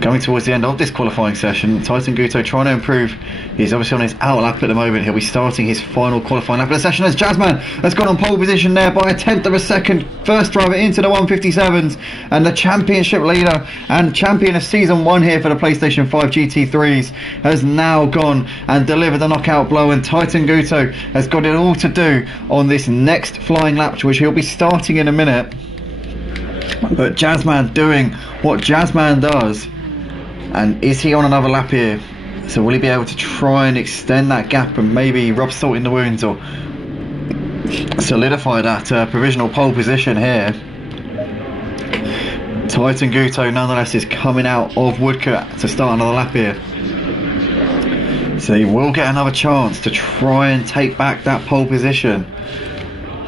coming towards the end of this qualifying session. Titan Guto trying to improve. He's obviously on his out lap at the moment. He'll be starting his final qualifying lap of the session as Jazzman has gone on pole position there by 1/10 of a second. First driver into the 157s, and the championship leader and champion of season 1 here for the PlayStation 5 GT3s has now gone and delivered the knockout blow, and Titan Guto has got it all to do on this next flying lap, which he'll be starting in a minute. But Jazzman doing what Jazzman does. And is he on another lap here? So will he be able to try and extend that gap and maybe rub salt in the wounds, or solidify that provisional pole position here? Titan Guto nonetheless is coming out of Woodcote to start another lap here. So he will get another chance to try and take back that pole position.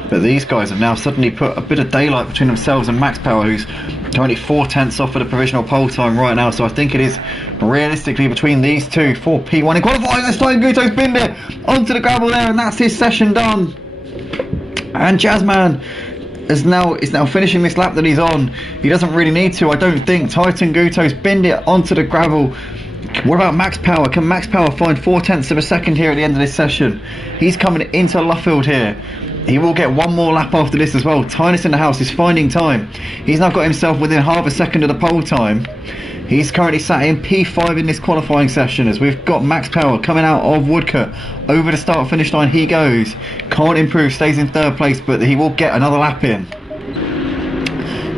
But these guys have now suddenly put a bit of daylight between themselves and Max Power, who's currently 4/10 off for the provisional pole time right now. So I think it is realistically between these two for P1 in qualifying. This time Guto's binned it onto the gravel there, and that's his session done. And Jazzman is now finishing this lap that he's on. He doesn't really need to, I don't think. Titan Guto's binned it onto the gravel. What about Max Power? Can Max Power find 0.4 of a second here at the end of this session? He's coming into Luffield here. He will get one more lap after this as well. Tynus in the house is finding time. He's now got himself within half a second of the pole time. He's currently sat in P5 in this qualifying session, as we've got Max Power coming out of Woodcote. Over the start finish line he goes. Can't improve, stays in 3rd place, but he will get another lap in.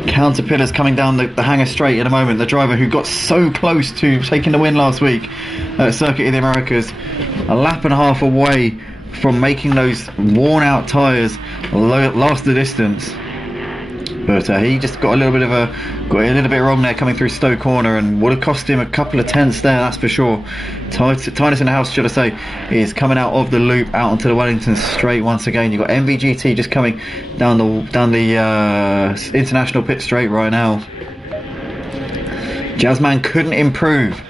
Caterpillar's coming down the Hangar Straight at the moment. The driver who got so close to taking the win last week at Circuit of the Americas. A lap and a half away from making those worn out tyres last the distance. But he just got a little bit wrong there coming through Stowe Corner, and would have cost him a couple of tenths there, that's for sure. Tynus in the house, should I say, is coming out of the loop out onto the Wellington Straight once again. You've got MVGT just coming down the international pit straight right now. Jazzman couldn't improve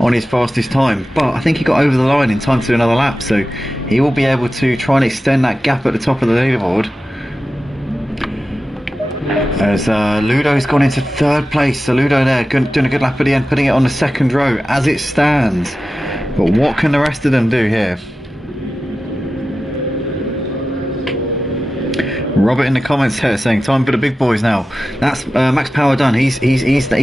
on his fastest time, but I think he got over the line in time to do another lap, so he will be able to try and extend that gap at the top of the leaderboard. As Ludo's gone into 3rd place, so Ludo there doing a good lap at the end, putting it on the 2nd row as it stands. But what can the rest of them do here? Robert in the comments here saying time for the big boys now. That's Max Power done. He's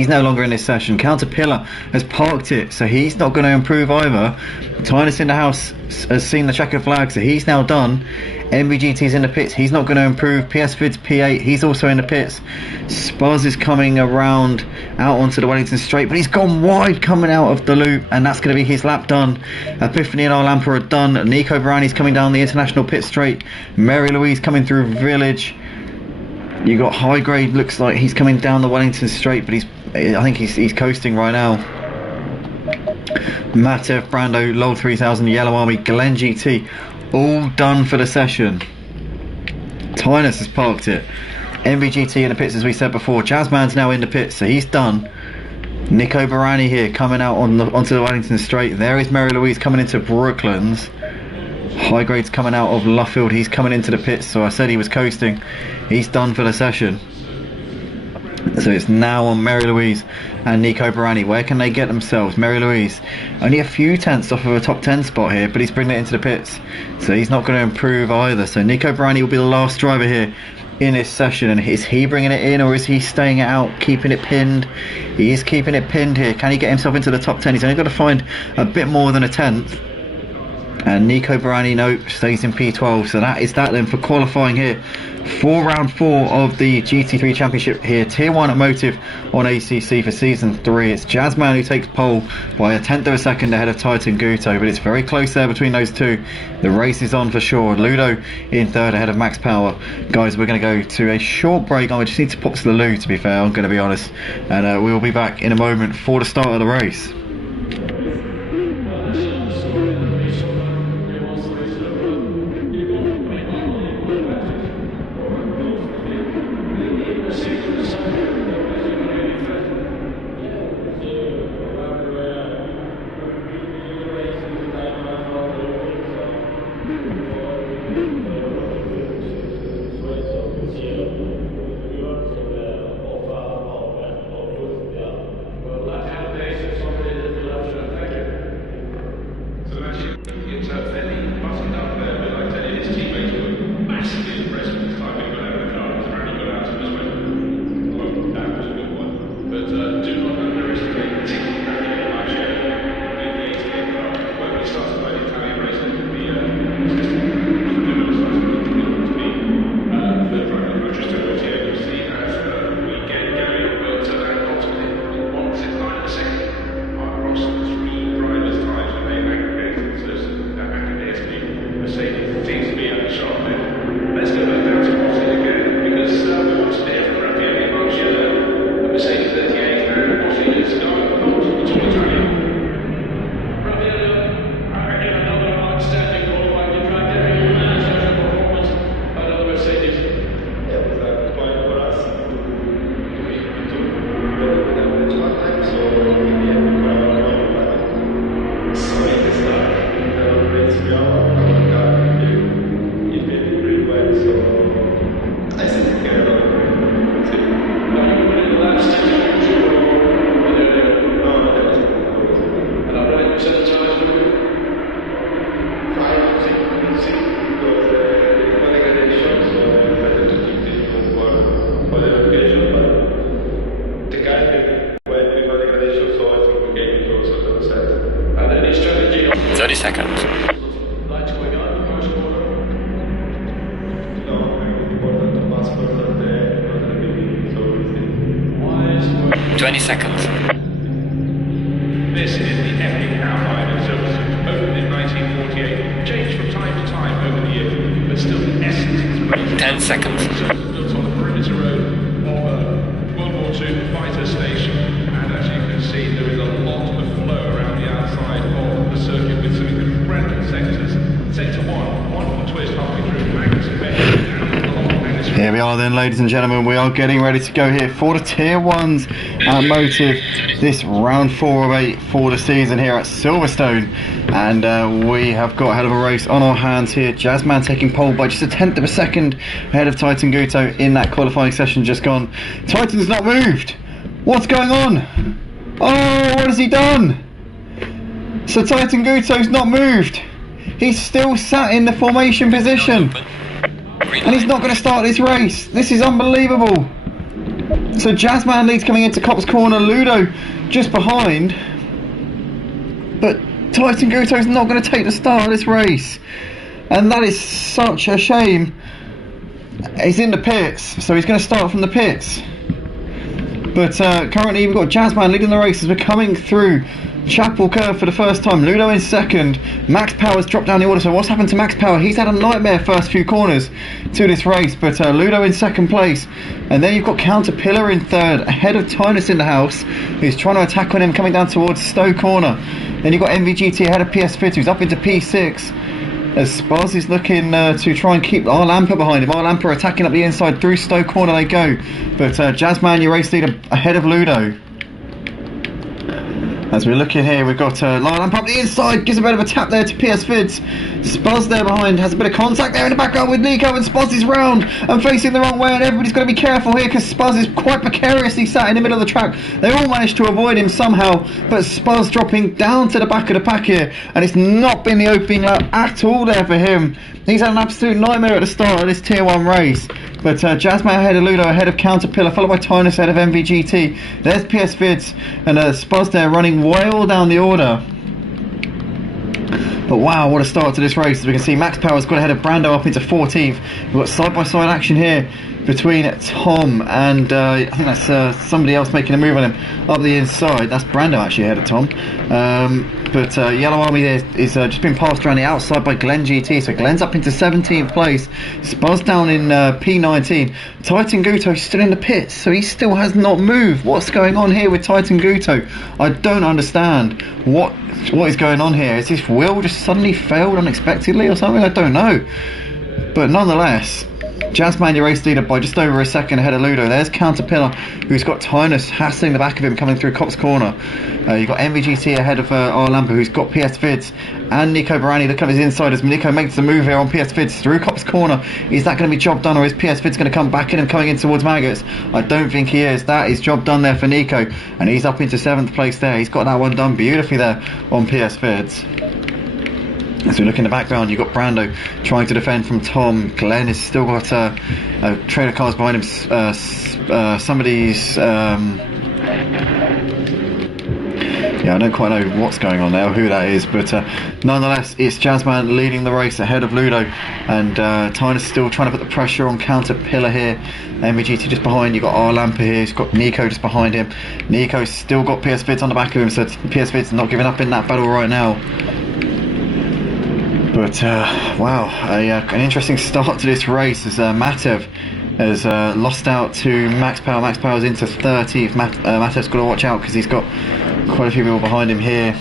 no longer in this session. Caterpillar has parked it, so he's not going to improve either. Tynus in the house has seen the checkered flag, so he's now done. MVGT's in the pits, he's not going to improve. PS Vid's P8, he's also in the pits. Spuzz is coming around out onto the Wellington straight, but he's gone wide coming out of the loop, and that's going to be his lap done. Epiphany and Lampa are done. Nico Barani's coming down the international pit straight. Mary Louise coming through Village. You got High Grade, looks like he's coming down the Wellington straight, but I think he's coasting right now. Matev, Brando, Lol 3000, Yellow Army, Glen GT, all done for the session. Tynus has parked it. MVGT in the pits, as we said before. Jazzman's now in the pits, so he's done. Nico Barani here coming out onto the Wellington straight. There is Mary Louise coming into Brooklands. High Grade's coming out of Luffield, he's coming into the pits, so I said he was coasting. He's done for the session. So it's now on Mary Louise and Nico Barani. Where can they get themselves? Mary Louise only a few tenths off of a top 10 spot here, but he's bringing it into the pits, so he's not going to improve either. So Nico Barani will be the last driver here in this session, and is he bringing it in, or is he staying it out, keeping it pinned? He is keeping it pinned here. Can he get himself into the top 10? He's only got to find a bit more than a tenth. And Nico Barani, nope, stays in P12. So that is that then for qualifying here for round 4 of the GT3 Championship here. Tier 1 Motive on ACC for Season 3. It's Jazzman who takes pole by a tenth of a second ahead of Titan Guto, but it's very close there between those two. The race is on for sure. Ludo in third ahead of Max Power. Guys, we're going to go to a short break. I just need to pop to the loo, to be fair, I'm going to be honest. And we will be back in a moment for the start of the race. 30 seconds. 20 seconds. This is the epic outline of Silverstone, opened in 1948, changed from time to time over the years, but still the essence is great. 10 seconds. Built on the perimeter road of a World War II fighter station, and as you can see, there is a lot of flow around the outside of the circuit with some incredible sectors. Sector 1, wonderful twist halfway through Magnus Bay. Here we are then, ladies and gentlemen, we are getting ready to go here for the Tier 1s at Motive, this round 4 of 8 for the season here at Silverstone, and we have got a hell of a race on our hands here. Jazzman taking pole by just a tenth of a second ahead of Titan Guto in that qualifying session just gone. Titan's not moved! What's going on? Oh, what has he done? So Titan Guto's not moved! He's still sat in the formation position! And he's not going to start this race. This is unbelievable. So Jazzman leads coming into Copse Corner, Ludo just behind. But Titan Guto's not going to take the start of this race. And that is such a shame. He's in the pits, so he's going to start from the pits. But currently we've got Jazzman leading the race as we're coming through Chapel Curve for the first time. Ludo in second. Max Power's dropped down the order. So what's happened to Max Power? He's had a nightmare first few corners to this race. But Ludo in second place. And then you've got Caterpillar in third, ahead of Tinus in the house, who's trying to attack on him coming down towards Stowe Corner. Then you've got MVGT ahead of PS Fit, who's up into P6. As Spaz is looking to try and keep Lamper behind him. Lamper attacking up the inside through Stowe Corner they go. But Jazzman, your race leader, ahead of Ludo. As we're looking here, we've got Lamper up the inside, gives a bit of a tap there to PS Fids. Spaz there behind, has a bit of contact there in the background with Nico, and Spaz is round and facing the wrong way, and everybody's got to be careful here because Spaz is quite precariously sat in the middle of the track. They all managed to avoid him somehow, but Spaz dropping down to the back of the pack here, and it's not been the opening lap at all there for him. He's had an absolute nightmare at the start of this Tier 1 race. But Jazzman ahead of Ludo, ahead of Caterpillar, followed by Tinus ahead of MVGT. There's PS Vids and Spaz there running well down the order. But wow, what a start to this race. As we can see, Max Power's got ahead of Brando up into 14th. We've got side-by-side action here between Tom and I think that's somebody else making a move on him up the inside. That's Brando actually ahead of Tom. But Yellow Army there is just been passed around the outside by Glenn GT. So Glenn's up into 17th place. Spaz down in P19. Titan Guto still in the pits, so he still has not moved. What's going on here with Titan Guto? I don't understand what is going on here. Is his wheel just suddenly failed unexpectedly or something? I don't know. But nonetheless, Jazzman, your race leader, by just over a second ahead of Ludo. There's Caterpillar, who's got Tinus hassling the back of him coming through Copse Corner. You've got MVGT ahead of Lamper, who's got PS Vids, and Nico Barani looking at his inside as Nico makes the move here on PS Vids through Copse Corner. Is that going to be job done, or is PS Vids going to come back in and coming in towards Maggots? I don't think he is. That is job done there for Nico, and he's up into 7th place there. He's got that one done beautifully there on PS Vids. As we look in the background, you've got Brando trying to defend from Tom. Glenn has still got trailer cars behind him. Somebody's yeah, I don't quite know what's going on there or who that is, but nonetheless, it's Jazzman leading the race ahead of Ludo, and Tinus still trying to put the pressure on Caterpillar here. MVGT just behind. You've got Lamper here. He's got Nico just behind him. Nico's still got PS Vids on the back of him, so PS Vids not giving up in that battle right now. But wow, an interesting start to this race as Matev has lost out to Max Power. Max Power's into 30th. Matev's got to watch out because he's got quite a few people behind him here.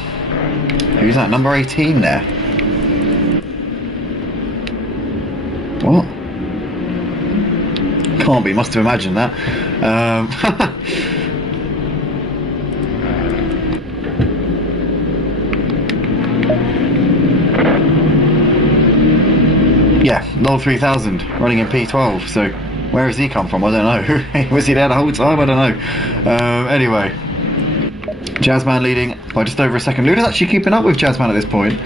Who's that? Number 18 there. What? Can't be. Must have imagined that. Yeah, Lord 3000 running in P12, so where has he come from? I don't know. Was he there the whole time? I don't know. Anyway, Jazzman leading by just over a second. Ludo's actually keeping up with Jazzman at this point.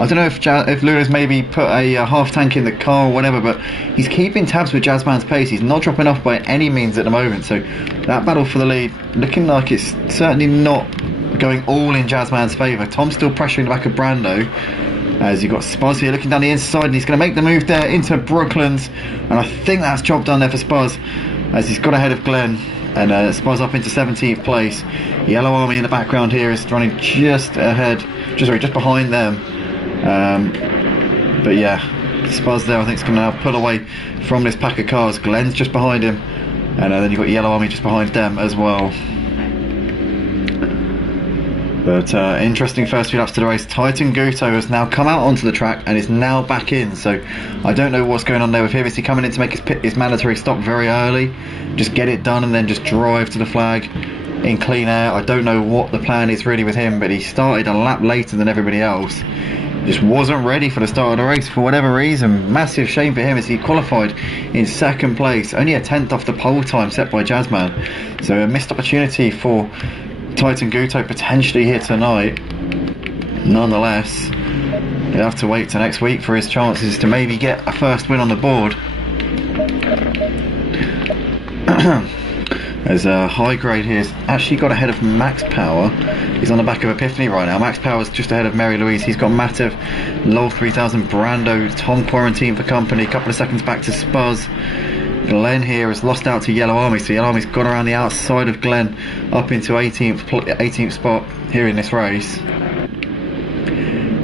I don't know if Ludo's maybe put a half tank in the car or whatever, but he's keeping tabs with Jazzman's pace. He's not dropping off by any means at the moment, so that battle for the lead looking like it's certainly not going all in Jazzman's favour. Tom's still pressuring the back of Brando. As you've got Spaz here looking down the inside, and he's going to make the move there into Brooklands, and I think that's job done there for Spaz, as he's got ahead of Glenn, and Spaz up into 17th place. Yellow Army in the background here is running just ahead, just behind them. But yeah, Spaz there I think is going to now pull away from this pack of cars. Glenn's just behind him, and then you've got Yellow Army just behind them as well. But interesting first few laps to the race. Titan Guto has now come out onto the track and is now back in, so I don't know what's going on there with him. Is he coming in to make his mandatory stop very early, just get it done and then just drive to the flag in clean air? I don't know what the plan is really with him, but he started a lap later than everybody else. Just wasn't ready for the start of the race for whatever reason. Massive shame for him as he qualified in 2nd place, only a 10th off the pole time set by Jazzman, so a missed opportunity for Titan Guto potentially here tonight. Nonetheless, he'll have to wait till next week for his chances to maybe get a first win on the board. As High Grade here has actually got ahead of Max Power. He's on the back of Epiphany right now. Max Power's just ahead of Mary Louise. He's got Matev, Lol 3000, Brando, Tom Quarantine for company. A couple of seconds back to Spuzz. Glenn here has lost out to Yellow Army, so Yellow Army's gone around the outside of Glenn up into 18th spot here in this race.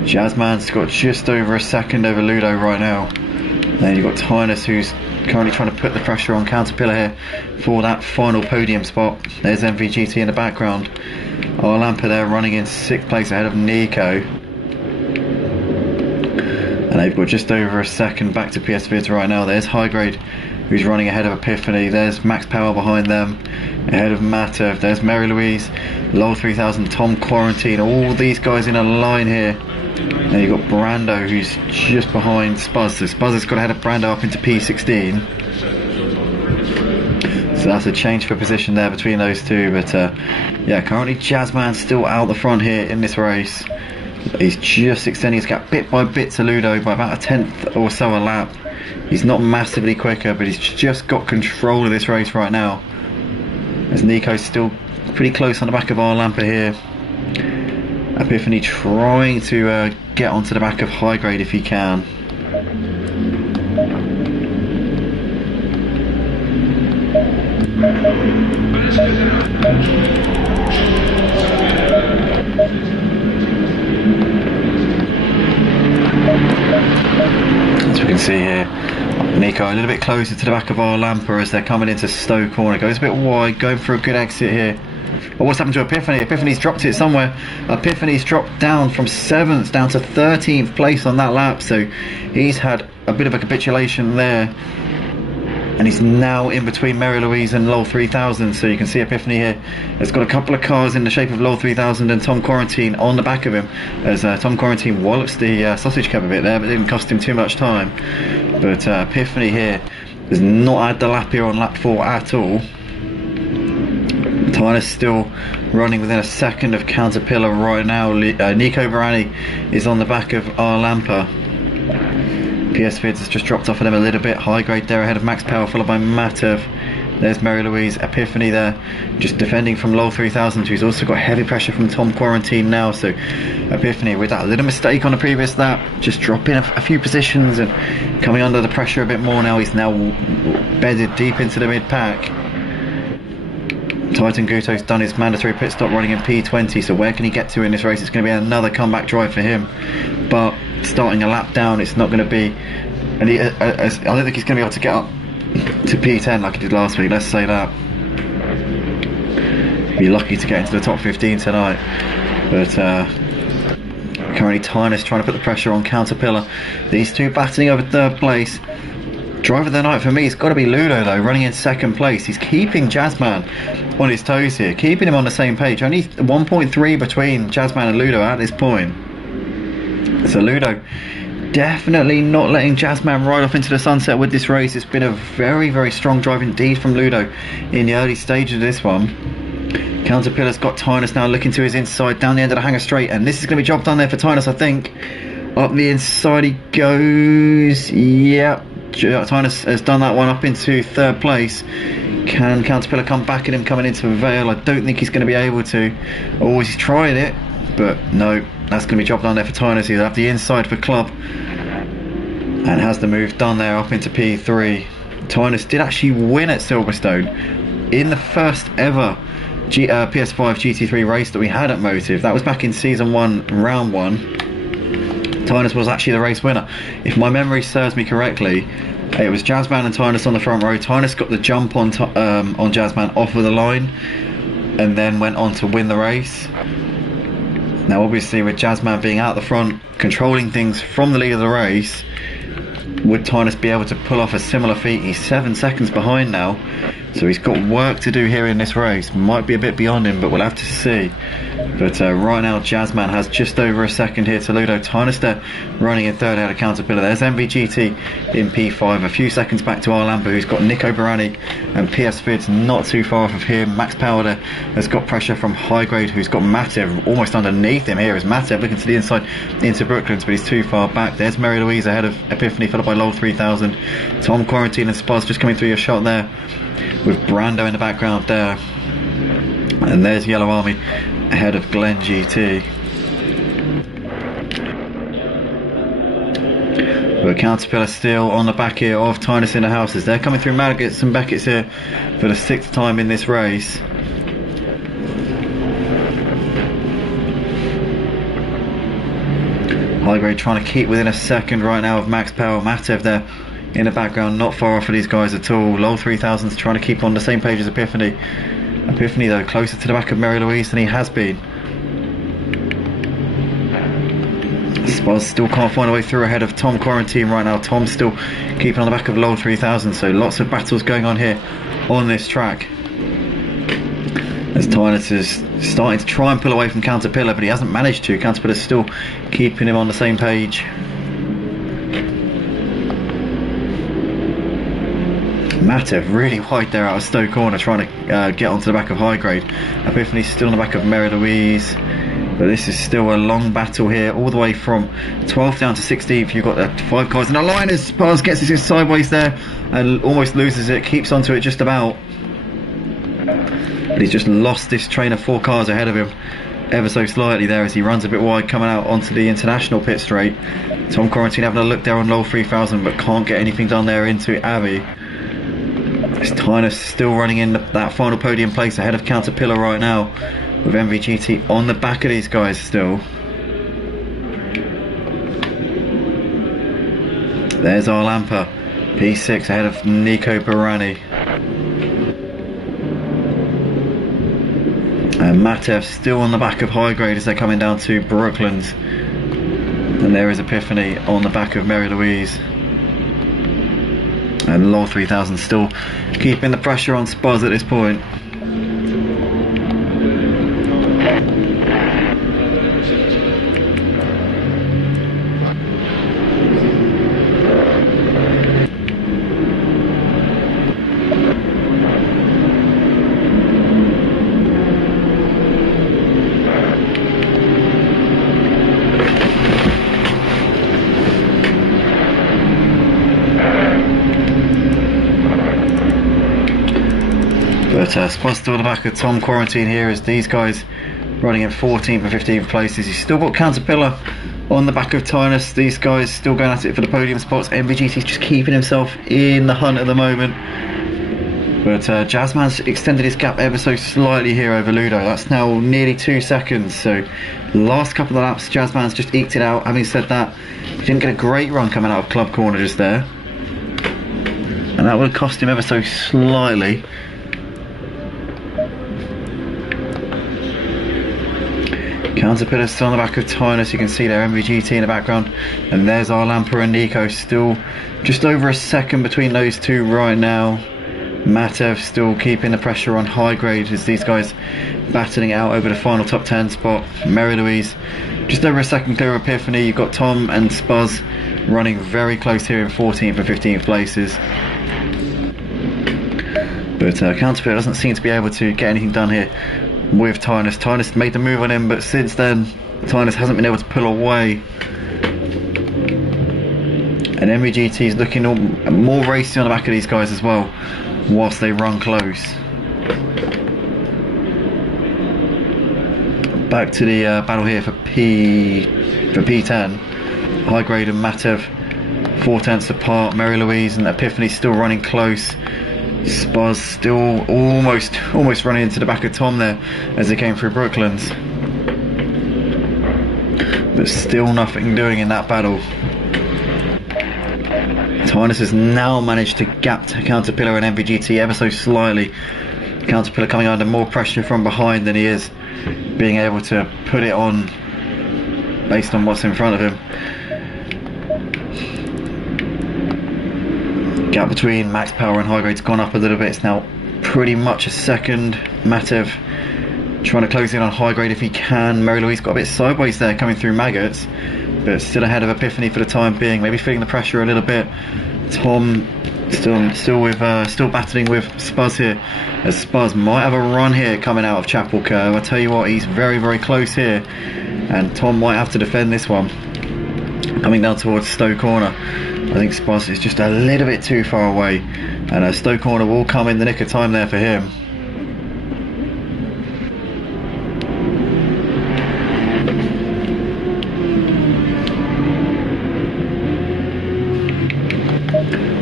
Jazzman's got just over a second over Ludo right now. Then you've got Tynus, who's currently trying to put the pressure on Caterpillar here for that final podium spot. There's MVGT in the background. Arlampa there running in 6th place ahead of Nico. And they've got just over a second back to PS Vids right now. There's High Grade, who's running ahead of Epiphany. There's Max Power behind them, ahead of Matev. There's Mary Louise, Lol 3000, Tom Quarantine. All these guys in a line here. And you've got Brando, who's just behind Spuzz. So Spuzz has got ahead of Brando up into P16. So that's a change for position there between those two. But yeah, currently Jazzman's still out the front here in this race. He's just extending his gap bit by bit to Ludo by about a 10th or so a lap. He's not massively quicker, but he's just got control of this race right now. As Nico's still pretty close on the back of Arlampa here. Epiphany trying to get onto the back of High Grade if he can. As we can see here, Nico a little bit closer to the back of Arlampa as they're coming into Stowe corner. Goes a bit wide, going for a good exit here. But what's happened to Epiphany? Epiphany's dropped it somewhere. Epiphany's dropped down from 7th down to 13th place on that lap, so he's had a bit of a capitulation there. And he's now in between Mary Louise and Lol 3000, so you can see Epiphany here has got a couple of cars in the shape of Lol 3000 and Tom Quarantine on the back of him, as Tom Quarantine wallops the sausage cup a bit there, but it didn't cost him too much time. But Epiphany here has not had the lap here on lap 4 at all. Tynus still running within a second of Caterpillar right now. Nico Barani is on the back of Arlampa. PS Vids has just dropped off of them a little bit. High Grade there ahead of Max Power, followed by Matev. There's Mary Louise. Epiphany there just defending from Lol 3000, who's also got heavy pressure from Tom Quarantine now. So Epiphany, with that little mistake on the previous lap, just dropping a few positions and coming under the pressure a bit more now. He's now bedded deep into the mid-pack. Titan Guto's done his mandatory pit stop running in P20, so where can he get to in this race? It's going to be another comeback drive for him, but starting a lap down, it's not going to be, and I don't think he's going to be able to get up to P10 like he did last week, let's say that. Be lucky to get into the top 15 tonight. But currently Tynus trying to put the pressure on Caterpillar. These two battling over 3rd place. Driver of the night for me, it's got to be Ludo though, running in 2nd place. He's keeping Jazzman on his toes here, keeping him on the same page. Only 1.3 between Jazzman and Ludo at this point. So Ludo definitely not letting Jazzman ride off into the sunset with this race. It's been a very, very strong drive indeed from Ludo in the early stages of this one. Caterpillar's got Tynus now looking to his inside down the end of the hanger straight, and this is going to be job done there for Tynus, I think. Up the inside he goes. Yep. Tynus has done that one up into 3rd place. Can Caterpillar come back at him coming into Vale? I don't think he's going to be able to. Oh, he's tried it, but no, that's going to be job done there for Tynus. He'll have the inside for Club and has the move done there up into P3. Tynus did actually win at Silverstone in the first ever PS5 GT3 race that we had at Motive. That was back in Season 1, Round 1. Tynus was actually the race winner. If my memory serves me correctly, it was Jazzman and Tynus on the front row. Tynus got the jump on Jazzman off of the line and then went on to win the race. Now obviously with Jazzman being out the front, controlling things from the lead of the race, would Tynus be able to pull off a similar feat? He's 7 seconds behind now, so he's got work to do here in this race. Might be a bit beyond him, but we'll have to see. But right now Jazzman has just over a second here to Ludo. Tynus there running in 3rd ahead of Caterpillar. There's MVGT in P5, a few seconds back to Arlampa, who's got Nico Barani and PS Vids not too far off of him. Max Power there has got pressure from High Grade, who's got Matev almost underneath him here. Is Matev looking to the inside into Brooklands, but he's too far back. There's Mary Louise ahead of Epiphany, followed by Lol 3000. Tom Quarantine and Spuzz just coming through your shot there. with Brando in the background there. And there's Yellow Army ahead of Glen GT. But Caterpillar still on the back here of Tynus in the houses. They're coming through Maggots and Beckett's here for the 6th time in this race. High Grade trying to keep within a second right now of Max Power. Matev there in the background, not far off of these guys at all. Lol 3000's trying to keep on the same page as Epiphany. Epiphany though closer to the back of Mary Louise than he has been. Spaz still can't find a way through ahead of Tom Quarantine right now. Tom's still keeping on the back of Lol 3000, so lots of battles going on here on this track. As Tynus is starting to try and pull away from Caterpillar, but he hasn't managed to. Caterpillar's still keeping him on the same page. Matev really wide there out of Stowe Corner, trying to get onto the back of High Grade. Epiphany's still on the back of Mary Louise, but this is still a long battle here, all the way from 12th down to 16th. You've got the 5 cars in the line as Spaz gets his sideways there and almost loses it, keeps onto it just about. But he's just lost this train of 4 cars ahead of him ever so slightly there as he runs a bit wide coming out onto the international pit straight. Tom Quarantine having a look there on Lol 3000, but can't get anything done there into Abbey. As Tynus still running in that final podium place ahead of Caterpillar right now, with MVGT on the back of these guys still. There's Arlampa, P6 ahead of Nico Barani. And Matev still on the back of High Grade as they're coming down to Brooklands. And there is Epiphany on the back of Mary Louise. And Lol 3000 still keeping the pressure on Spaz at this point. But Spaz still on the back of Tom Quarantine here as these guys running in 14th and 15th places. He's still got Caterpillar on the back of Tynus. These guys still going at it for the podium spots. MVGT's just keeping himself in the hunt at the moment. But Jazzman's extended his gap ever so slightly here over Ludo. That's now nearly 2 seconds. So last couple of laps, Jazzman's just eked it out. Having said that, he didn't get a great run coming out of Club Corner just there. And that would cost him ever so slightly. Caterpillar still on the back of Tynus. You can see there MVGT in the background, and there's Arlampa and Nico still just over a second between those two right now. Matev still keeping the pressure on High Grade as these guys battling it out over the final top 10 spot. Mary Louise just over a second clear of Epiphany. You've got Tom and Spaz running very close here in 14th and 15th places. But Caterpillar doesn't seem to be able to get anything done here with Tynus. Tynus made the move on him, but since then Tynus hasn't been able to pull away. And MVGT is looking more racy on the back of these guys as well, whilst they run close. Back to the battle here for P10. High Grade and Matev 4 tenths apart. Mary Louise and Epiphany still running close. Spaz still almost running into the back of Tom there as they came through Brooklands, but still nothing doing in that battle. Tynus has now managed to gap to Caterpillar and MVGT ever so slightly. Caterpillar coming under more pressure from behind than he is being able to put it on based on what's in front of him. Gap between Max Power and High Grade's gone up a little bit. It's now pretty much a second. Matev trying to close in on High Grade if he can. Mary Louise got a bit sideways there coming through Maggots, but still ahead of Epiphany for the time being, maybe feeling the pressure a little bit. Tom still battling with Spaz here, as Spaz might have a run here coming out of Chapel Curve. I tell you what, he's very close here, and Tom might have to defend this one. coming down towards Stowe Corner. I think Spaz is just a little bit too far away, and Stowe Corner will come in the nick of time there for him.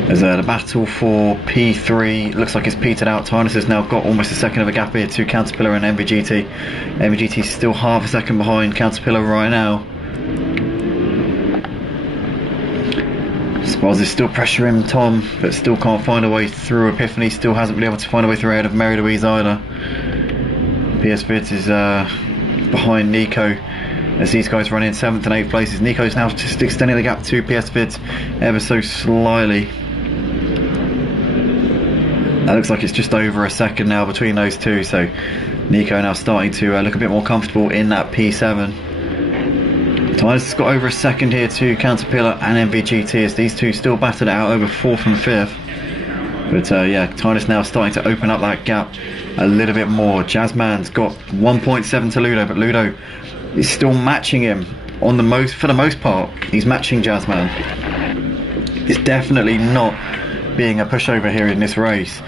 As the battle for P3 looks like it's petered out. Tynus has now got almost a second of a gap here to Caterpillar and MVGT. MVGT is still half a second behind Caterpillar right now. Spaz is still pressuring Tom, but still can't find a way through. Epiphany still hasn't been able to find a way through ahead of Mary Louise either. PS Fit is behind Nico, as these guys run in 7th and 8th places. Nico's now just extending the gap to PS Fit ever so slightly. That looks like it's just over a second now between those two, so Nico now starting to look a bit more comfortable in that P7. Tynus has got over a second here to Caterpillar and MVGT, as these two still battered it out over 4th and 5th. But yeah, Tynus now starting to open up that gap a little bit more. Jazzman's got 1.7 to Ludo, but Ludo is still matching him on the for the most part. He's matching Jazzman. It's definitely not being a pushover here in this race,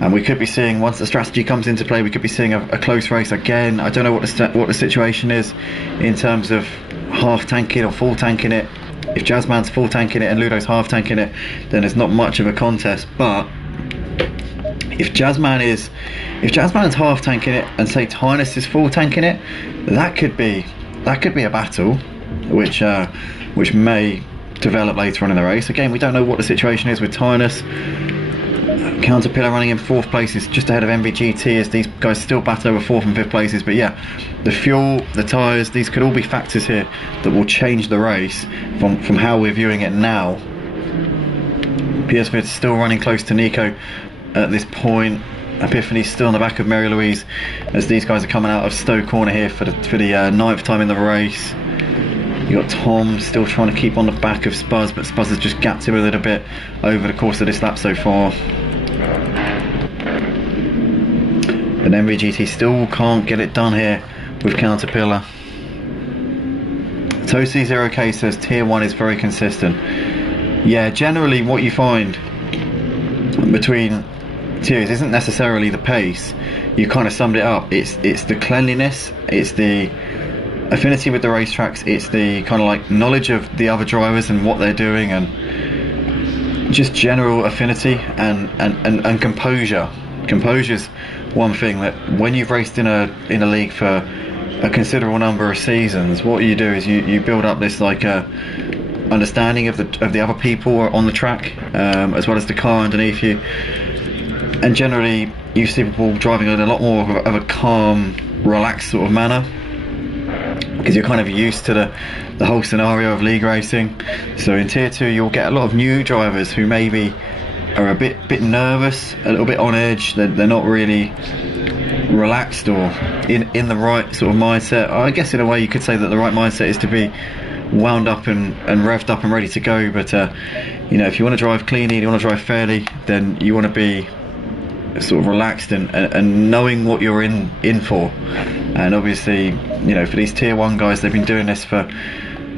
and we could be seeing, once the strategy comes into play, we could be seeing a close race again. I don't know what the situation is in terms of half tanking or full tanking it. If Jazzman's full tanking it and Ludo's half tanking it, then there's not much of a contest. But if Jazzman's half tanking it and say Tynus is full tanking it, that could be a battle which may develop later on in the race. Again, we don't know what the situation is with Tynus. Caterpillar running in 4th places, just ahead of MVGT, as these guys still battle over 4th and 5th places. But yeah, the fuel, the tyres, these could all be factors here that will change the race from how we're viewing it now. PS Fit still running close to Nico at this point. Epiphany still on the back of Mary Louise, as these guys are coming out of Stowe Corner here for the 9th time in the race. You got Tom still trying to keep on the back of Spuz, but Spuz has just gapped him a little bit over the course of this lap so far. But MVGT still can't get it done here with Caterpillar. Tosi0K says tier 1 is very consistent. Yeah, generally what you find between tiers isn't necessarily the pace. You kind of summed it up. It's the cleanliness, it's the affinity with the racetracks, it's the kind of like knowledge of the other drivers and what they're doing, and just general affinity and composure. Composure's one thing that when you've raced in a league for a considerable number of seasons, what you do is you build up this like understanding of the other people on the track, as well as the car underneath you, and generally you see people driving in a lot more of a calm, relaxed sort of manner, because you're kind of used to the whole scenario of league racing. So in tier 2 you'll get a lot of new drivers who maybe are a bit nervous, a little bit on edge. They're not really relaxed or in the right sort of mindset. I guess in a way you could say that the right mindset is to be wound up and revved up and ready to go, but you know, if you want to drive cleanly, you want to drive fairly, then you want to be sort of relaxed and knowing what you're in for. And obviously, you know, for these tier 1 guys, they've been doing this for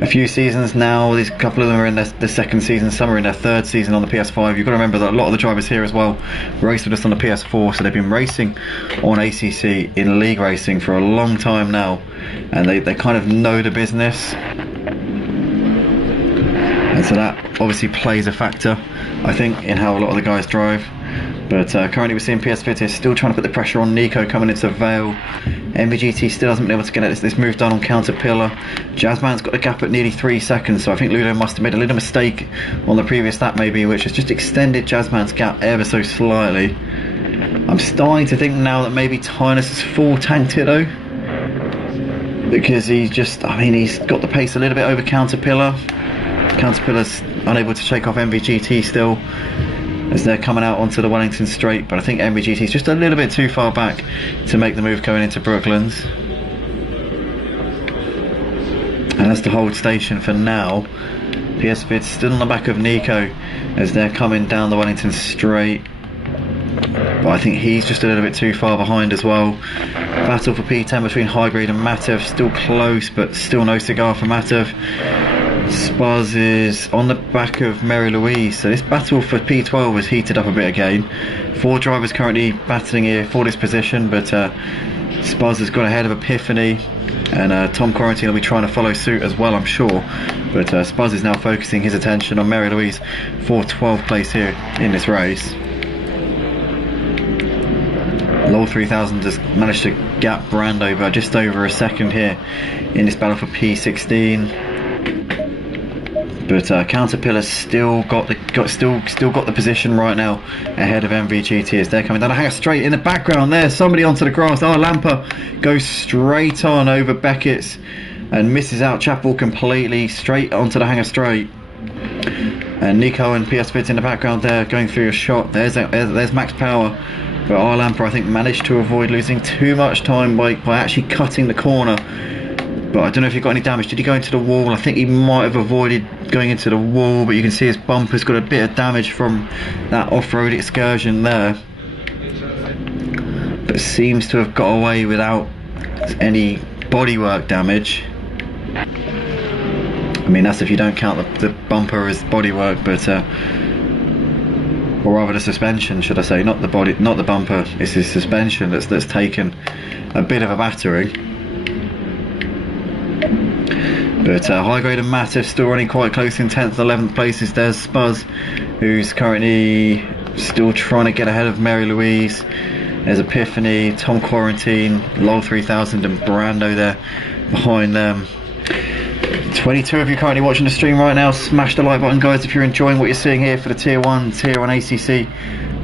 a few seasons now. These couple of them are in their 2nd season, some are in their 3rd season on the PS5. You've got to remember that a lot of the drivers here as well race with us on the PS4, so they've been racing on ACC in league racing for a long time now, and they kind of know the business, and so that obviously plays a factor, I think, in how a lot of the guys drive. But currently we're seeing PS Fit here still trying to put the pressure on Nico coming into Vale. MVGT still hasn't been able to get this move done on Caterpillar. Jazzman's got a gap at nearly 3 seconds, so I think Ludo must have made a little mistake on the previous lap maybe, which has just extended Jazzman's gap ever so slightly. I'm starting to think now that maybe Tynus has full tanked it though, because he's got the pace a little bit over Caterpillar. Caterpillar's unable to shake off MVGT still, as they're coming out onto the Wellington straight, but I think MVGT is just a little bit too far back to make the move going into Brooklands. And that's the hold station for now. PS Fit still on the back of Nico as they're coming down the Wellington straight, but I think he's just a little bit too far behind as well. Battle for P10 between Highgrade and Matev, still close, but still no cigar for Matev. Spaz is on the back of Mary Louise, so this battle for P12 has heated up a bit again. 4 drivers currently battling here for this position, but Spaz has got ahead of Epiphany, and Tom Quarantine will be trying to follow suit as well, I'm sure. But Spaz is now focusing his attention on Mary Louise for 12th place here in this race. Low 3000 has managed to gap Brando by just over a second here in this battle for P16. But Caterpillar still got the position right now ahead of MVGT as they're coming down a hangar straight. In the background there, somebody onto the grass. Oh, Lamper goes straight on over Beckett's and misses out Chapel completely, straight onto the hangar straight. And Nico and PS Vids in the background there going through a shot. There's Max Power. But our Lamper, I think, managed to avoid losing too much time by actually cutting the corner. But I don't know if he got any damage. Did he go into the wall? I think he might have avoided going into the wall, but you can see his bumper's got a bit of damage from that off-road excursion there. But seems to have got away without any bodywork damage. I mean, that's if you don't count the bumper as bodywork, but or rather the suspension, should I say, not the bumper. It's his suspension that's taken a bit of a battering. But High Grade and Matif still running quite close in 10th and 11th places. There's Spuz, who's currently still trying to get ahead of Mary Louise. There's Epiphany, Tom Quarantine, Lol 3000 and Brando there behind them. 22 of you currently watching the stream right now. Smash the like button, guys, if you're enjoying what you're seeing here for the Tier 1 ACC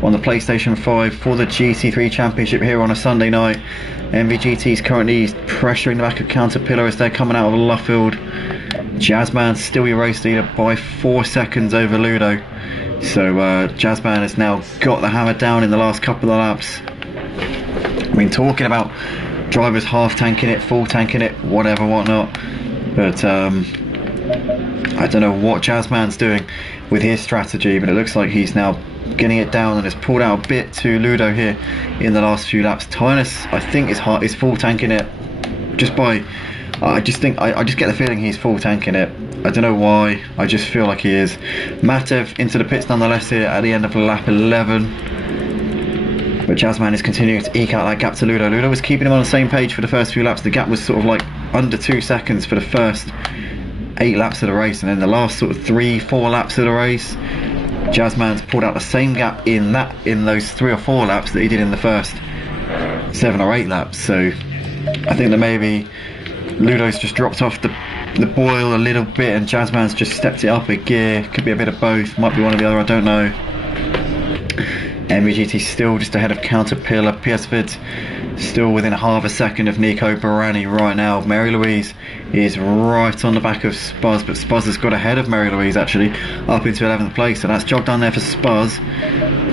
on the PlayStation 5 for the GT3 Championship here on a Sunday night. MVGT is currently pressuring the back of Caterpillar as they're coming out of Luffield. Jazzman still your race leader by 4 seconds over Ludo. So Jazzman has now got the hammer down in the last couple of laps. I mean, talking about drivers half tanking it, full tanking it, whatever, whatnot. But I don't know what Jazzman's doing with his strategy, but it looks like he's now getting it down and has pulled out a bit to Ludo here in the last few laps. Tynus, I think, is full tanking it just by I just get the feeling he's full tanking it. I don't know why, I just feel like he is. Matev into the pits nonetheless here at the end of lap 11. But Jazzman is continuing to eke out that gap to Ludo. Ludo was keeping him on the same page for the first few laps. The gap was sort of like under 2 seconds for the first 8 laps of the race, and then the last sort of 3-4 laps of the race, Jazzman's pulled out the same gap in those 3 or 4 laps that he did in the first 7 or 8 laps. So I think that maybe Ludo's just dropped off the boil a little bit and Jazzman's just stepped it up a gear. Could be a bit of both, might be one or the other, I don't know. MVGT still just ahead of Caterpillar. PS Vids still within half a second of Nico Barani right now. Mary Louise is right on the back of Spuz, but Spuz has got ahead of Mary Louise actually up into 11th place, so that's job done there for Spuz.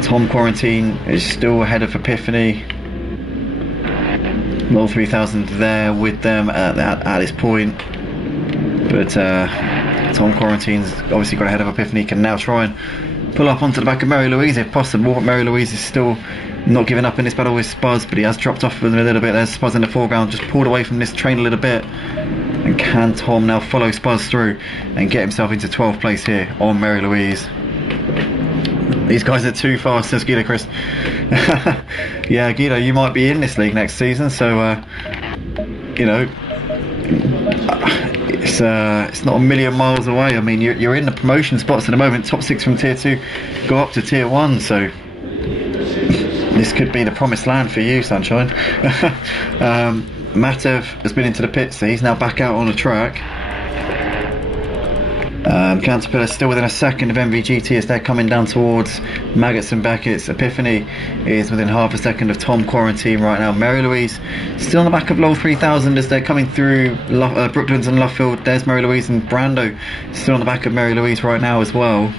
Tom Quarantine is still ahead of Epiphany. Lol 3000 there with them at this point, but Tom Quarantine's obviously got ahead of Epiphany, can now try and pull up onto the back of Mary Louise if possible, but Mary Louise is still not giving up in this battle with Spuz, but he has dropped off with him a little bit. There's Spuz in the foreground, just pulled away from this train a little bit. And can Tom now follow Spuz through and get himself into 12th place here on Mary Louise? These guys are too fast, says Guido Chris. Yeah, Guido, you might be in this league next season, so you know, it's not a million miles away. I mean, you're in the promotion spots at the moment. Top 6 from Tier 2 go up to Tier 1, so this could be the promised land for you, Sunshine. Matev has been into the pits, so he's now back out on the track. Caterpillar still within a second of MVGT as they're coming down towards Maggots and Beckett's. Epiphany is within half a second of Tom Quarantine right now. Mary Louise still on the back of Lol 3000 as they're coming through Brooklands and Luffield. There's Mary Louise, and Brando still on the back of Mary Louise right now as well.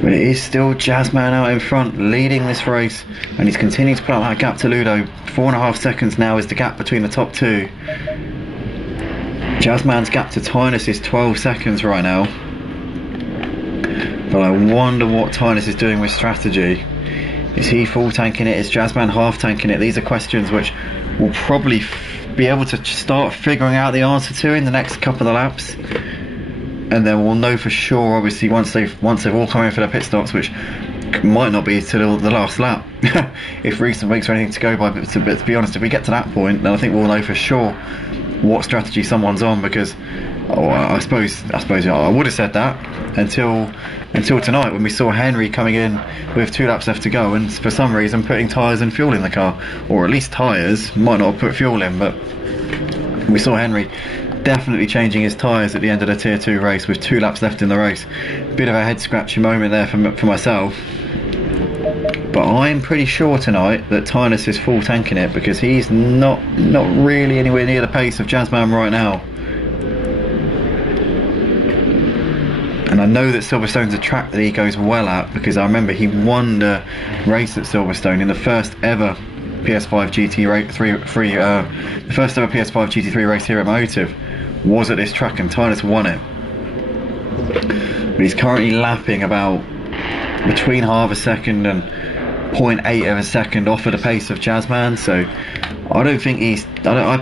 But it is still Jazzman out in front leading this race, and he's continuing to put out that gap to Ludo. 4.5 seconds now is the gap between the top 2. Jazzman's gap to Tynus is 12 seconds right now. But I wonder what Tynus is doing with strategy. Is he full tanking it? Is Jazzman half tanking it? These are questions which will probably be able to start figuring out the answer to in the next couple of laps, and then we'll know for sure. Obviously, once they've all come in for their pit stops, which might not be till the last lap, if recent weeks are anything to go by. But to be honest, if we get to that point, then I think we'll know for sure what strategy someone's on. Because I suppose I would have said that until tonight, when we saw Henry coming in with 2 laps left to go, and for some reason putting tyres and fuel in the car, or at least tyres, might not have put fuel in, but we saw Henry definitely changing his tyres at the end of the Tier 2 race with 2 laps left in the race. Bit of a head scratching moment there for myself. But I'm pretty sure tonight that Tynus is full tanking it, because he's not really anywhere near the pace of Jazzman right now. And I know that Silverstone's a track that he goes well at, because I remember he won the race at Silverstone in the first ever PS5 GT3 the first ever PS5 GT3 race here at Motive was at this track, and Tynus won it. But he's currently lapping about between half a second and 0.8 of a second off of the pace of Jazzman, so I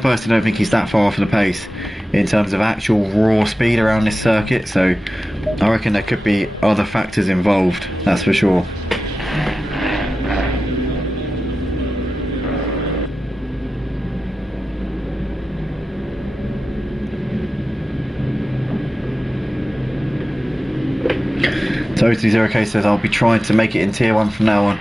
personally don't think he's that far off of the pace in terms of actual raw speed around this circuit. So I reckon there could be other factors involved, that's for sure. Totally 0K says, I'll be trying to make it in Tier 1 from now on.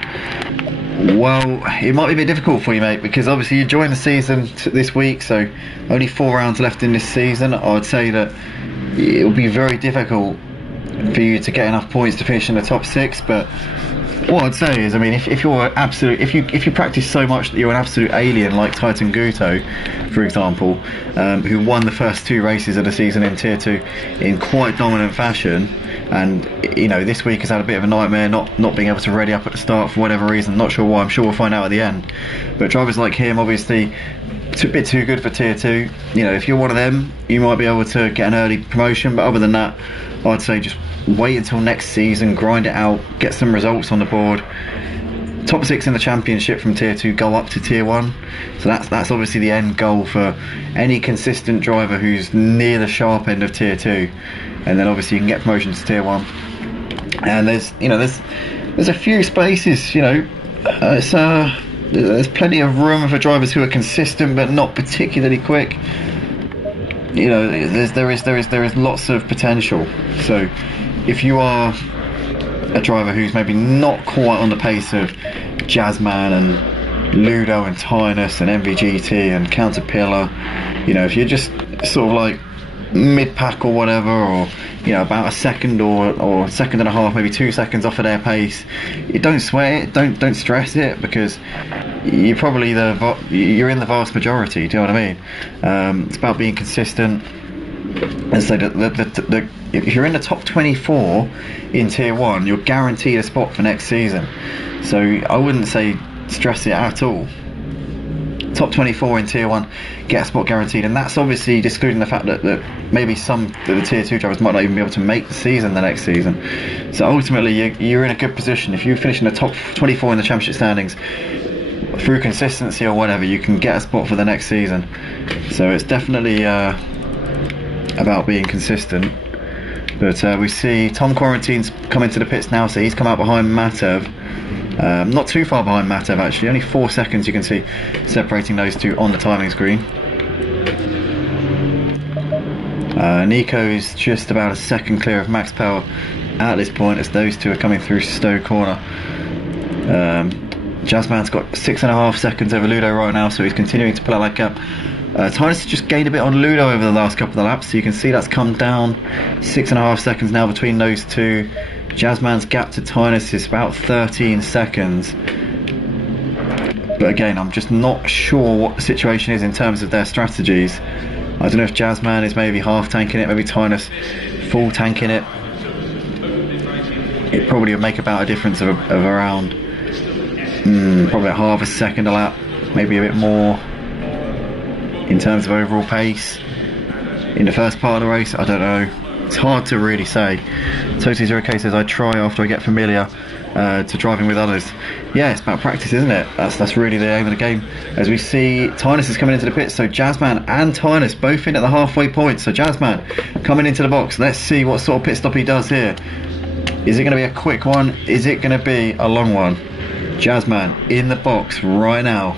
Well, it might be a bit difficult for you, mate, because obviously you joined the season this week, so only 4 rounds left in this season. I'd say that it will be very difficult for you to get enough points to finish in the top 6. But what I'd say is, I mean, if you practice so much that you're an absolute alien like Titan Guto, for example, who won the first 2 races of the season in Tier 2 in quite dominant fashion, and this week has had a bit of a nightmare, not being able to ready up at the start for whatever reason. Not sure why. I'm sure we'll find out at the end. But drivers like him, obviously, it's a bit too good for Tier 2. If you're one of them, you might be able to get an early promotion, but other than that, I'd say just wait until next season, grind it out, get some results on the board. Top 6 in the championship from Tier 2, go up to Tier 1. So that's obviously the end goal for any consistent driver who's near the sharp end of Tier 2. And then obviously you can get promotion to Tier 1. And there's a few spaces, there's plenty of room for drivers who are consistent but not particularly quick. There is lots of potential. So if you are a driver who's maybe not quite on the pace of Jazzman and Ludo and Tynus and MVGT and Caterpillar, if you're just sort of like mid-pack or whatever, or about a second or second and a half, maybe 2 seconds off of their pace, you don't sweat it, don't stress it, because you're probably you're in the vast majority. Do you know what I mean? It's about being consistent. And so if you're in the top 24 in Tier 1, you're guaranteed a spot for next season. So I wouldn't say stress it at all. Top 24 in Tier 1, get a spot guaranteed, and that's obviously excluding the fact that maybe some of the Tier 2 drivers might not even be able to make the season the next season. So ultimately you're in a good position. If you finish in the top 24 in the championship standings through consistency or whatever, you can get a spot for the next season. So it's definitely about being consistent. But we see Tom Quarantine's coming to the pits now, so he's come out behind Matev. Not too far behind Matev actually, only 4 seconds you can see separating those two on the timing screen. Nico is just about a second clear of Max Power at this point as those two are coming through Stowe corner. Jazzman's got 6.5 seconds over Ludo right now, so he's continuing to pull out that gap. Tynus just gained a bit on Ludo over the last couple of laps, so you can see that's come down 6.5 seconds now between those two. Jazzman's gap to Tynus is about 13 seconds. But again, I'm just not sure what the situation is in terms of their strategies. I don't know if Jazzman is maybe half tanking it, maybe Tynus full tanking it. It probably would make about a difference of around probably half a second a lap, maybe a bit more in terms of overall pace in the first part of the race. I don't know, it's hard to really say. Totally 0K says, I try after I get familiar to driving with others. Yeah, it's about practice, isn't it? That's really the aim of the game. As we see, Tynus is coming into the pits, so Jazzman and Tynus both in at the halfway point. So Jazzman coming into the box. Let's see what sort of pit stop he does here. Is it going to be a quick one? Is it going to be a long one? Jazzman in the box right now.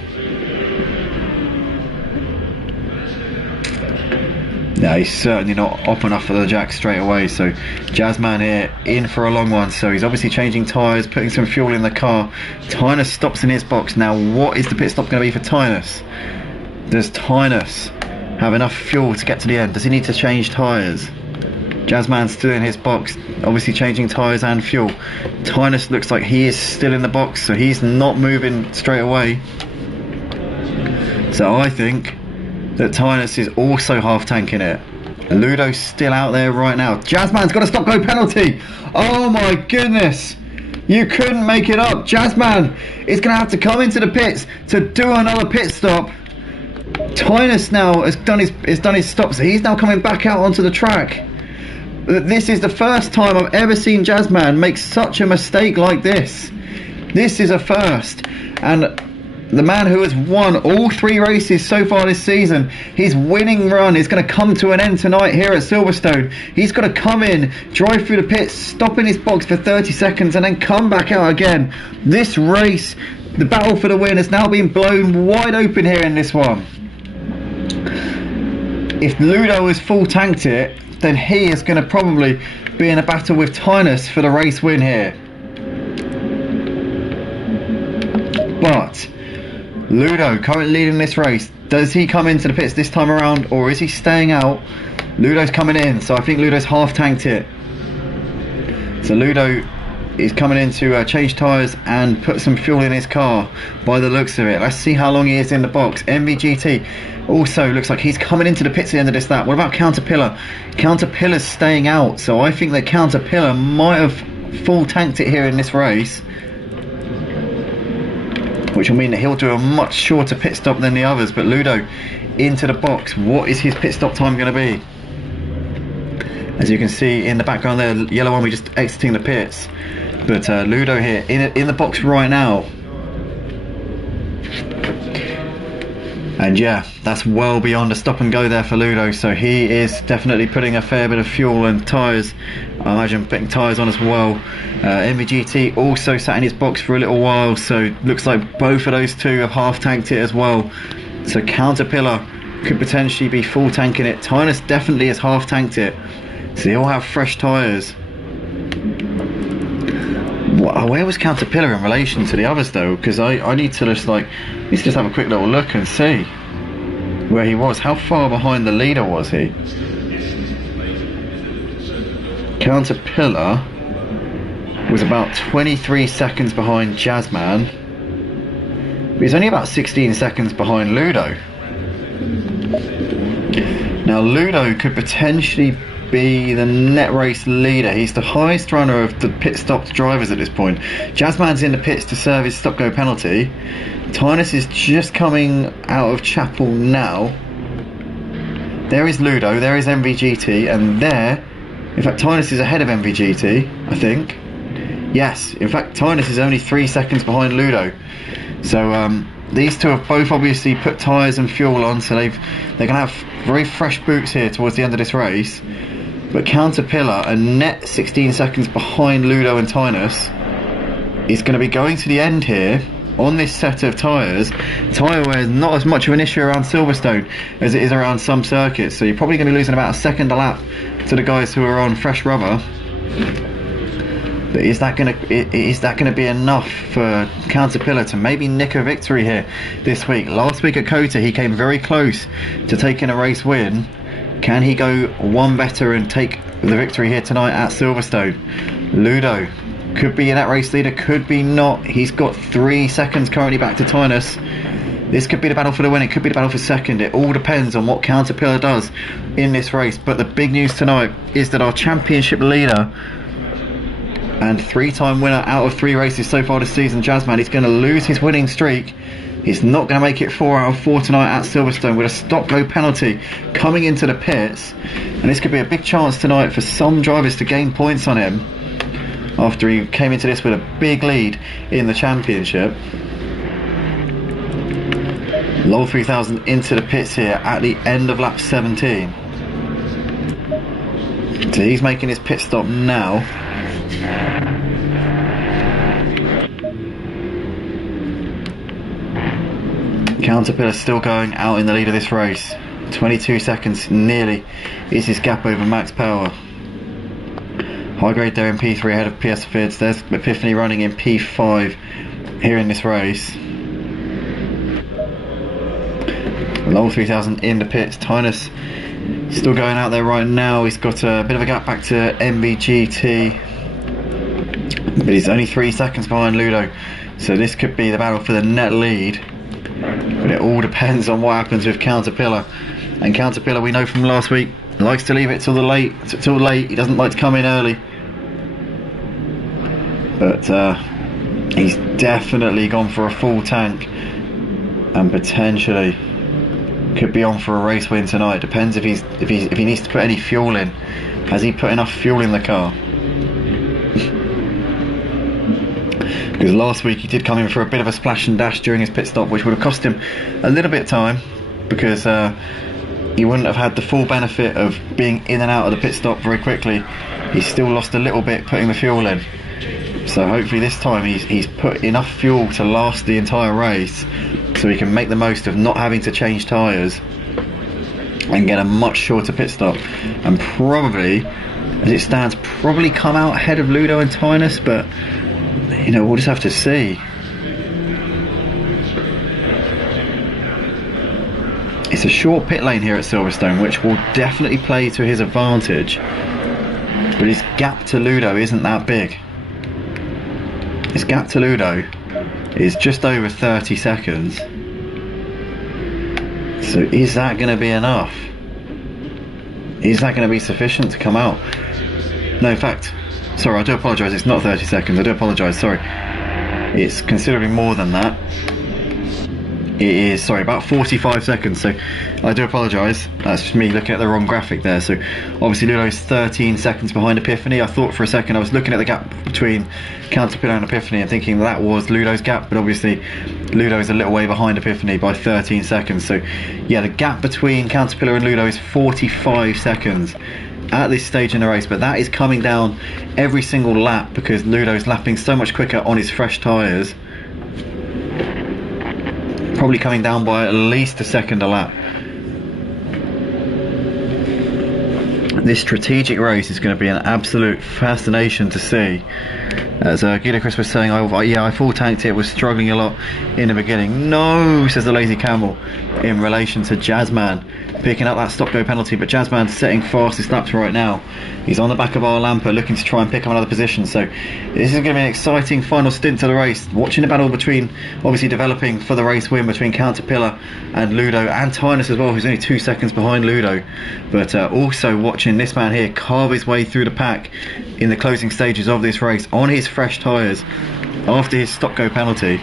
No, he's certainly not up enough for the jack straight away. So Jazzman here in for a long one. So he's obviously changing tyres, putting some fuel in the car. Tynus stops in his box. Now what is the pit stop going to be for Tynus? Does Tynus have enough fuel to get to the end? Does he need to change tyres? Jazzman's still in his box, obviously changing tyres and fuel. Tynus looks like he is still in the box, so he's not moving straight away. So I think that Tynus is also half tanking it. Ludo's still out there right now. Jazzman's got a stop go penalty. Oh my goodness, you couldn't make it up. Jazzman is going to have to come into the pits to do another pit stop. Tynus now has done his stops. He's now coming back out onto the track. This is the first time I've ever seen Jazzman make such a mistake like this. This is a first, and the man who has won all 3 races so far this season, his winning run is going to come to an end tonight here at Silverstone. He's got to come in, drive through the pits, stop in his box for 30 seconds and then come back out again. This race, the battle for the win, has now been blown wide open here in this one. If Ludo has full tanked it, then he is going to probably be in a battle with Tynus for the race win here. But Ludo currently leading this race. Does he come into the pits this time around, or is he staying out? Ludo's coming in, so I think Ludo's half tanked it. So Ludo is coming in to change tyres and put some fuel in his car by the looks of it. Let's see how long he is in the box. MVGT also looks like he's coming into the pits at the end of this lap. What about Counterpillar? Counterpillar's staying out, so I think that Counterpillar might have full tanked it here in this race, which will mean that he'll do a much shorter pit stop than the others. But Ludo into the box. What is his pit stop time going to be? As you can see in the background there, yellow one, we're just exiting the pits. But Ludo here in the box right now. And yeah, that's well beyond a stop and go there for Ludo. So he is definitely putting a fair bit of fuel and tyres. I imagine putting tyres on as well. MVGT also sat in his box for a little while. So looks like both of those two have half tanked it as well. So Counterpillar could potentially be full tanking it. Tynus definitely has half tanked it. So they all have fresh tyres. Where was Counterpillar in relation to the others though? Because I need to just have a quick little look and see where he was. How far behind the leader was he? Counterpillar was about 23 seconds behind Jazzman, but he's only about 16 seconds behind Ludo. Now Ludo could potentially be the net race leader. He's the highest runner of the pit stopped drivers at this point. Jazzman's in the pits to serve his stop go penalty. Tynus is just coming out of Chapel now. There is Ludo, there is MVGT, and there, in fact Tynus is ahead of MVGT, I think. Yes, in fact Tynus is only 3 seconds behind Ludo. So these two have both obviously put tyres and fuel on, so they're going to have very fresh boots here towards the end of this race. But Counterpillar, a net 16 seconds behind Ludo and Tynus, is going to be going to the end here on this set of tyres. Tyre wear is not as much of an issue around Silverstone as it is around some circuits, so you're probably going to be losing about a second a lap to the guys who are on fresh rubber. But is that going to be enough for Counterpillar to maybe nick a victory here this week? Last week at Kota he came very close to taking a race win. Can he go one better and take the victory here tonight at Silverstone? Ludo could be in that race leader, could be not. He's got 3 seconds currently back to Tynus. This could be the battle for the win, it could be the battle for second. It all depends on what Counterpillar does in this race. But the big news tonight is that our championship leader and 3-time winner out of 3 races so far this season, Jazzman, is going to lose his winning streak. He's not going to make it 4 out of 4 tonight at Silverstone with a stop-go penalty coming into the pits. And this could be a big chance tonight for some drivers to gain points on him. after he came into this with a big lead in the championship. Lol 3000 into the pits here at the end of lap 17. So he's making his pit stop now. Caterpillar still going out in the lead of this race. 22 seconds nearly is his gap over Max Power. High grade there in P3 ahead of PS Fids. There's Epiphany running in P5 here in this race. Lol 3000 in the pits. Tynus still going out there right now. He's got a bit of a gap back to MBGT, but he's only 3 seconds behind Ludo, so this could be the battle for the net lead. But it all depends on what happens with Caterpillar. And Caterpillar, we know from last week, likes to leave it till late. He doesn't like to come in early. But he's definitely gone for a full tank, and potentially could be on for a race win tonight. Depends if he needs to put any fuel in. Has he put enough fuel in the car? Because last week he did come in for a bit of a splash and dash during his pit stop, which would have cost him a little bit of time, because he wouldn't have had the full benefit of being in and out of the pit stop very quickly. He still lost a little bit putting the fuel in. So hopefully this time he's put enough fuel to last the entire race, so he can make the most of not having to change tyres and get a much shorter pit stop, and probably, as it stands, probably come out ahead of Ludo and Tynus, but you know, we'll just have to see. It's a short pit lane here at Silverstone, which will definitely play to his advantage, but his gap to Ludo isn't that big. His gap to Ludo is just over 30 seconds. So is that going to be enough? Is that going to be sufficient to come out? No, in fact, sorry, I do apologise, it's not 30 seconds, I do apologise, sorry. It's considerably more than that. It is, sorry, about 45 seconds, so I do apologise. That's just me looking at the wrong graphic there. So obviously Ludo's 13 seconds behind Epiphany. I thought for a second, I was looking at the gap between Caterpillar and Epiphany and thinking that was Ludo's gap, but obviously Ludo is a little way behind Epiphany by 13 seconds. So yeah, the gap between Caterpillar and Ludo is 45 seconds at this stage in the race, but that is coming down every single lap because Ludo's lapping so much quicker on his fresh tyres. Probably coming down by at least a second a lap. This strategic race is going to be an absolute fascination to see. As Guido Chris was saying, I full tanked it, was struggling a lot in the beginning. No, says the Lazy Camel, in relation to Jazzman picking up that stop-go penalty, but Jazzman's setting fastest laps right now. He's on the back of our Lamper looking to try and pick up another position, so this is going to be an exciting final stint to the race. Watching the battle between, obviously developing for the race win between Caterpillar and Ludo, and Tynus as well, who's only 2 seconds behind Ludo, but also watching this man here carve his way through the pack in the closing stages of this race on his fresh tyres after his stop-go penalty.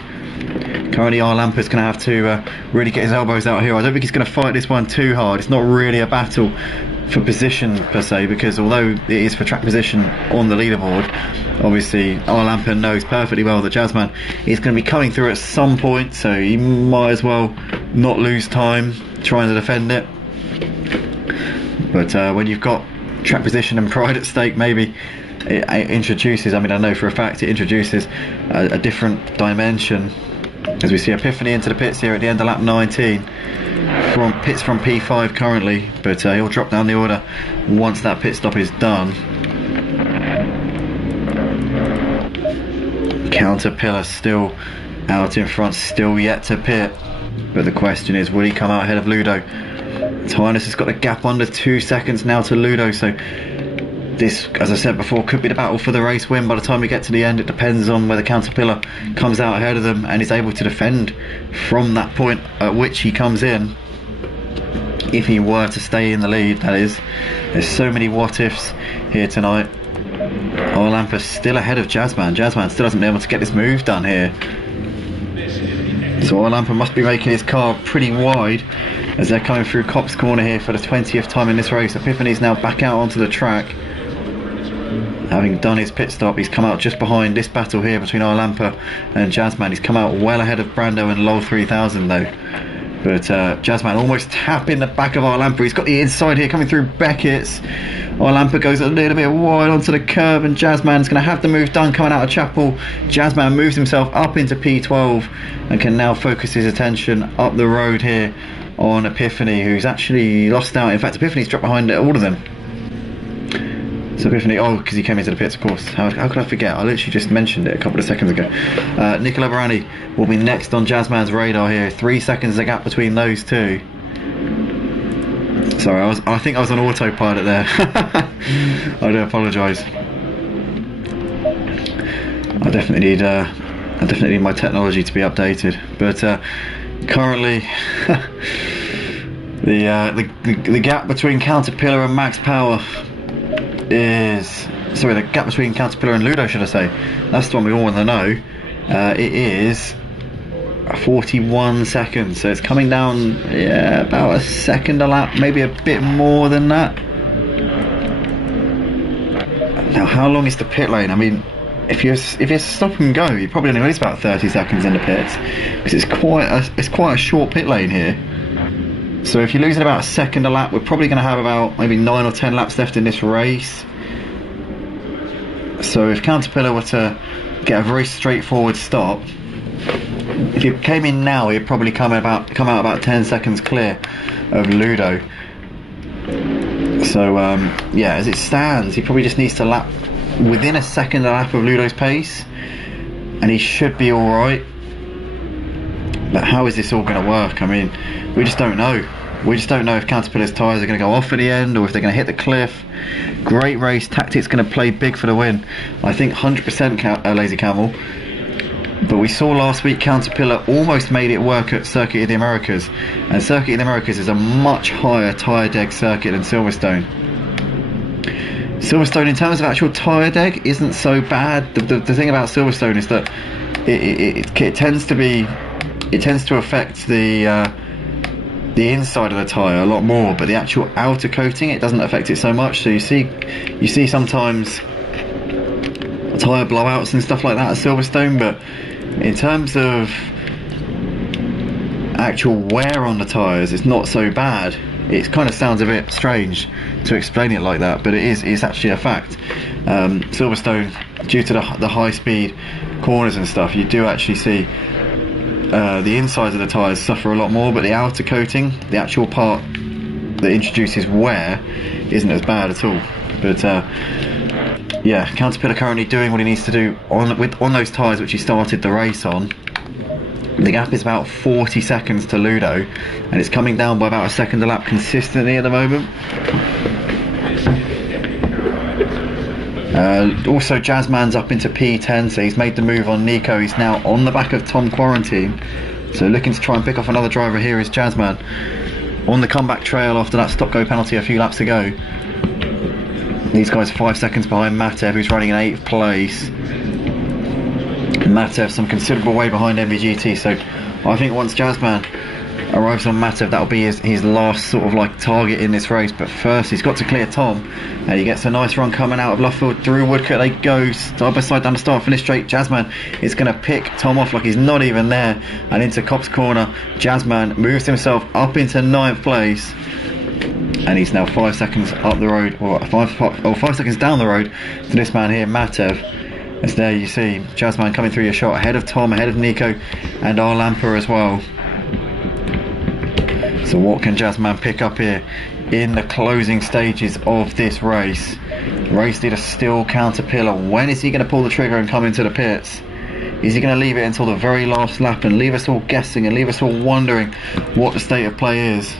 Currently our Lamper's going to have to really get his elbows out here. I don't think he's going to fight this one too hard. It's not really a battle for position per se, because although it is for track position on the leaderboard, obviously our Lamper knows perfectly well that Jazzman is going to be coming through at some point, so he might as well not lose time trying to defend it. But when you've got track position and pride at stake, maybe it introduces, I mean, I know for a fact it introduces a different dimension. As we see Epiphany into the pits here at the end of lap 19, from P5 currently, but he'll drop down the order once that pit stop is done. Caterpillar still out in front, still yet to pit, but the question is, will he come out ahead of Ludo? Tynus has got a gap under 2 seconds now to Ludo, so this, as I said before, could be the battle for the race win. By the time we get to the end, it depends on whether Caterpillar comes out ahead of them and is able to defend from that point at which he comes in, if he were to stay in the lead, that is. There's so many what ifs here tonight. Our Lamper's still ahead of Jazzman. Jazzman still hasn't been able to get this move done here, so our Lamper must be making his car pretty wide as they're coming through Copse Corner here for the 20th time in this race. Epiphany's now back out onto the track. having done his pit stop, he's come out just behind this battle here between Arlampa and Jazzman. He's come out well ahead of Brando and LOL 3000 though. But Jazzman almost tapping the back of Arlampa. He's got the inside here coming through Beckett's. Arlampa goes a little bit wide onto the curb, and Jazzman's going to have the move done coming out of Chapel. Jazzman moves himself up into P12 and can now focus his attention up the road here on Epiphany, who's actually lost out. In fact, Epiphany's dropped behind all of them. So Epiphany, because he came into the pits, of course. How could I forget? I literally just mentioned it a couple of seconds ago. Nicola Barani will be next on Jazzman's radar here. 3 seconds the gap between those two. Sorry, I think I was on autopilot there. I do apologise. I definitely need my technology to be updated. But currently, the gap between Caterpillar and Max Power the gap between Caterpillar and Ludo, should I say, that's the one we all want to know. It is 41 seconds, so it's coming down about a second a lap, maybe a bit more than that. Now, how long is the pit lane? I mean, if you're stop and go, you probably only waste about 30 seconds in the pits, because it's quite a short pit lane here. So if you're losing about a second a lap, we're probably going to have about maybe 9 or 10 laps left in this race. So if Caterpillar were to get a very straightforward stop, if he came in now, he'd probably come out about 10 seconds clear of Ludo. So as it stands, he probably just needs to lap within a second a lap of Ludo's pace, and he should be all right. But how is this all going to work? I mean, we just don't know. We just don't know if Caterpillar's tyres are going to go off at the end, or if they're going to hit the cliff. Great race. Tactics going to play big for the win. I think 100% Lazy Camel. But we saw last week Caterpillar almost made it work at Circuit of the Americas. And Circuit of the Americas is a much higher tyre deg circuit than Silverstone. Silverstone, in terms of actual tyre deg, isn't so bad. The thing about Silverstone is that it tends to affect the inside of the tyre a lot more, but the actual outer coating, it doesn't affect it so much. So you see sometimes tyre blowouts and stuff like that at Silverstone, but in terms of actual wear on the tyres, it's not so bad. It kind of sounds a bit strange to explain it like that, but it's actually a fact. Silverstone, due to the high speed corners and stuff, you do actually see the insides of the tyres suffer a lot more, but the outer coating, the actual part that introduces wear, isn't as bad at all. But Caterpillar currently doing what he needs to do on those tyres which he started the race on. The gap is about 40 seconds to Ludo, and it's coming down by about a second a lap consistently at the moment. Also, Jazzman's up into P10, so he's made the move on Nico. He's now on the back of Tom Quarantine, so looking to try and pick off another driver here is Jazzman on the comeback trail after that stop-go penalty a few laps ago. These guys are 5 seconds behind Matev, who's running in 8th place. Matev some considerable way behind MVGT, so I think once Jazzman arrives on Matev, that'll be his last sort of like target in this race. But first he's got to clear Tom, and he gets a nice run coming out of Luffield through Woodcote. They go side by side down the start finish straight. Jazzman is going to pick Tom off like he's not even there, and into Cop's corner. Jazzman moves himself up into 9th place, and he's now 5 seconds up the road, or 5 seconds down the road to this man here, Matev. As there you see Jazzman coming through your shot ahead of Tom, ahead of Nico and Arlampa as well. So what can Jazzman pick up here in the closing stages of this race? Race leader still Caterpillar. When is he going to pull the trigger and come into the pits? Is he going to leave it until the very last lap and leave us all guessing and leave us all wondering what the state of play is?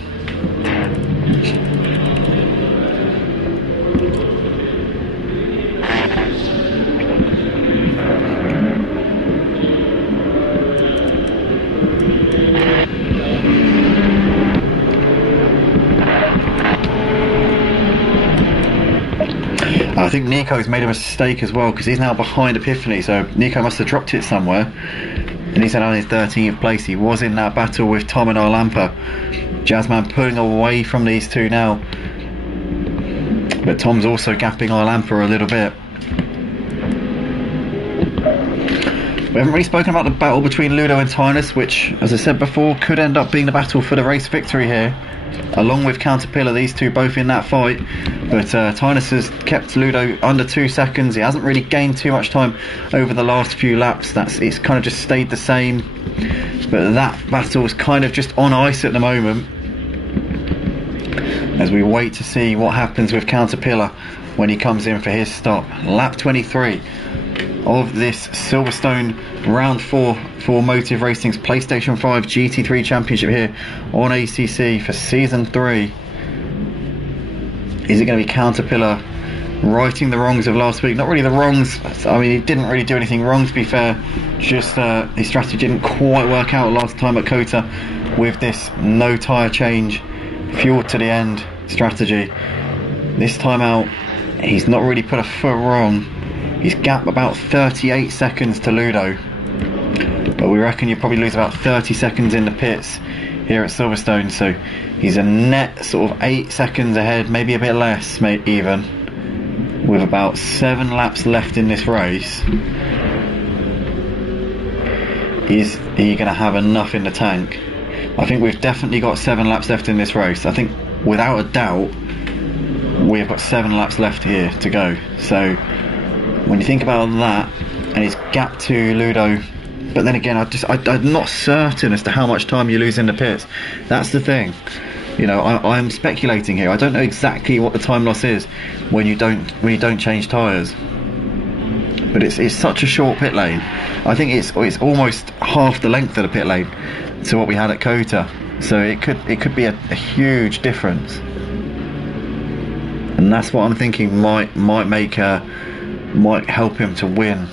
I think Nico's made a mistake as well, because he's now behind Epiphany, so Nico must have dropped it somewhere, and he's on his 13th place. He was in that battle with Tom and Arlampa. Jazzman pulling away from these two now, But Tom's also gapping our Lamper a little bit. We haven't really spoken about the battle between Ludo and Tynus, which, as I said before, could end up being the battle for the race victory here. Along with Caterpillar, these two both in that fight. But Tynus has kept Ludo under 2 seconds. He hasn't really gained too much time over the last few laps. It's kind of just stayed the same. But that battle is kind of just on ice at the moment, as we wait to see what happens with Caterpillar when he comes in for his stop. Lap 23 of this Silverstone round 4 for Motive Racing's PlayStation 5 GT3 Championship here on ACC for Season 3. Is it going to be Caterpillar righting the wrongs of last week? Not really the wrongs, I mean, he didn't really do anything wrong, to be fair. Just his strategy didn't quite work out last time at Kota with this no tyre change, fuel to the end strategy. This time out, he's not really put a foot wrong. He's gapped about 38 seconds to Ludo, but we reckon you'll probably lose about 30 seconds in the pits here at Silverstone, so he's a net sort of 8 seconds ahead, maybe a bit less, even, with about 7 laps left in this race. Is he going to have enough in the tank? I think we've definitely got 7 laps left in this race. I think without a doubt we've got 7 laps left here to go. So when you think about that, and his gap to Ludo, but then again, I'm not certain as to how much time you lose in the pits. That's the thing. You know, I'm speculating here. I don't know exactly what the time loss is when you don't change tyres. But it's such a short pit lane. I think it's almost half the length of the pit lane to what we had at Kota. So it could be a huge difference. And that's what I'm thinking might help him to win,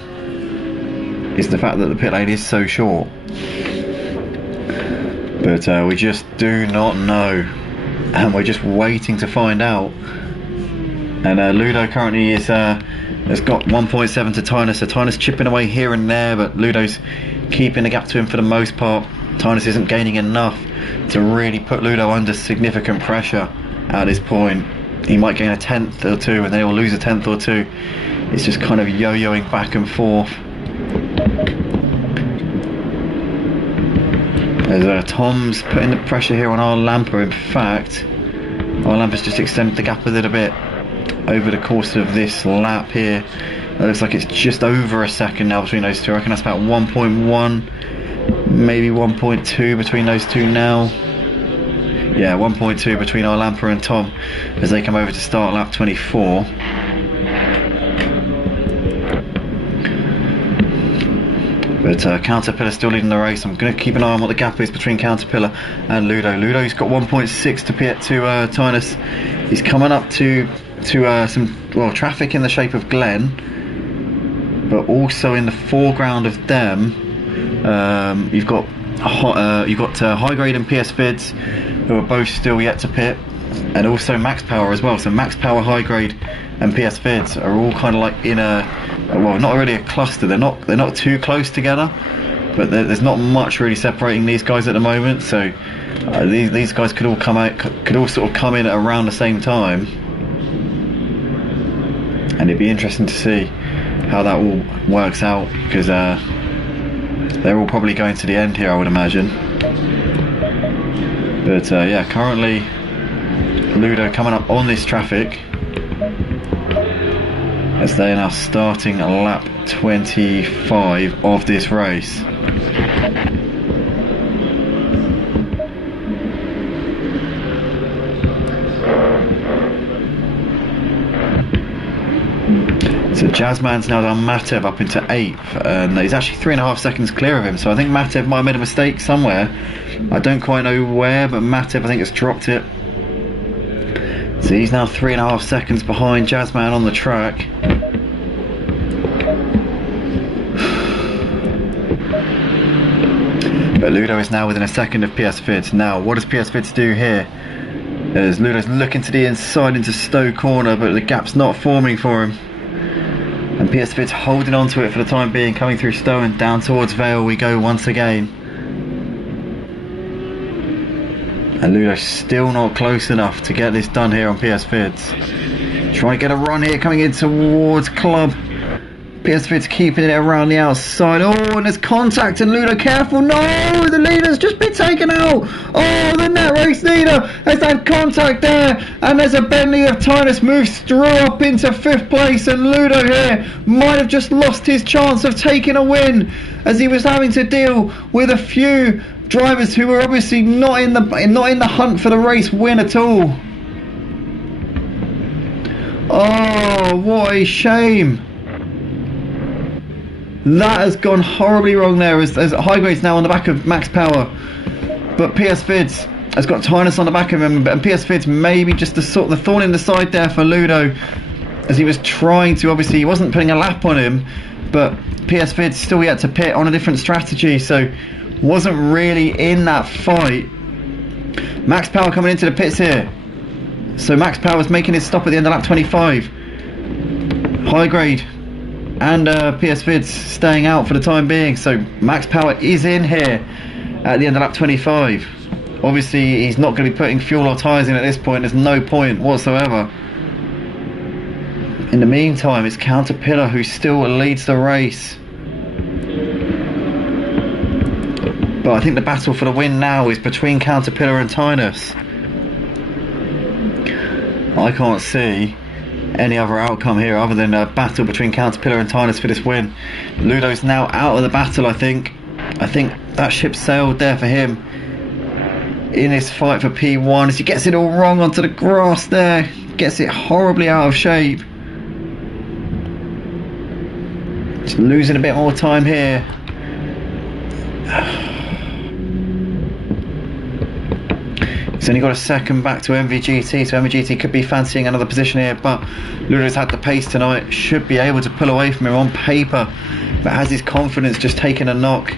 is the fact that the pit lane is so short. But we just do not know, and we're just waiting to find out. And Ludo currently has got 1.7 to Tynus, so Tynus chipping away here and there, but Ludo's keeping the gap to him for the most part. Tynus isn't gaining enough to really put Ludo under significant pressure at this point. He might gain a tenth or two, and then he'll lose a tenth or two. It's just kind of yo-yoing back and forth. As Tom's putting the pressure here on our Lamper. In fact, our Lamper's just extended the gap a little bit over the course of this lap here. It looks like it's just over a second now between those two. I reckon that's about 1.1, maybe 1.2 between those two now. Yeah, 1.2 between our Lamper and Tom as they come over to start lap 24. But Caterpillar still leading the race. I'm going to keep an eye on what the gap is between Caterpillar and Ludo. Ludo's got 1.6 to Tynus. He's coming up to some traffic in the shape of Glen, but also in the foreground of them, you've got High Grade and PS Vids, who are both still yet to pit, and also Max Power as well. So Max Power, High Grade, and PS Vids are all kind of like in a, well, not really a cluster. They're not too close together, but there's not much really separating these guys at the moment. So these guys could all sort of come in at around the same time, and it'd be interesting to see how that all works out, because they're all probably going to the end here, I would imagine. But yeah, currently Ludo coming up on this traffic as they are now starting lap 25 of this race. So Jazzman's now done Matev up into 8th, and he's actually 3.5 seconds clear of him, so I think Matev might have made a mistake somewhere. I don't quite know where, but Matev I think has dropped it. So he's now 3.5 seconds behind Jazzman on the track. But Ludo is now within a second of PS Vids. Now, what does PS Vids do here? As Ludo's looking to the inside into Stowe corner, but the gap's not forming for him. And PS Vids holding on to it for the time being, coming through Stowe and down towards Vale we go once again. And Ludo's still not close enough to get this done here on PS Vids. Trying to get a run here, coming in towards Club. PS5's keeping it around the outside. Oh, and there's contact, and Ludo, careful. No, the leader's just been taken out. Oh, the net race leader has had contact there, and there's a Bentley of Tinus moves through up into 5th place, and Ludo here might have just lost his chance of taking a win, as he was having to deal with a few drivers who were obviously not in the hunt for the race win at all. Oh, what a shame. That has gone horribly wrong there, as Highgrade's now on the back of Max Power, but PS Vids has got Tinus on the back of him, and PS Vids maybe just the thorn in the side there for Ludo, as he was trying to, obviously he wasn't putting a lap on him, but PS Vids still yet to pit on a different strategy, so wasn't really in that fight. Max Power coming into the pits here, so Max Power was making his stop at the end of lap 25. Highgrade and PS Vids staying out for the time being, so Max Power is in here at the end of lap 25. Obviously he's not going to be putting fuel or tyres in at this point, there's no point whatsoever. In the meantime, it's Caterpillar who still leads the race, but I think the battle for the win now is between Caterpillar and Tinus. I can't see any other outcome here other than a battle between Caterpillar and Tinus for this win. Ludo's now out of the battle, I think. I think that ship sailed there for him in his fight for P1, as he gets it all wrong onto the grass there, gets it horribly out of shape. Just losing a bit more time here. He's only got a second back to MVGT, so MVGT could be fancying another position here, but Ludo's had the pace tonight, should be able to pull away from him on paper, but has his confidence just taken a knock?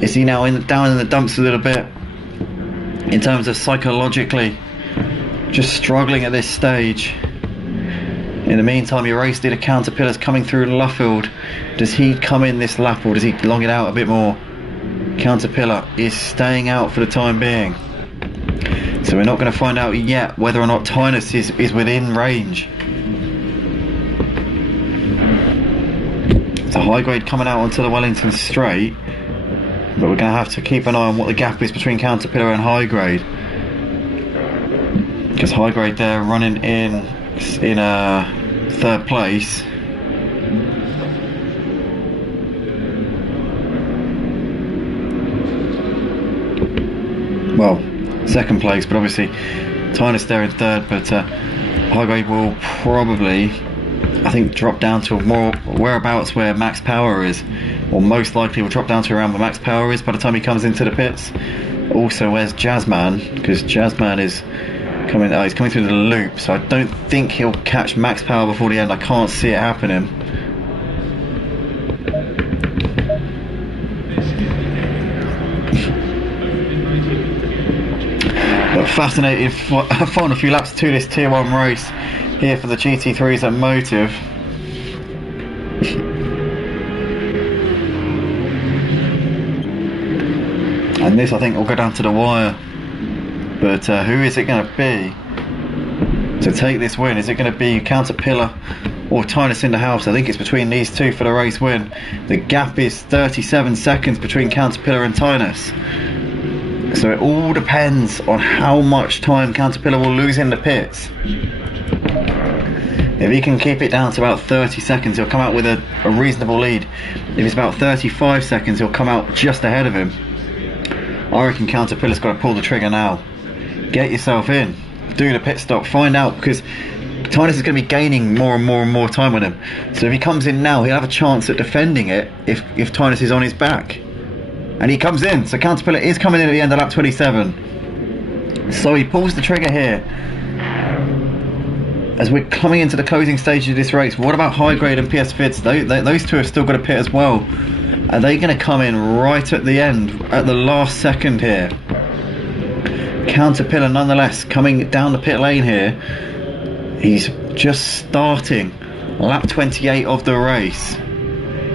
Is he now down in the dumps a little bit in terms of psychologically just struggling at this stage? In the meantime, your race leader Caterpillar's coming through Luffield. Does he come in this lap, or does he long it out a bit more? Caterpillar is staying out for the time being, so we're not going to find out yet whether or not Tinus is within range. It's a Highgrade coming out onto the Wellington straight, but we're going to have to keep an eye on what the gap is between Caterpillar and Highgrade, because Highgrade there running in 3rd place. Well, 2nd place, but obviously Tinus there in 3rd, but Highgrade will probably, I think, drop down to more whereabouts where Max Power is, or most likely will drop down to around where Max Power is by the time he comes into the pits. Also, where's Jazzman? Because Jazzman is coming, he's coming through the loop, so I don't think he'll catch Max Power before the end. I can't see it happening. But fascinating final few laps to this tier 1 race here for the GT3s at Motive. And this, I think, will go down to the wire. But who is it going to be to take this win? Is it going to be Caterpillar or Tinus in the house? I think it's between these two for the race win. The gap is 37 seconds between Caterpillar and Tinus, so it all depends on how much time Caterpillar will lose in the pits. If he can keep it down to about 30 seconds, he'll come out with a reasonable lead. If it's about 35 seconds, he'll come out just ahead of him. I reckon Caterpillar's got to pull the trigger now. Get yourself in, do the pit stop, find out, because Tinus is going to be gaining more and more time with him. So if he comes in now, he'll have a chance at defending it if Tinus is on his back. And he comes in, so Caterpillar is coming in at the end of lap 27. So he pulls the trigger here as we're coming into the closing stage of this race. What about Highgrade and PS Vids? Those two have still got to pit as well. Are they going to come in right at the end, at the last second here? Caterpillar nonetheless coming down the pit lane here. He's just starting lap 28 of the race.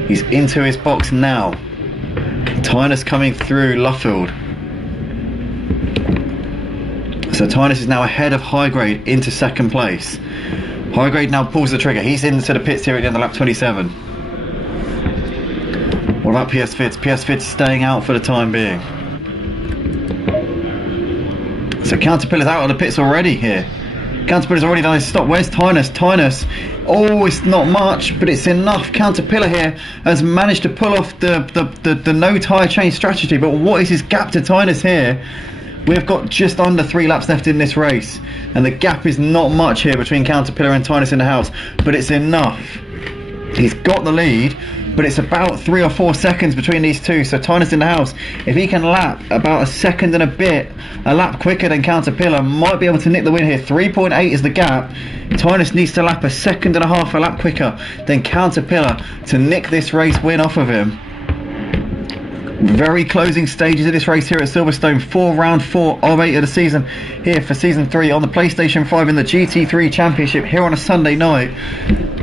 He's into his box now. Tinus coming through Luffield. So Tinus is now ahead of Highgrade into 2nd place. High Grade now pulls the trigger. He's into the pits here at the end of lap 27. What about PS Fids? PS Fids staying out for the time being. So Caterpillar's out of the pits already here. Caterpillar's already done his stop. Where's Tynus? Tynus. Oh, it's not much, but it's enough. Caterpillar here has managed to pull off the no tyre change strategy. But what is his gap to Tynus here? We've got just under 3 laps left in this race, and the gap is not much here between Caterpillar and Tynus in the house, but it's enough. He's got the lead, but it's about 3 or 4 seconds between these two. So Tynus in the house, if he can lap about a second and a bit, a lap quicker than Caterpillar, might be able to nick the win here. 3.8 is the gap. Tynus needs to lap a second and a half a lap quicker than Caterpillar to nick this race win off of him. Very closing stages of this race here at Silverstone for round 4 of 8 of the season here for season 3 on the PlayStation 5 in the GT3 Championship here on a Sunday night.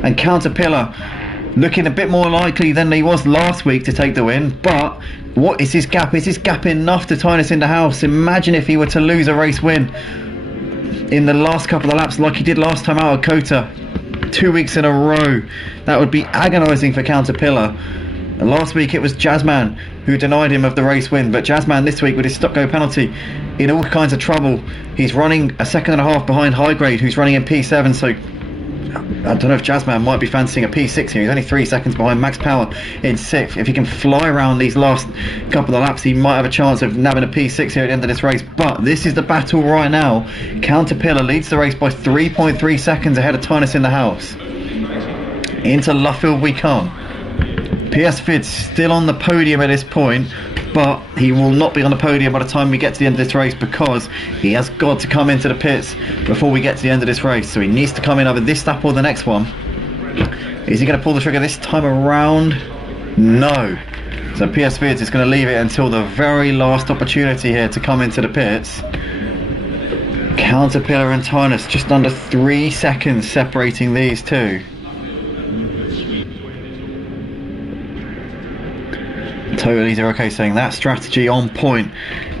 And Caterpillar looking a bit more likely than he was last week to take the win, but what is his gap? Is his gap enough to Tynus in the house? Imagine if he were to lose a race win in the last couple of laps like he did last time out at Kota, 2 weeks in a row. That would be agonising for Caterpillar. And last week it was Jazzman who denied him of the race win, but Jazzman this week with his stop go penalty in all kinds of trouble. He's running a second and a half behind High Grade, who's running in P7, so I don't know if Jazzman might be fancying a P6 here. He's only 3 seconds behind Max Power in 6th. If he can fly around these last couple of laps, he might have a chance of nabbing a P6 here at the end of this race. But this is the battle right now. Caterpillar leads the race by 3.3 seconds ahead of Tynus in the house. Into Luffield we come. PS Fid's still on the podium at this point, but he will not be on the podium by the time we get to the end of this race, because he has got to come into the pits before we get to the end of this race. So he needs to come in either this lap or the next one. Is he going to pull the trigger this time around? No. So PS Fids is going to leave it until the very last opportunity here to come into the pits. Caterpillar and Tynus just under 3 seconds separating these two. Totally Zero OK saying that strategy on point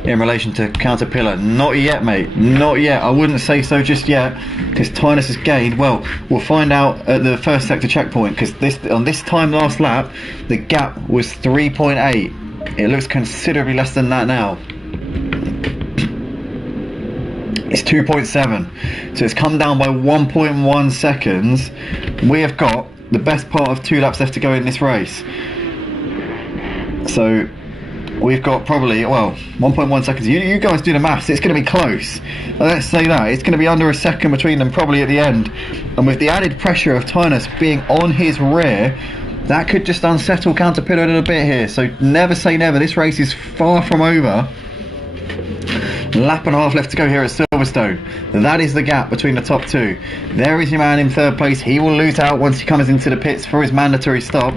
in relation to Caterpillar. Not yet, mate. Not yet. I wouldn't say so just yet, because Tynus has gained. Well, we'll find out at the first sector checkpoint, because on this time last lap the gap was 3.8. It looks considerably less than that now. It's 2.7, so it's come down by 1.1 seconds. We have got the best part of 2 laps left to go in this race. So we've got probably, well, 1.1 seconds. You guys do the maths. It's going to be close. Let's say that. It's going to be under a second between them probably at the end. And with the added pressure of Tynus being on his rear, that could just unsettle Caterpillar a little bit here. So never say never. This race is far from over. Lap and a half left to go here at Silverstone. That is the gap between the top two. There is your man in 3rd place. He will lose out once he comes into the pits for his mandatory stop.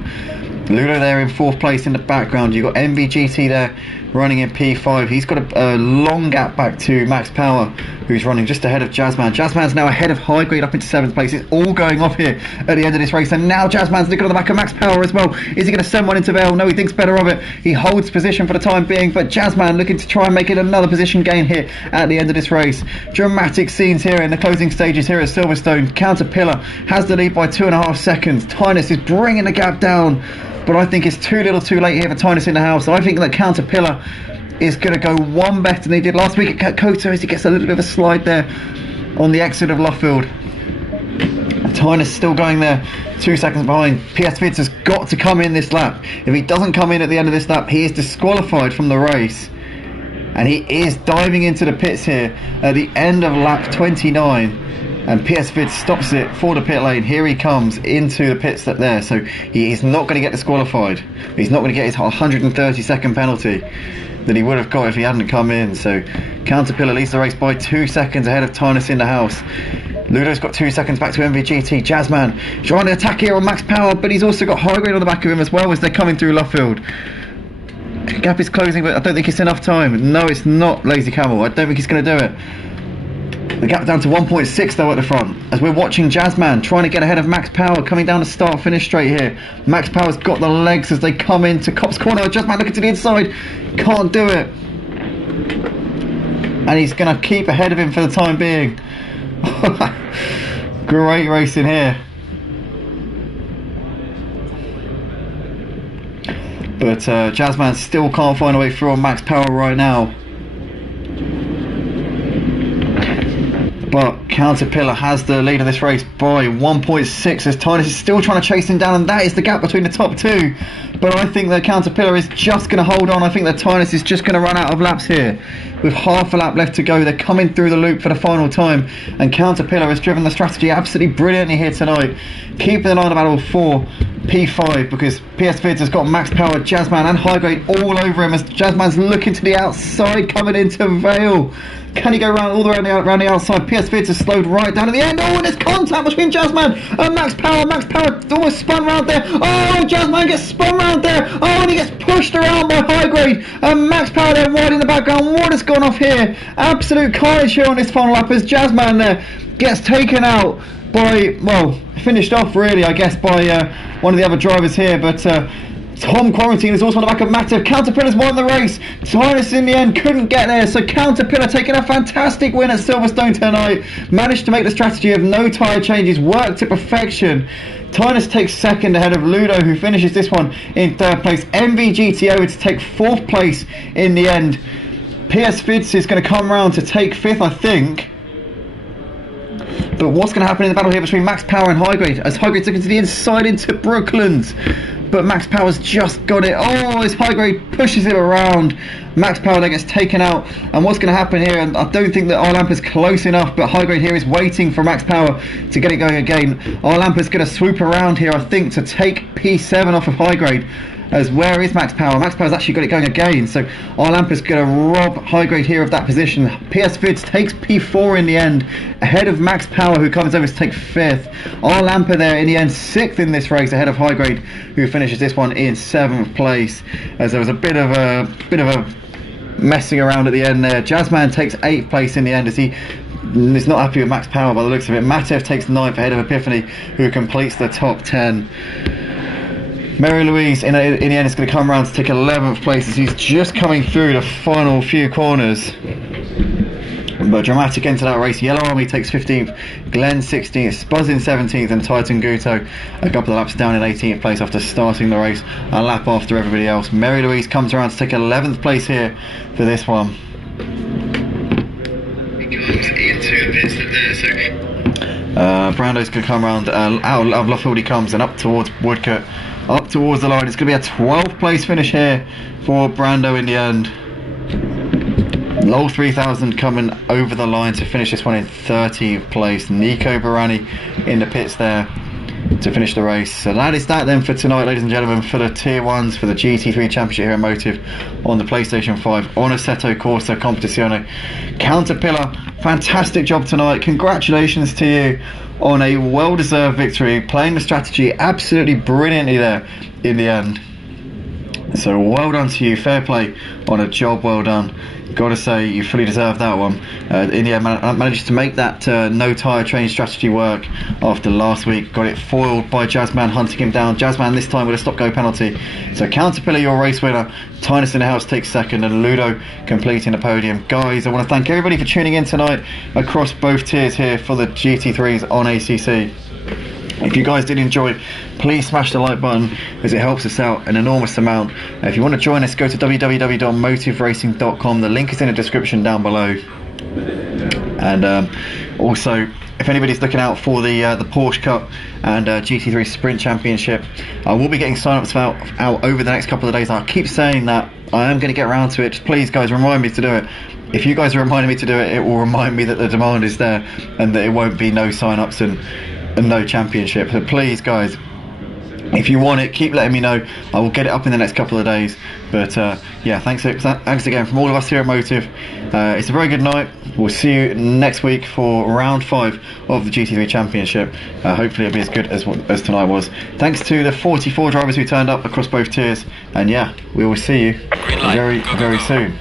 Ludo there in 4th place in the background. You've got MVGT there running in P5. He's got a long gap back to Max Power, who's running just ahead of Jazzman. Jazzman's now ahead of High Grade up into 7th place. It's all going off here at the end of this race, and now Jazzman's looking on the back of Max Power as well. Is he going to send one into Vale? No, he thinks better of it. He holds position for the time being, but Jazzman looking to try and make it another position gain here at the end of this race. Dramatic scenes here in the closing stages here at Silverstone. Caterpillar has the lead by 2.5 seconds. Tynus is bringing the gap down, but I think it's too little too late here for Tynus in the house. I think that Caterpillar is going to go one better than he did last week at Kota, as he gets a little bit of a slide there on the exit of Luffield. Tynus still going there, 2 seconds behind. PS Fids has got to come in this lap. If he doesn't come in at the end of this lap, he is disqualified from the race. And he is diving into the pits here at the end of lap 29. And PS Vid stops it for the pit lane. Here he comes into the pits there. So he is not going to get disqualified. He's not going to get his 130-second penalty that he would have got if he hadn't come in. So Caterpillar leads the race by 2 seconds ahead of Tynus in the house. Ludo's got 2 seconds back to MVGT. Jazzman trying to attack here on Max Power, but he's also got High Grade on the back of him as well as they're coming through Luffield. The gap is closing, but I don't think it's enough time. No, it's not, Lazy Camel. I don't think he's going to do it. The gap down to 1.6 though at the front, as we're watching Jazzman trying to get ahead of Max Power, coming down the start finish straight here. Max Power's got the legs as they come into Cop's corner. Jazzman looking to the inside, can't do it, and he's going to keep ahead of him for the time being. Great racing here. But Jazzman still can't find a way through on Max Power right now. But Caterpillar has the lead of this race by 1.6 as Tynus is still trying to chase him down, and that is the gap between the top two. But I think that Caterpillar is just going to hold on. I think that Tynus is just going to run out of laps here. With half a lap left to go, they're coming through the loop for the final time, and Caterpillar has driven the strategy absolutely brilliantly here tonight, keeping the line of battle for P5, because PS Vids has got Max Power, Jazzman and High Grade all over him as Jazzman's looking to the outside, coming into Vale. Can he go around all the way around the outside? PS Vids has slowed right down at the end. Oh, and there's contact between Jazzman and Max Power. Max Power almost spun around there. Oh, Jazzman gets spun around there. Oh, and he gets pushed around by High Grade. And Max Power there wide in the background. What has gone off here? Absolute carnage here on this final lap as Jazzman there gets taken out by, well, finished off really, I guess, by one of the other drivers here. But Tom Quarantine is also on the back of Mativ. Caterpillar's won the race. Tynus in the end couldn't get there, so Caterpillar taking a fantastic win at Silverstone tonight. Managed to make the strategy of no tyre changes work to perfection. Tynus takes second ahead of Ludo, who finishes this one in third place. MVGTO to take fourth place in the end. PS Vids is going to come round to take fifth, I think. But what's going to happen in the battle here between Max Power and High Grade, as High Grade's looking to the inside into Brooklands, but Max Power's just got it. Oh, as High Grade pushes it around, Max Power then gets taken out. And what's going to happen here, and I don't think that Arlampa's close enough, but High Grade here is waiting for Max Power to get it going again. Arlampa's going to swoop around here, I think, to take P7 off of High Grade. As where is Max Power? Max Power's actually got it going again, so Arlampa's going to rob High Grade here of that position. PS Vids takes P4 in the end, ahead of Max Power, who comes over to take fifth. Arlampa there in the end, sixth in this race, ahead of High Grade, who finishes this one in seventh place. As there was a bit of a messing around at the end there. Jazzman takes eighth place in the end as he is not happy with Max Power by the looks of it. Matev takes ninth ahead of Epiphany, who completes the top 10. Mary Louise in the end is going to come around to take 11th place as he's just coming through the final few corners. But dramatic end to that race. Yellow Army takes 15th, Glenn 16th, Spuzz in 17th, and Titan Guto a couple of laps down in 18th place after starting the race a lap after everybody else. Mary Louise comes around to take 11th place here for this one. Brando's going to come around out of Luffield he comes, and up towards Woodcote, up towards the line. It's going to be a 12th place finish here for Brando in the end. Lowell 3000 coming over the line to finish this one in 30th place. Nico Barani in the pits there to finish the race. So that is that then for tonight, ladies and gentlemen, for the Tier 1s for the GT3 Championship here at Motive on the PlayStation 5 on Assetto Corsa Competizione. Caterpillar, fantastic job tonight. Congratulations to you on a well-deserved victory, playing the strategy absolutely brilliantly there in the end. So well done to you, fair play on a job well done. Gotta say, you fully deserve that one. In the end, managed to make that no tyre change strategy work after last week. Got it foiled by Jazzman hunting him down. Jazzman this time with a stop-go penalty. So Caterpillar, your race winner. Tynus in the house takes second, and Ludo completing the podium. Guys, I want to thank everybody for tuning in tonight across both tiers here for the GT3s on ACC. If you guys did enjoy, please smash the like button as it helps us out an enormous amount. If you want to join us, go to www.motiveracing.com. The link is in the description down below. And also, if anybody's looking out for the Porsche Cup and GT3 Sprint Championship, I will be getting sign-ups out over the next couple of days. I keep saying that I am going to get around to it. Just please, guys, remind me to do it. If you guys are reminding me to do it, it will remind me that the demand is there and that it won't be no sign-ups and no championship. So please, guys, if you want it, keep letting me know. I will get it up in the next couple of days. But yeah, thanks again from all of us here at Motive. It's a very good night. We'll see you next week for round 5 of the GT3 Championship. Hopefully it'll be as good as tonight was. Thanks to the 44 drivers who turned up across both tiers. And yeah, we will see you very soon.